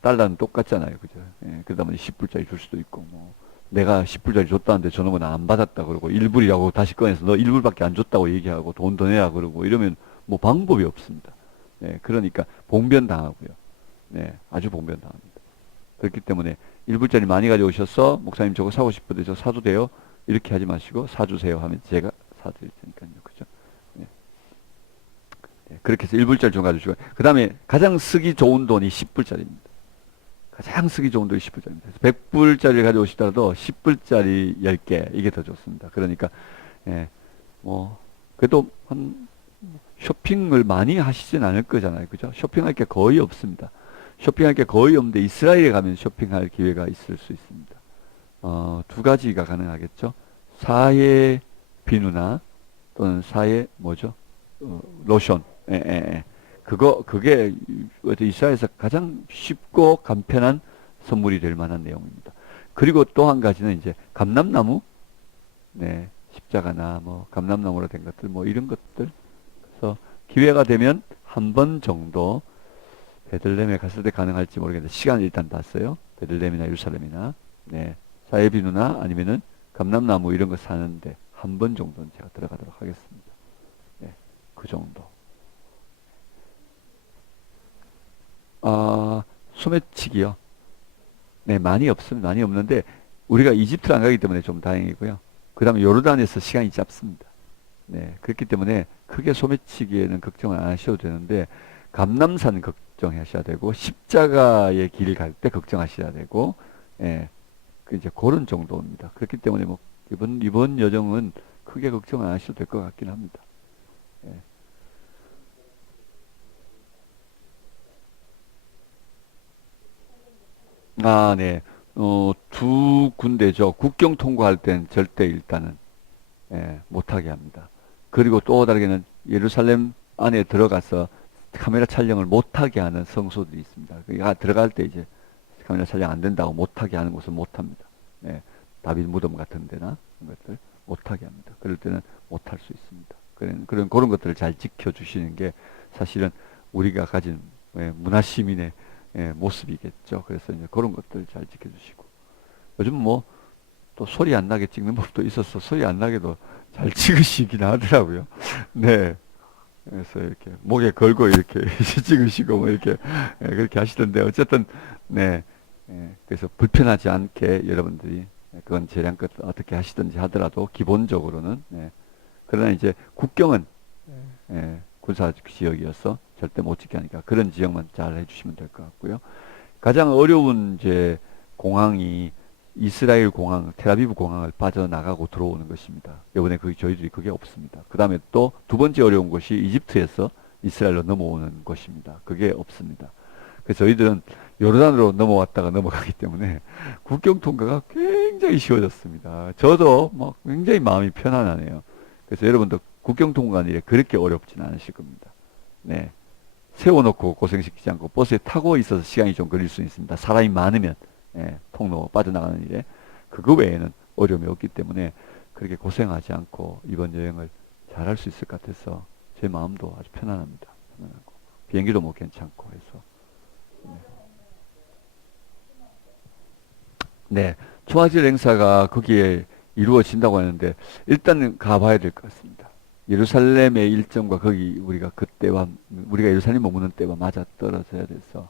달러는 똑같잖아요. 그죠? 그러다 보니 10불짜리 줄 수도 있고 뭐 내가 10불짜리 줬다는데 저놈은 안 받았다 그러고 1불이라고 다시 꺼내서 너 1불밖에 안 줬다고 얘기하고 돈 더 내야 그러고 이러면 뭐 방법이 없습니다. 그러니까 봉변 당하고요. 네, 아주 봉변 당합니다. 그렇기 때문에 1불짜리 많이 가져오셔서 목사님 저거 사고 싶은데 저 사도 돼요? 이렇게 하지 마시고 사주세요 하면 제가 사드릴 테니까요. 그죠? 네. 네, 그렇게 해서 1불짜리 좀 가져주시고 그 다음에 가장 쓰기 좋은 돈이 10불짜리입니다. 가장 쓰기 좋은 돈이 10불짜리입니다. 100불짜리를 가져오시더라도 10불짜리 10개 이게 더 좋습니다. 그러니까 뭐 그래도 한 쇼핑을 많이 하시진 않을 거잖아요. 그죠? 쇼핑할 게 거의 없습니다. 쇼핑할 게 거의 없는데 이스라엘에 가면 쇼핑할 기회가 있을 수 있습니다. 두 가지가 가능하겠죠. 사해 비누나 또는 사의 뭐죠? 로션. 예, 예, 예. 그게 이스라엘에서 가장 쉽고 간편한 선물이 될 만한 내용입니다. 그리고 또 한 가지는 이제 감람나무, 네, 십자가나 뭐 감람나무로 된 것들, 뭐 이런 것들. 그래서 기회가 되면 한 번 정도 베들레헴에 갔을 때 가능할지 모르겠는데 시간을 일단 봤어요. 베들레헴이나 예루살렘이나 네, 사의 비누나 아니면은 감람나무 이런 거 사는데 한 번 정도는 제가 들어가도록 하겠습니다. 네, 그 정도. 소매치기요. 네, 많이 없습니다. 많이 없는데 우리가 이집트를 안 가기 때문에 좀 다행이고요. 그 다음에 요르단에서 시간이 짧습니다. 네, 그렇기 때문에 크게 소매치기에는 걱정을 안 하셔도 되는데 감남산 걱정하셔야 되고 십자가의 길 갈 때 걱정하셔야 되고 예, 그 이제 그런 정도입니다. 그렇기 때문에 뭐 이번 여정은 크게 걱정 안 하셔도 될 것 같긴 합니다. 예. 네. 두 군데죠. 국경 통과할 땐 절대 일단은 예, 못하게 합니다. 그리고 또 다르게는 예루살렘 안에 들어가서 카메라 촬영을 못하게 하는 성소들이 있습니다. 들어갈 때 이제 카메라 촬영 안 된다고 못하게 하는 곳은 못합니다. 예, 다윗 무덤 같은 데나 그런 것들 못하게 합니다. 그럴 때는 못할 수 있습니다. 그런 것들을 잘 지켜주시는 게 사실은 우리가 가진 문화 시민의 모습이겠죠. 그래서 이제 그런 것들 잘 지켜주시고 요즘 뭐 또 소리 안 나게 찍는 법도 있어서 소리 안 나게도 잘 찍으시긴 하더라고요. 네. 그래서 이렇게 목에 걸고 이렇게 찍으시고 뭐 이렇게 그렇게 하시던데 어쨌든 네. 그래서 불편하지 않게 여러분들이 그건 재량껏 어떻게 하시든지 하더라도 기본적으로는 네. 그러나 이제 국경은 군사 지역이어서 절대 못 지게 하니까 그런 지역만 잘 해주시면 될 것 같고요. 가장 어려운 이제 공항이 이스라엘 공항, 텔아비브 공항을 빠져나가고 들어오는 것입니다. 이번에 저희들이 그게 없습니다. 그 다음에 또 두 번째 어려운 것이 이집트에서 이스라엘로 넘어오는 것입니다. 그게 없습니다. 그래서 저희들은 요르단으로 넘어왔다가 넘어가기 때문에 국경 통과가 굉장히 쉬워졌습니다. 저도 막 굉장히 마음이 편안하네요. 그래서 여러분도 국경 통과하는 일에 그렇게 어렵진 않으실 겁니다. 네. 세워놓고 고생시키지 않고 버스에 타고 있어서 시간이 좀 걸릴 수 있습니다. 사람이 많으면 통로 빠져나가는 일에 그거 외에는 어려움이 없기 때문에 그렇게 고생하지 않고 이번 여행을 잘 할 수 있을 것 같아서 제 마음도 아주 편안합니다. 편안하고 비행기도 뭐 괜찮고 해서 네, 초화질 행사가 거기에 이루어진다고 하는데 일단은 가봐야 될 것 같습니다. 예루살렘의 일정과 거기 우리가 그때와 우리가 예루살렘 머무는 때와 맞아 떨어져야 돼서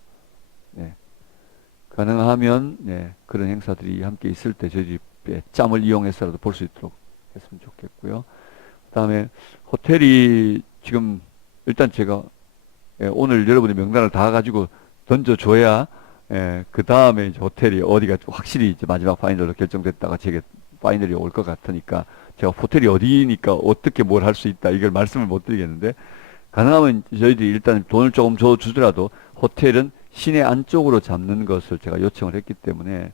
네. 가능하면 네, 그런 행사들이 함께 있을 때 저희 집에 짬을 이용해서라도 볼 수 있도록 했으면 좋겠고요. 그다음에 호텔이 지금 일단 제가 오늘 여러분의 명단을 다 가지고 던져줘야 그 다음에 이제 호텔이 어디가 확실히 이제 마지막 파이널로 결정됐다가 제게 파이널이 올 것 같으니까 제가 호텔이 어디니까 어떻게 뭘 할 수 있다 이걸 말씀을 못 드리겠는데 가능하면 저희들이 일단 돈을 조금 주더라도 호텔은 시내 안쪽으로 잡는 것을 제가 요청을 했기 때문에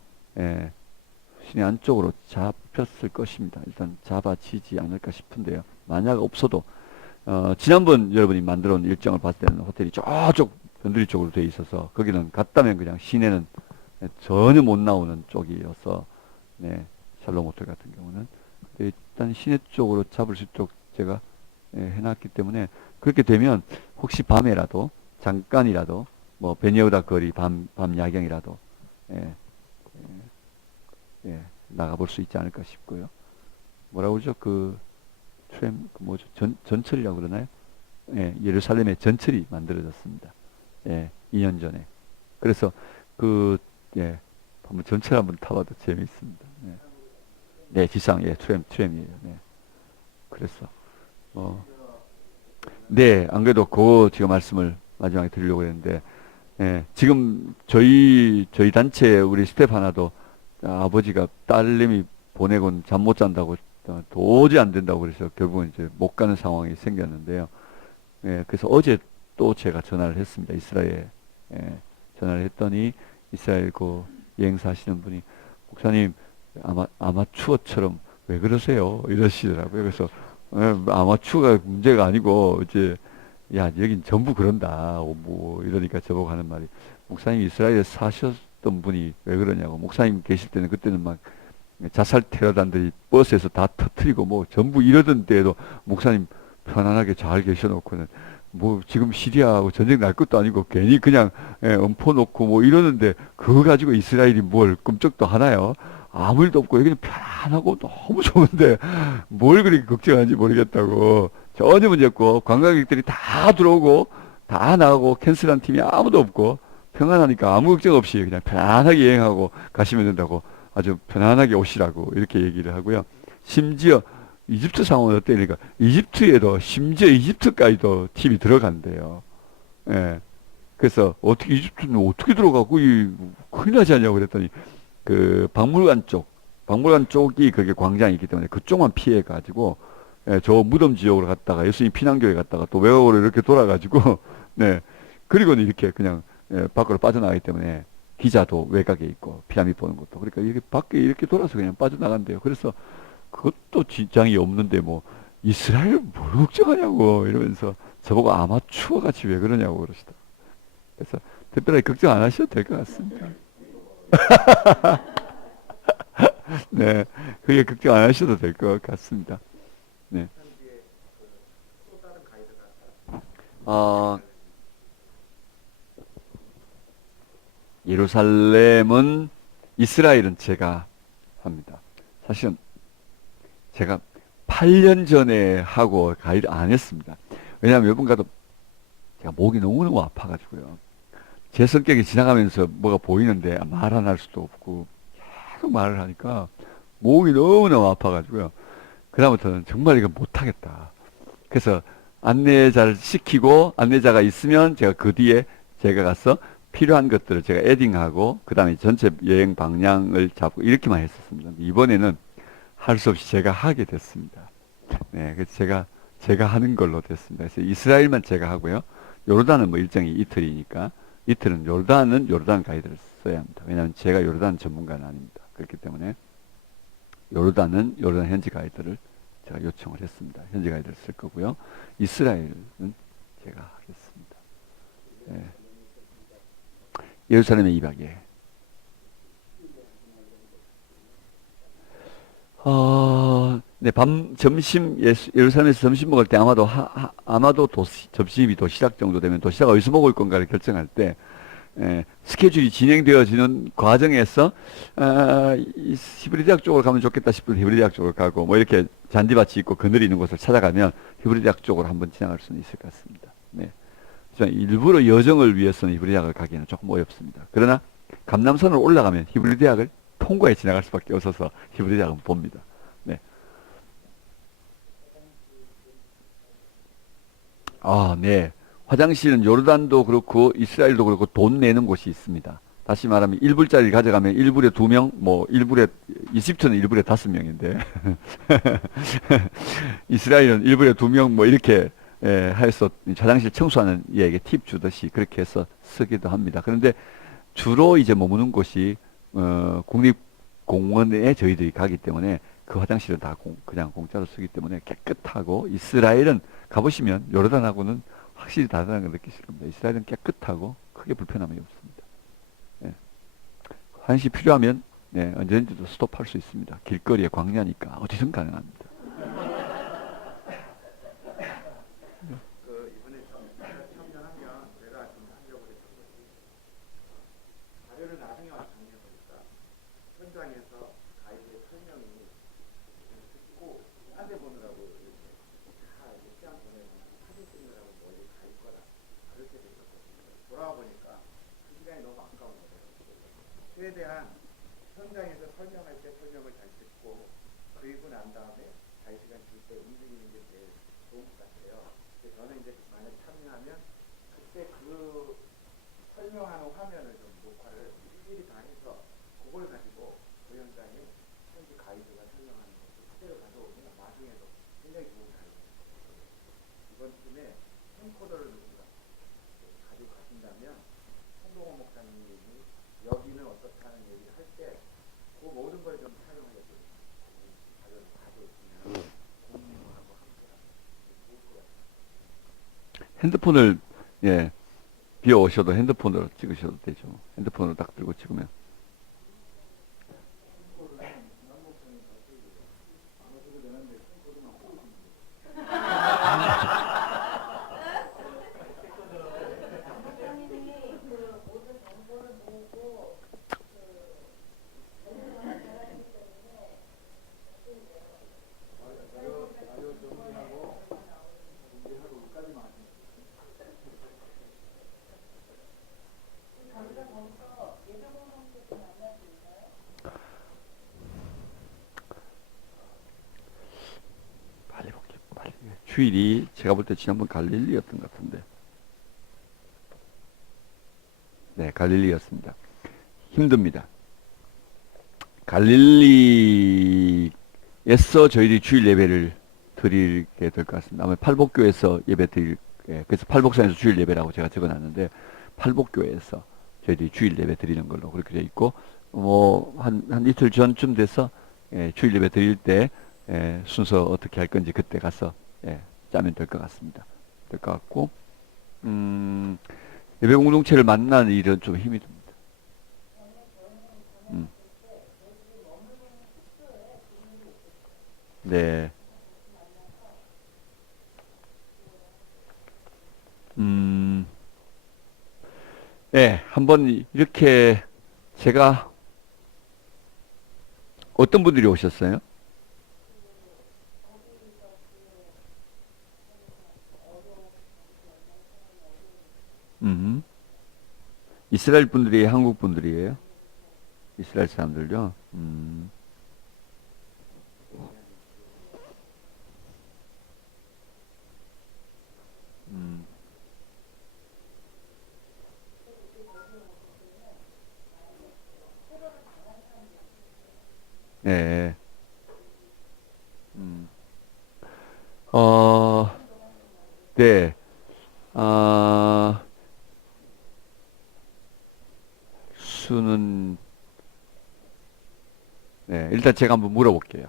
시내 안쪽으로 잡혔을 것입니다. 일단 잡아지지 않을까 싶은데요. 만약 없어도 지난번 여러분이 만들어 온 일정을 봤을 때는 호텔이 저쪽 변두리 쪽으로 돼 있어서 거기는 갔다면 그냥 시내는 전혀 못 나오는 쪽이어서 네, 샬롬 호텔 같은 경우는 일단 시내 쪽으로 잡을 수 있도록 제가 해놨기 때문에 그렇게 되면 혹시 밤에라도 잠깐이라도 뭐 베니우다 거리 밤 야경이라도 예, 나가볼 수 있지 않을까 싶고요. 뭐라고 그러죠? 그 트램 그 뭐죠? 전철이라고 그러나요? 예루살렘에 전철이 만들어졌습니다. 2년 전에. 그래서 한번 전철 한번 타봐도 재미있습니다. 네, 지상 트램이에요. 네. 그래서 네, 안 그래도 지금 말씀을 마지막에 드리려고 했는데 지금 저희 단체 우리 스텝 하나도 아버지가 딸내미 보내곤 잠 못 잔다고 도저히 안 된다고 그래서 결국은 이제 못 가는 상황이 생겼는데요. 그래서 어제 또 제가 전화를 했습니다. 이스라엘에 전화를 했더니 이스라엘 그 여행사 하시는 분이 목사님 아마추어처럼 왜 그러세요? 이러시더라고요. 그래서 아마추어가 문제가 아니고 이제 야 여긴 전부 그런다. 뭐 이러니까 저보고 하는 말이 목사님 이스라엘에 사셨던 분이 왜 그러냐고. 목사님 계실 때는 그때는 막 자살 테러단들이 버스에서 다 터트리고 뭐 전부 이러던 때에도 목사님 편안하게 잘 계셔놓고는 뭐 지금 시리아하고 전쟁 날 것도 아니고 괜히 그냥 엎어 놓고 뭐 이러는데 그거 가지고 이스라엘이 뭘 끔찍도 하나요? 아무 일도 없고 여기는 편안하고 너무 좋은데 뭘 그렇게 걱정하는지 모르겠다고. 전혀 문제 없고 관광객들이 다 들어오고 다 나가고 캔슬한 팀이 아무도 없고 평안하니까 아무 걱정 없이 그냥 편안하게 여행하고 가시면 된다고. 아주 편안하게 오시라고 이렇게 얘기를 하고요. 심지어 이집트 상황은 어때니까 이집트에도 심지어 이집트까지도 팀이 들어간대요. 예. 그래서 어떻게 이집트는 어떻게 들어가고 이 큰일 나지 않냐고 그랬더니 그 박물관 쪽이 그게 광장이 있기 때문에 그쪽만 피해 가지고 저 무덤 지역으로 갔다가 예수님 피난교에 갔다가 또 외곽으로 이렇게 돌아가지고 네. 그리고는 이렇게 그냥 밖으로 빠져나가기 때문에 기자도 외곽에 있고 피라미드 보는 것도 그러니까 이렇게 밖에 이렇게 돌아서 그냥 빠져나간대요. 그래서 그것도 지장이 없는데 뭐 이스라엘 뭘 걱정하냐고 이러면서 저보고 아마추어 같이 왜 그러냐고 그러시다. 그래서 특별하게 걱정 안 하셔도 될 것 같습니다. 네, 그게 걱정 안 하셔도 될 것 같습니다. 네. 어, 예루살렘은 이스라엘은 제가 합니다. 사실은 제가 8년 전에 하고 가이드 안 했습니다. 왜냐하면 몇 번 가도 제가 목이 너무너무 아파가지고요. 제 성격이 지나가면서 뭐가 보이는데 말 안 할 수도 없고 계속 말을 하니까 목이 너무너무 아파가지고요. 그다음부터는 정말 이거 못하겠다. 그래서 안내자를 시키고 안내자가 있으면 제가 그 뒤에 제가 가서 필요한 것들을 제가 에딩하고 그다음에 전체 여행 방향을 잡고 이렇게만 했었습니다. 이번에는 할 수 없이 제가 하게 됐습니다. 네, 그래서 제가 하는 걸로 됐습니다. 그래서 이스라엘만 제가 하고요. 요르단은 뭐 일정이 이틀이니까 이틀은 요르단 가이드를 써야 합니다. 왜냐하면 제가 요르단 전문가는 아닙니다. 그렇기 때문에 요르단은 요르단 현지 가이드를 제가 요청을 했습니다. 현지 가이드를 쓸 거고요. 이스라엘은 제가 하겠습니다. 네. 예루살렘에 2박에. 네, 점심, 예루살렘에서 점심 먹을 때 아마도 점심이 도시락 정도 되면 도시락 어디서 먹을 건가를 결정할 때, 스케줄이 진행되어지는 과정에서, 히브리 대학 쪽으로 가면 좋겠다 싶으면 히브리 대학 쪽으로 가고, 뭐 이렇게 잔디밭이 있고 그늘이 있는 곳을 찾아가면 히브리 대학 쪽으로 한번 지나갈 수는 있을 것 같습니다. 네. 일부러 여정을 위해서는 히브리 대학을 가기에는 조금 어렵습니다. 그러나 감남선을 올라가면 히브리 대학을 통과해 지나갈 수밖에 없어서 히브리 대학은 봅니다. 네. 네. 화장실은 요르단도 그렇고 이스라엘도 그렇고 돈 내는 곳이 있습니다. 다시 말하면 1불짜리를 가져가면 1불에 2명, 뭐 1불에 이집트는 1불에 5명인데 이스라엘은 1불에 2명 뭐 이렇게 해서 화장실 청소하는 이에게 팁 주듯이 그렇게 해서 쓰기도 합니다. 그런데 주로 이제 머무는 곳이 국립공원에 저희들이 가기 때문에 그 화장실은 다 그냥 공짜로 쓰기 때문에 깨끗하고 이스라엘은 가보시면 요르단하고는 확실히 다르다는 걸 느끼실 겁니다. 이스라엘은 깨끗하고 크게 불편함이 없습니다. 예. 화장실 필요하면 언제든지도 스톱할 수 있습니다. 길거리에 광야니까 어디든 가능합니다. 최대한 현장에서 설명할 때 설명을 잘 듣고 그리고 난 다음에 자유시간 줄 때 움직이는 게 제일 좋은 것 같아요. 저는 이제 만약 참여하면 그때 그 설명하는 화면을 좀 녹화를 일일이 다 해서 그걸 가지고 그 현장에 현지 가이드가 설명하는 것을 그대로 가져오면 나중에도 굉장히 좋은 자료가 있어요. 이번 쯤에 캠코더를 누군가 가지고 가신다면 홍동호 목사님이 여기는 어떻다는 얘기를 할 때 그 모든 걸 좀 사용하려고 자료를 핸드폰을, 예, 비어 오셔도 핸드폰으로 찍으셔도 되죠. 핸드폰으로 딱 들고 찍으면. 빨리 볼게요. 빨리. 주일이 제가 볼 때 지난번 갈릴리였던 것 같은데. 네, 갈릴리였습니다. 힘듭니다. 갈릴리에서 저희들이 주일 예배를 드리게 될 것 같습니다. 아마 팔복교에서 예배 드릴, 예, 그래서 팔복산에서 주일 예배라고 제가 적어놨는데, 팔복교에서 저희들이 주일 예배 드리는 걸로 그렇게 되어 있고, 한 이틀 전쯤 돼서, 예, 주일 예배 드릴 때, 예, 순서 어떻게 할 건지 그때 가서, 예, 짜면 될 것 같습니다. 될 것 같고, 예배 공동체를 만나는 일은 좀 힘이 듭니다. 음. 네. 음, 네, 한번 이렇게 제가 어떤 분들이 오셨어요? 음, 이스라엘 분들이 한국 분들이에요? 이스라엘 사람들요? 음, 네. 음, 어, 네. 아, 수는, 네. 일단 제가 한번 물어볼게요.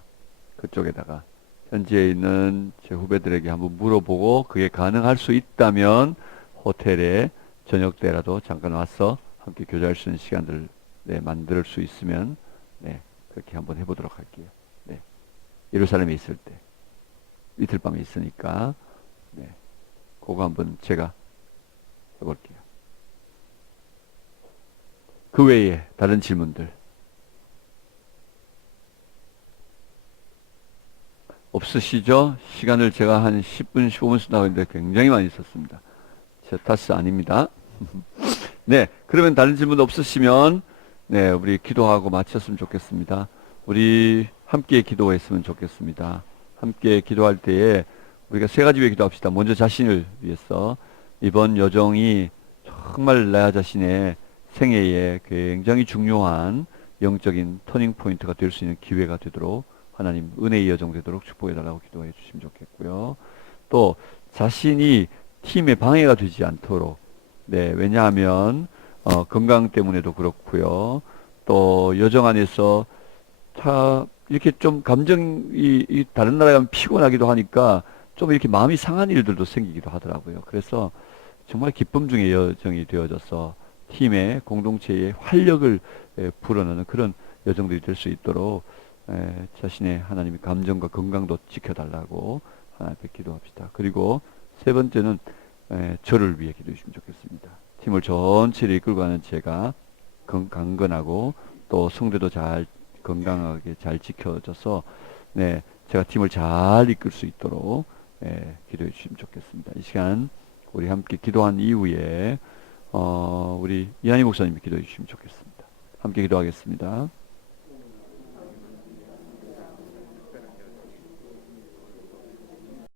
그쪽에다가. 현지에 있는 제 후배들에게 한번 물어보고, 그게 가능할 수 있다면, 호텔에 저녁 때라도 잠깐 와서 함께 교제할 수 있는 시간들, 네, 만들 수 있으면, 네, 그렇게 한번 해보도록 할게요. 네. 예루살렘에 있을 때. 이틀 밤에 있으니까, 네. 그거 한번 제가 해볼게요. 그 외에 다른 질문들 없으시죠? 시간을 제가 한 10분, 15분 쓰다고 했는데 굉장히 많이 썼습니다. 제 탓이 아닙니다. 네, 그러면 다른 질문 없으시면, 네, 우리 기도하고 마쳤으면 좋겠습니다. 우리 함께 기도했으면 좋겠습니다. 함께 기도할 때에 우리가 세 가지 위해 기도합시다. 먼저 자신을 위해서 이번 여정이 정말 나 자신의 생애에 굉장히 중요한 영적인 터닝 포인트가 될 수 있는 기회가 되도록 하나님 은혜의 여정 되도록 축복해 달라고 기도해 주시면 좋겠고요. 또 자신이 팀에 방해가 되지 않도록, 네, 왜냐하면 건강 때문에도 그렇고요. 또 여정 안에서 다 이렇게 좀 감정이 다른 나라에 가면 피곤하기도 하니까 좀 이렇게 마음이 상한 일들도 생기기도 하더라고요. 그래서 정말 기쁨 중의 여정이 되어져서 팀의 공동체의 활력을 불어넣는 그런 여정들이 될 수 있도록 자신의 하나님의 감정과 건강도 지켜달라고 하나님 앞에 기도합시다. 그리고 세 번째는 저를 위해 기도해 주시면 좋겠습니다. 팀을 전체를 이끌고 가는 제가 강건하고 또 성대도 잘 건강하게 잘 지켜져서 네, 제가 팀을 잘 이끌 수 있도록 기도해 주시면 좋겠습니다. 이 시간 우리 함께 기도한 이후에 우리 이한희 목사님이 기도해 주시면 좋겠습니다. 함께 기도하겠습니다.